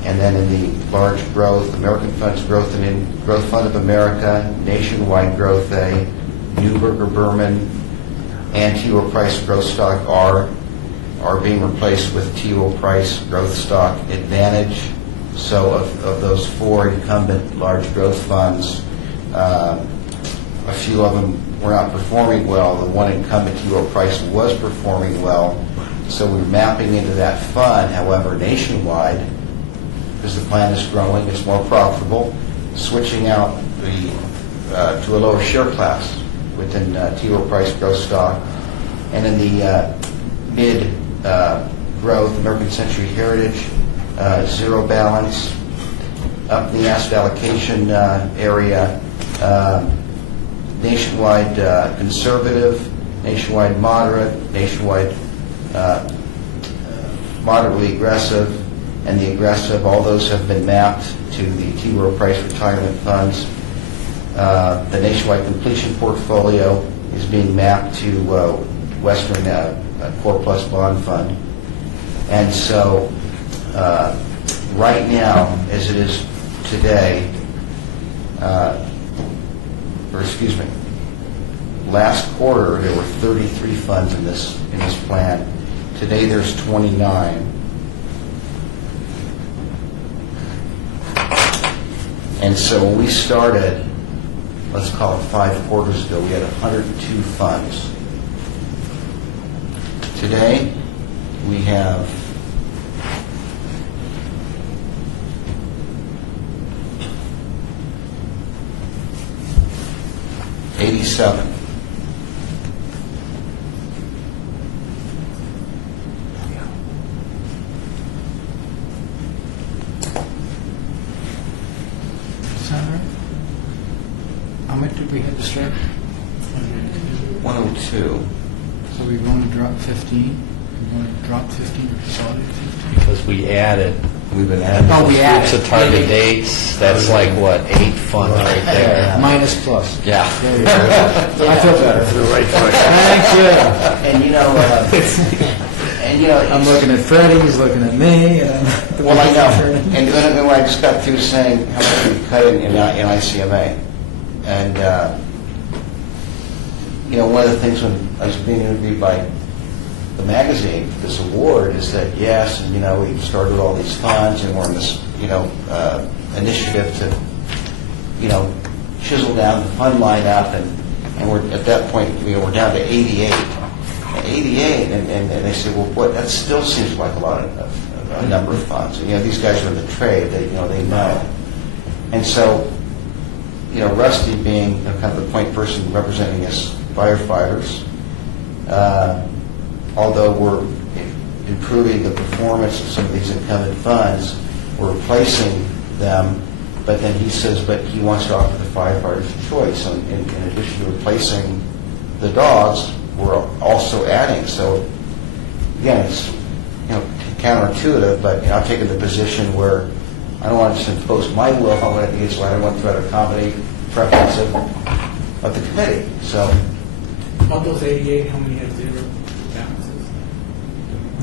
And then in the large growth, American Funds Growth and Growth Fund of America, Nationwide Growth A, Newberger Berman, and T. Rowe Price Growth Stock are being replaced with T. Rowe Price Growth Stock Advantage. So of those four incumbent large growth funds, a few of them were not performing well. The one incumbent, T. Rowe Price, was performing well. So we're mapping into that fund. However, Nationwide, because the plan is growing, it's more profitable, switching out to a lower share class within T. Rowe Price Growth Stock. And in the mid-growth, American Century Heritage, zero balance. Up in the asset allocation area, Nationwide conservative, Nationwide moderate, Nationwide moderately aggressive, and the aggressive, all those have been mapped to the T. Rowe Price retirement funds. The Nationwide completion portfolio is being mapped to Western Core Plus Bond Fund. And so right now, as it is today, last quarter there were 33 funds in this plan. Today there's 29. And so when we started, let's call it 5 quarters ago, we had 102 funds. Today we have 87. Is that right? How much did we have to start? 102. So we want to drop 15? We want to drop 15 or consolidate 15? Because we added, We've been adding. Oh, we added. groups of target dates, that's like, what, 8 funds right there? Minus plus. Yeah. There you go. I feel better. The right place. Thank you. And I'm looking at Freddie, he's looking at me. Well, I know. And then when I just got through saying how much we cut in ICMA, and one of the things when I was being interviewed by the magazine for this award is that yes, and we started all these funds and we're in this initiative to chisel down the fund lineup, and we're at that point we're down to 88. 88, and they said, well, what? That still seems like a number of funds. And, these guys are in the trade; they know. And so, Rusty being kind of the point person representing us firefighters, although we're improving the performance of some of these incumbent funds, we're replacing them. But then he says, but he wants to offer the firefighters a choice. So in addition to replacing the dogs, we're also adding. So again, it's counterintuitive, but I've taken the position where I don't want to just impose my will on what it is, so I don't want to try to accommodate preference of the committee. So Of those 88, how many have zero balances?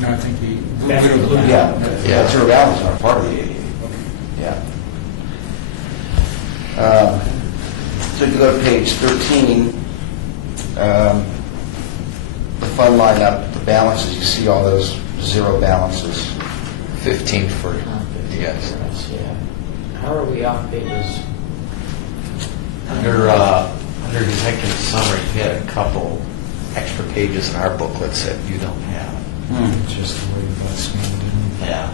No, I think That's included. yeah, zero balance are part of the 88. Yeah. So if you go to page 13, the fund lineup, the balances, you see all those zero balances. 15 for you guys. Yeah. How are we off pages? Under executive summary, you had a couple extra pages in our booklets that you don't have. Just the way that's Yeah.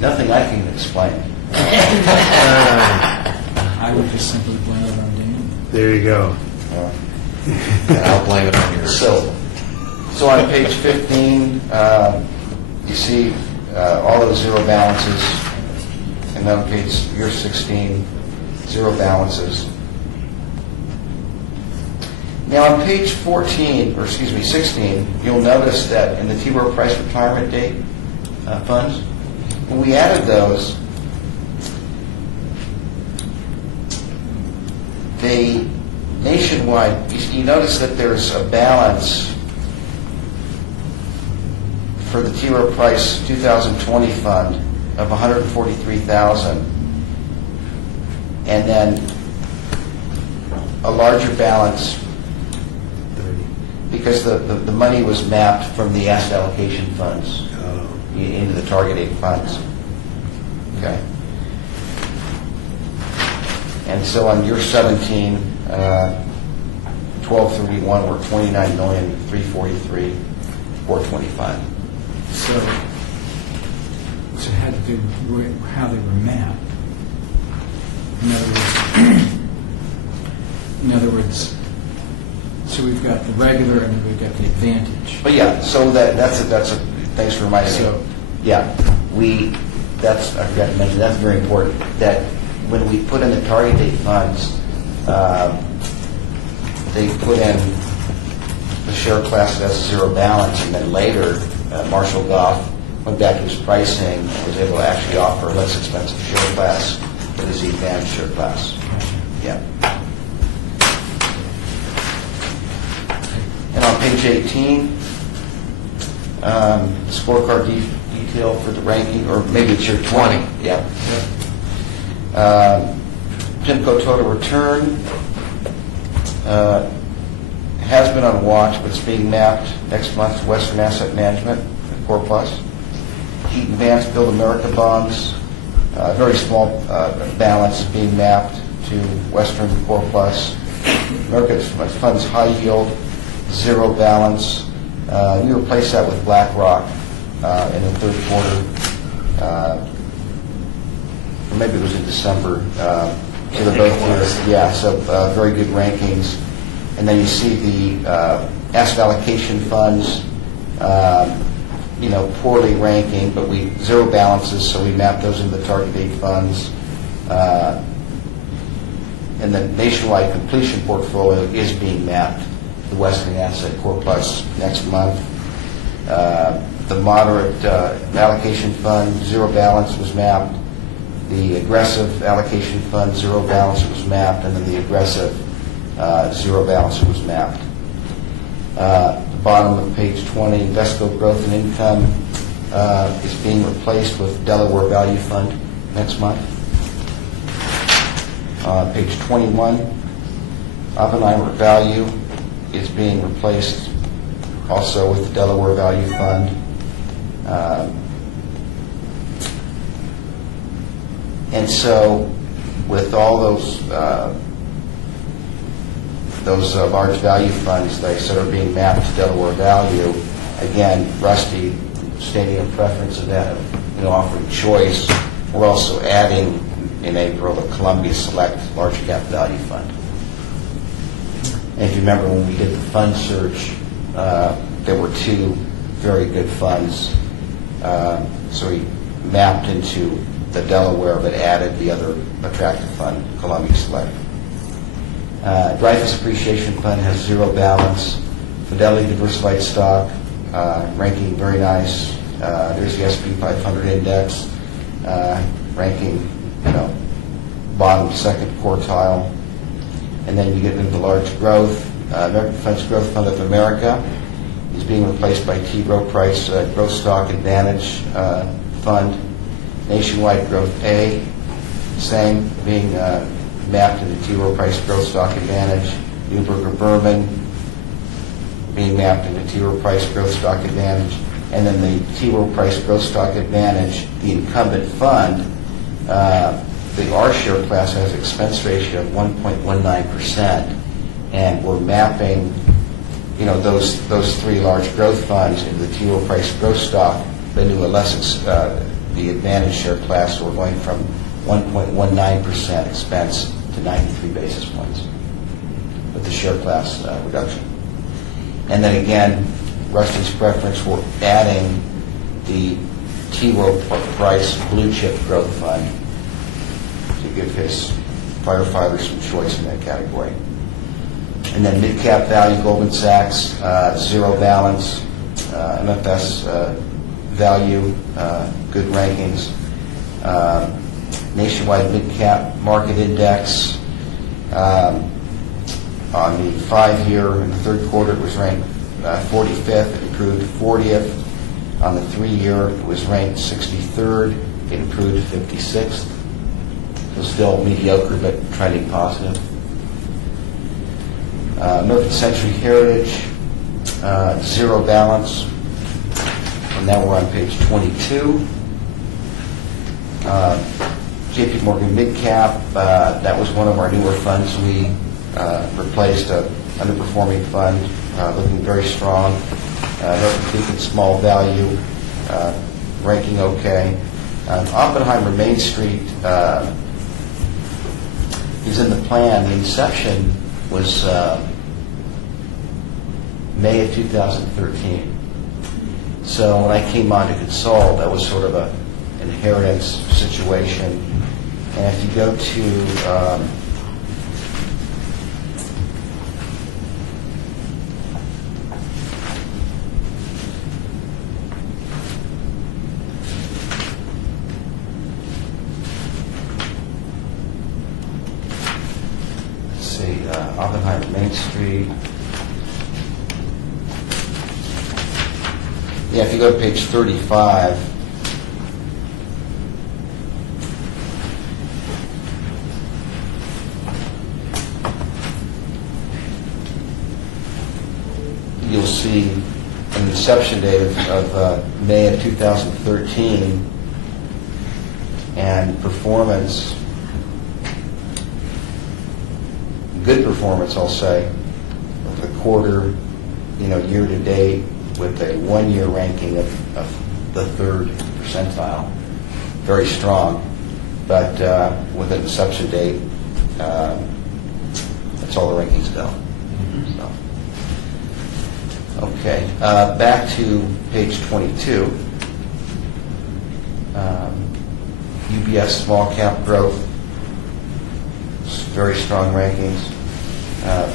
Nothing I can explain. I would just simply blame it on Dan. There you go. And I'll blame it on yours. So on page 15, you see all those zero balances, and then on page 16, zero balances. Now on page 16, you'll notice that in the T. Rowe Price retirement date funds, when we added those, they nationwide, you notice that there's a balance for the T. Rowe Price 2020 fund of $143,000, and then a larger balance because the money was mapped from the asset allocation funds into the target date funds. Okay. And so on year 17, 12/31, we're $29,343,425. So it had to do with how they were mapped. In other words, so we've got the regular and then we've got the advantage. But yeah, so that's a thanks for reminding me. So- Yeah, I forgot to mention, that's very important, that when we put in the target date funds, they put in the share class that has zero balance, and then later, Marshall Goff went back to his pricing and was able to actually offer a less expensive share class that is the advanced share class. Yeah. And on page 18, the scorecard detail for the ranking, or maybe it's year 20. Yeah. PIMCO total return has been on watch, but it's being mapped next month to Western Asset Management, Core Plus. Eaton Vance Build America bonds, very small balance being mapped to Western Core Plus. America Funds High Yield, zero balance. We replaced that with BlackRock in the third quarter. Or maybe it was in December. So they're both here. Yeah, so very good rankings. And then you see the asset allocation funds, poorly ranking, but zero balances, so we map those into the target date funds. And the nationwide completion portfolio is being mapped the Western Asset Core Plus next month. The moderate allocation fund, zero balance was mapped. The aggressive allocation fund, zero balance was mapped, and then the aggressive zero balance was mapped. The bottom of page 20, Invesco Growth and Income is being replaced with Delaware Value Fund next month. Page 21, Oppenheimer Value is being replaced also with the Delaware Value Fund. And so with all those large value funds that I said are being mapped to Delaware Value, again, Rusty stating a preference of that, offering choice. We're also adding in April the Columbia Select Large Cap Value Fund. And if you remember when we did the fund search, there were two very good funds. So we mapped into the Delaware, but added the other attractive fund, Columbia Select. Dreyfus Appreciation Fund has zero balance. Fidelity Diversified Stock, ranking very nice. There's the SP 500 Index, ranking, bottom second quartile. And then you get into the large growth. American Funds Growth Fund of America is being replaced by T. Rowe Price Growth Stock Advantage Fund. Nationwide Growth A, same, being mapped into T. Rowe Price Growth Stock Advantage. Neuberger Berman being mapped into T. Rowe Price Growth Stock Advantage. And then the T. Rowe Price Growth Stock Advantage, the incumbent fund, the R share class has an expense ratio of 1.19%, and we're mapping, those three large growth funds into the T. Rowe Price Growth Stock, but into the advantage share class, so we're going from 1.19% expense to 93 basis points with the share class reduction. And then again, Rusty's preference, we're adding the T. Rowe Price Blue Chip Growth Fund to give his firefighters some choice in that category. And then mid-cap value, Goldman Sachs, zero balance, MFS value, good rankings. Nationwide mid-cap market index, on the 5-year in the third quarter, it was ranked 45th, it improved to 40th. On the 3-year, it was ranked 63rd. It improved to 56th. So still mediocre, but trending positive. American Century Heritage, 0 balance. And now we're on page 22. JP Morgan Mid Cap, that was one of our newer funds. We replaced an underperforming fund, looking very strong. American Beacon Small Value, ranking okay. Oppenheimer Main Street is in the plan. The inception was May of 2013. So when I came on to consult, that was sort of an inheritance situation. And if you go to Oppenheimer Main Street. Yeah, if you go to page 35, you'll see an inception date of May of 2013, and performance, good performance, I'll say, of the quarter, year to date, with a 1-year ranking of the 3rd percentile. Very strong, but with an inception date, that's all the rankings go. So. Okay, back to page 22. UBS Small Cap Growth, very strong rankings.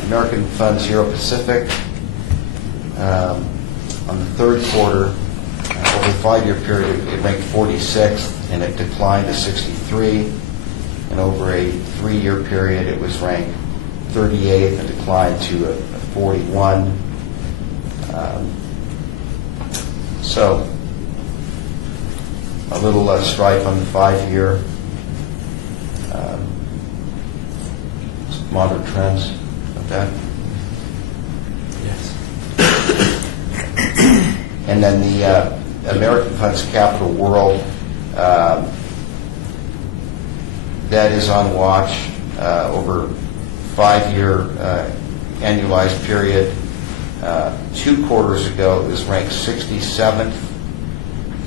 American Fund Zero Pacific, on the 3rd quarter, over the 5-year period, it ranked 46th, and it declined to 63. And over a 3-year period, it was ranked 38th and declined to a 41. So a little strife on the 5-year. Moderate trends. Okay. Yes. And then the American Funds Capital World, that is on watch over 5-year annualized period. 2 quarters ago, it was ranked 67th.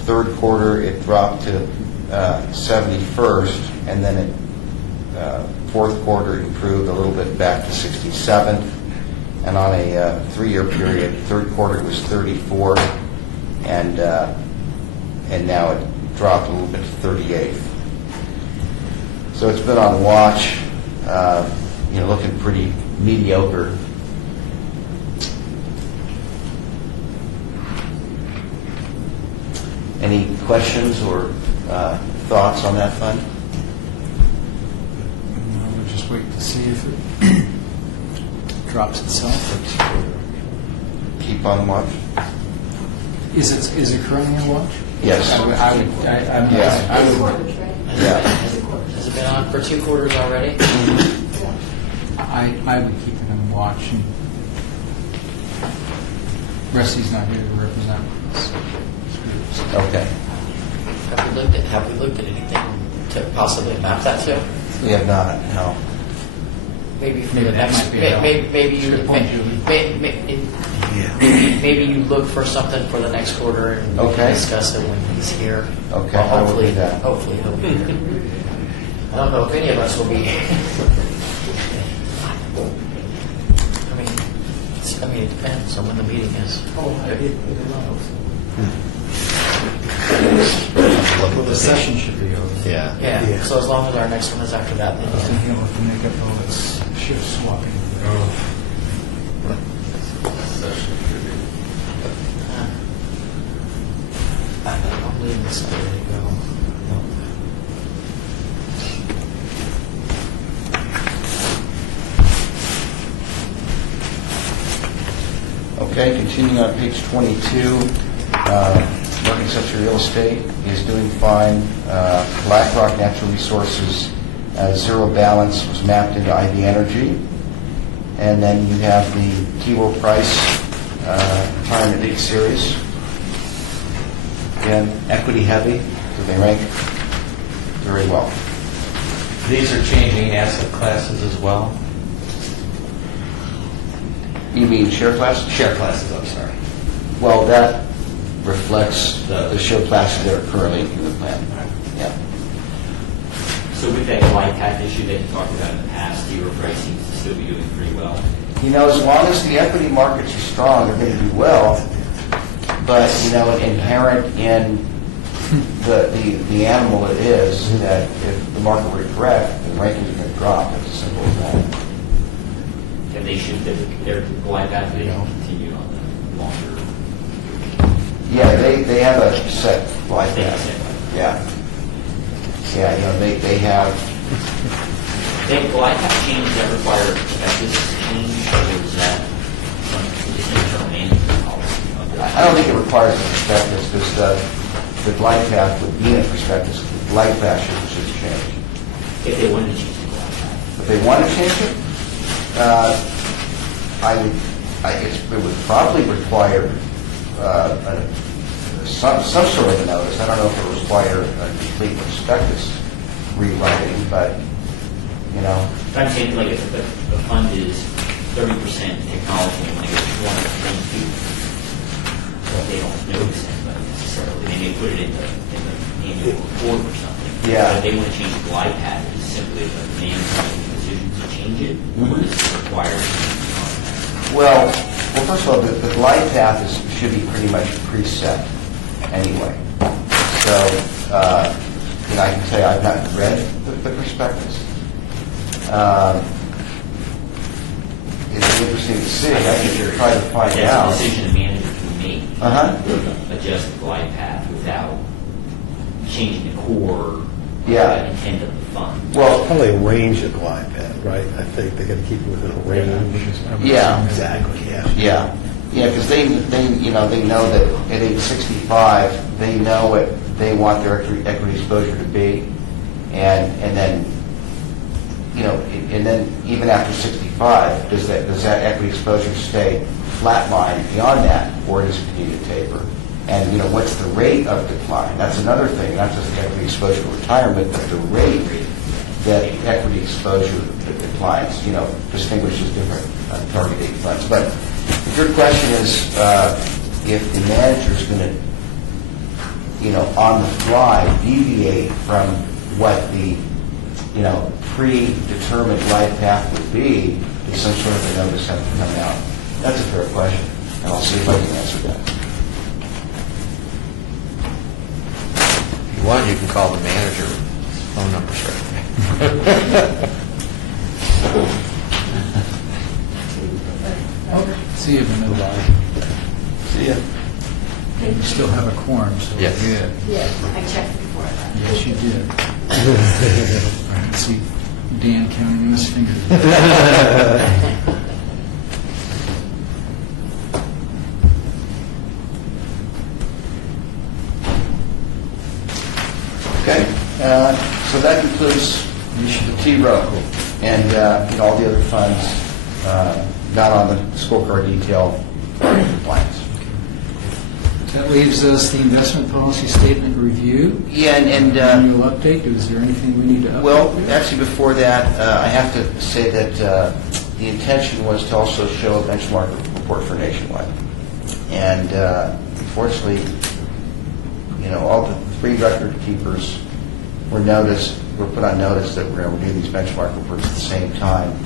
3rd quarter, it dropped to 71st, and then it 4th quarter, it improved a little bit back to 67th. And on a 3-year period, 3rd quarter it was 34th, and now it dropped a little bit to 38th. So it's been on watch, looking pretty mediocre. Any questions or thoughts on that fund? We'll just wait to see if it drops itself. Keep on watch? Is it currently on watch? Yes. I would. Yeah. Has it been on for 2 quarters already? I would keep it on watch. And Rusty's not here to represent us. Okay. Have we looked at anything to possibly map that to? We have not, no. Maybe for Maybe the that next, might be a help. maybe you, Good point, Julie. maybe you look for something for the next quarter and we Okay. can discuss it when he's here. Okay, Well, I will do that. Hopefully he'll be here. I don't know if any of us will be. I mean, it depends on when the meeting is. Well, the session should be over. Yeah. Yeah, so as long as our next one is after that, then So you don't have to make up all this shift swapping. I'm leaving this ready to go. Okay, continuing on page 22, Architecture Real Estate is doing fine. BlackRock Natural Resources, zero balance, was mapped into IV Energy. And then you have the T. Rowe Price Retirement League Series. Again, equity heavy, so they rank very well. These are changing asset classes as well? You mean share class? Share classes, I'm sorry. Well, that reflects the share classes that are currently in the plan. Yeah. So with that glide path issue that you talked about in the past, zero price seems to still be doing pretty well. You know, as long as the equity markets are strong, they're going to do well. But, you know, inherent in the animal it is that if the market were to correct, the rankings are going to drop. It's as simple as that. And they should, their glide path, they don't continue on the longer. Yeah, they have a set like They that. have Yeah. Yeah, you know, they have, They glide path change that require prospectus change, or is that some just internal management policy? I don't think it requires a prospectus because the glide path would be in a prospectus. The glide path should change. If they wanted to change the glide path. If they want to change it, it would probably require some sort of a notice. I don't know if it would require a complete prospectus rewriting, but, you know. I'm saying, like, if the fund is 30% technology and like it's 122, well, they don't notice anybody necessarily. They may put it in the annual report or something. Yeah. But if they want to change the glide path, is simply the management decision to change it, or does it require? Well, first of all, the glide path should be pretty much preset anyway. So, you know, I can tell you I've not read the prospectus. It's interesting to see. I think you're trying to find out. That's a decision the manager can make. Uh-huh. Adjust the glide path without changing the core intent of the fund. Well, Probably a range of glide path, right? I think they got to keep it within a range. yeah. Exactly, yeah. Yeah, because they know that at age 65, they know what they want their equity exposure to be, and then, you know, and then even after 65, does that equity exposure stay flatlined beyond that, or does it continue to taper? And, you know, what's the rate of decline? That's another thing, not just the equity exposure to retirement, but the rate that equity exposure declines, you know, distinguishes different target date funds. But if your question is if the manager is going to, you know, on the fly deviate from what the, you know, predetermined glide path would be, does some sort of a notice have to come out? That's a fair question, and I'll see if I can answer that. If you want, you can call the manager. Phone number, sir. See you, Vanilla. See ya. You still have a quorum, so we're Yes. good. Yes, I checked before that. Yes, you did. I can see Dan counting his fingers. Okay, so that concludes the T row and you know, all the other funds not on the scorecard detail plans. That leaves us the investment policy statement review. Yeah, and Annual update. Is there anything we need to update? well, actually, before that, I have to say that the intention was to also show a benchmark report for Nationwide. And unfortunately, you know, all the 3 record keepers were put on notice that we're going to do these benchmark reports at the same time.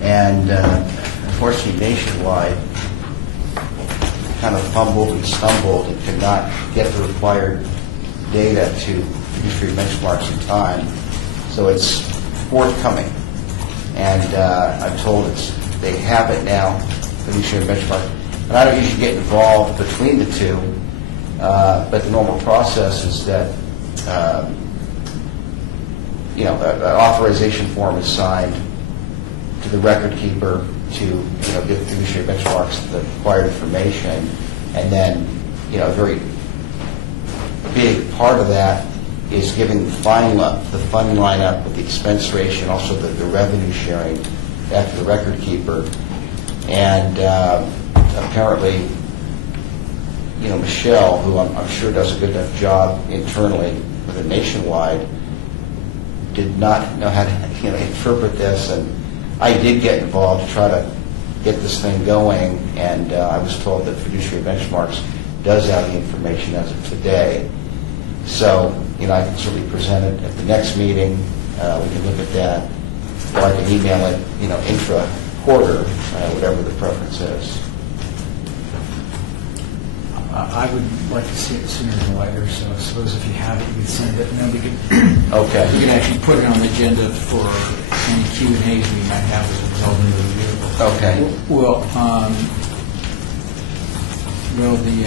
And unfortunately, Nationwide kind of fumbled and stumbled and could not get the required data to Fiduciary benchmarks in time. So it's forthcoming. And I'm told they have it now, Fiduciary benchmark. And I don't usually get involved between the two, but the normal process is that you know, an authorization form is signed to the record keeper to, you know, give Fiduciary benchmarks the required information, and then, you know, very big part of that is giving the fund line up with the expense ratio and also the revenue sharing back to the record keeper. And apparently, Michelle, who I'm sure does a good enough job internally with it nationwide, did not know how to interpret this, and I did get involved to try to get this thing going, and I was told that Fiduciary Benchmarks does have the information as of today. So, I can certainly present it at the next meeting. We can look at that, or I can email it, intra-quarter, whatever the preference is. I would like to see it sooner than later, so I suppose if you have it, you could send it, and then we could, Okay. we could actually put it on the agenda for any Q&As we might have as a result of the review. Okay. Will the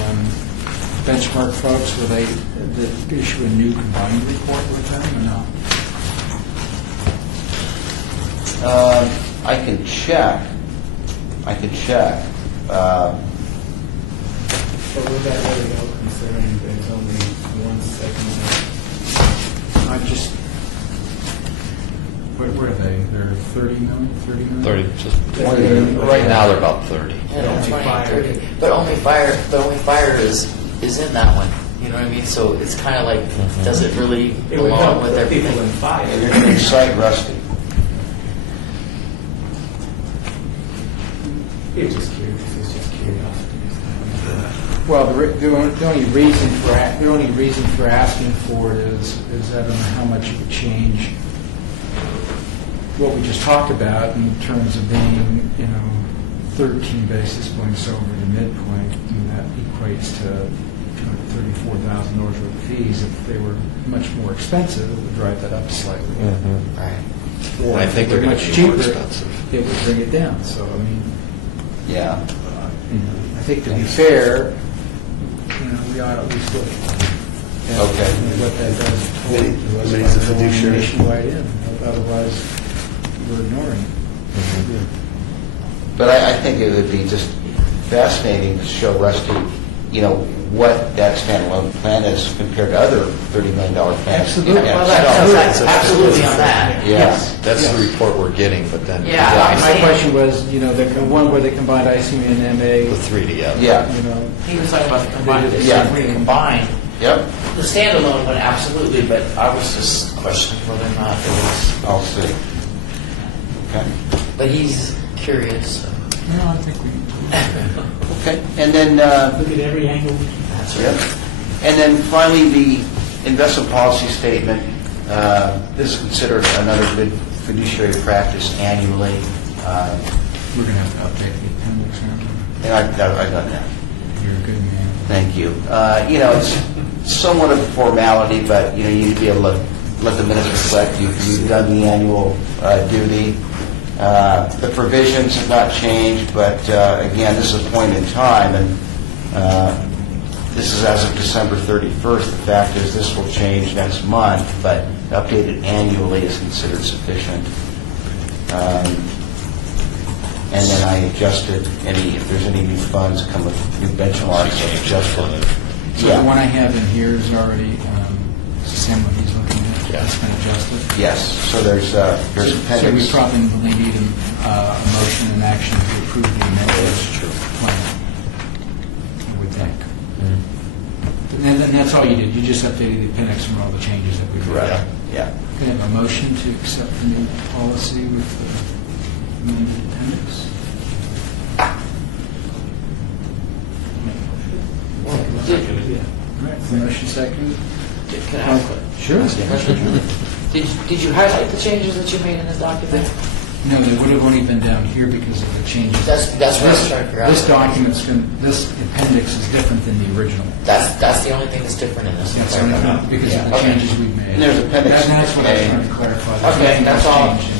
benchmark folks, will they issue a new combined report with them or no? I can check. But would that really help considering there's only one segment? What are they? They're 30 million? 30, right now they're about 30. Yeah, Only 20, fire. 30. But only fire is in that one. You know what I mean? So it's kind of like, does it really It would belong help with the people everything? in fire. And you're going to excite Rusty. It's just curious, it's just curiosity. Well, the only reason for asking for it is I don't know how much it would change what we just talked about in terms of being, 13 basis points over the midpoint, and that equates to $234,000 worth of fees. If they were much more expensive, it would drive that up slightly. Right. Or I if think they were they're much going to be more cheaper, expensive. it would bring it down. So, Yeah. I think to be fair, we ought to at least look at Okay. what that does totally to us Makes a by going fiduciary. nationwide in. Otherwise, we're ignoring it. But I think it would be just fascinating to show Rusty, what that standalone plan is compared to other $30 million plans. Absolutely. Yeah, Well, so- that's absolutely on that. Yes. That's the Yes. report we're getting, but then Yeah, My question was, the one where they combined ICU and MA, the three together. Yeah. He was talking about the combined, Yeah. if we combine. Yep. The standalone one, absolutely, but I was just questioning whether or not it was, I'll see. Okay. but he's curious. So. no, I think we. Okay. And then, Look at every angle. That's yep. right. And then finally, the investment policy statement. This is considered another good fiduciary practice annually. We're going to have to update the appendix, aren't we? And I've done that. You're a good man. Thank you. It's somewhat of a formality, but, you need to be able to let the minutes reflect you've done the annual duty. The provisions have not changed, but again, this is a point in time, and this is as of December 31st. The fact is, this will change next month, but updated annually is considered sufficient. And then I adjusted if there's any new funds come with new benchmarks, I've adjusted. So the one I have in here is already, it's the same one he's looking at. Yeah. It's been adjusted. Yes, so there's So we appendix. probably need a motion and action to approve the amended plan, I would think. And then that's all you did, you just updated the appendix from all the changes that we made. Correct, yeah. Can I have a motion to accept the new policy with the amended appendix? All right, motion second. Can I ask a Sure. question? Did you highlight the changes that you made in this document? No, they would have only been down here because of the changes. That's what I was trying to figure out. This appendix is different than the original. That's the only thing that's different in this. That's only because of the Okay. changes we've made. And there's appendix And that's what I was A. trying to clarify. There's Okay, nothing that's else all. changed in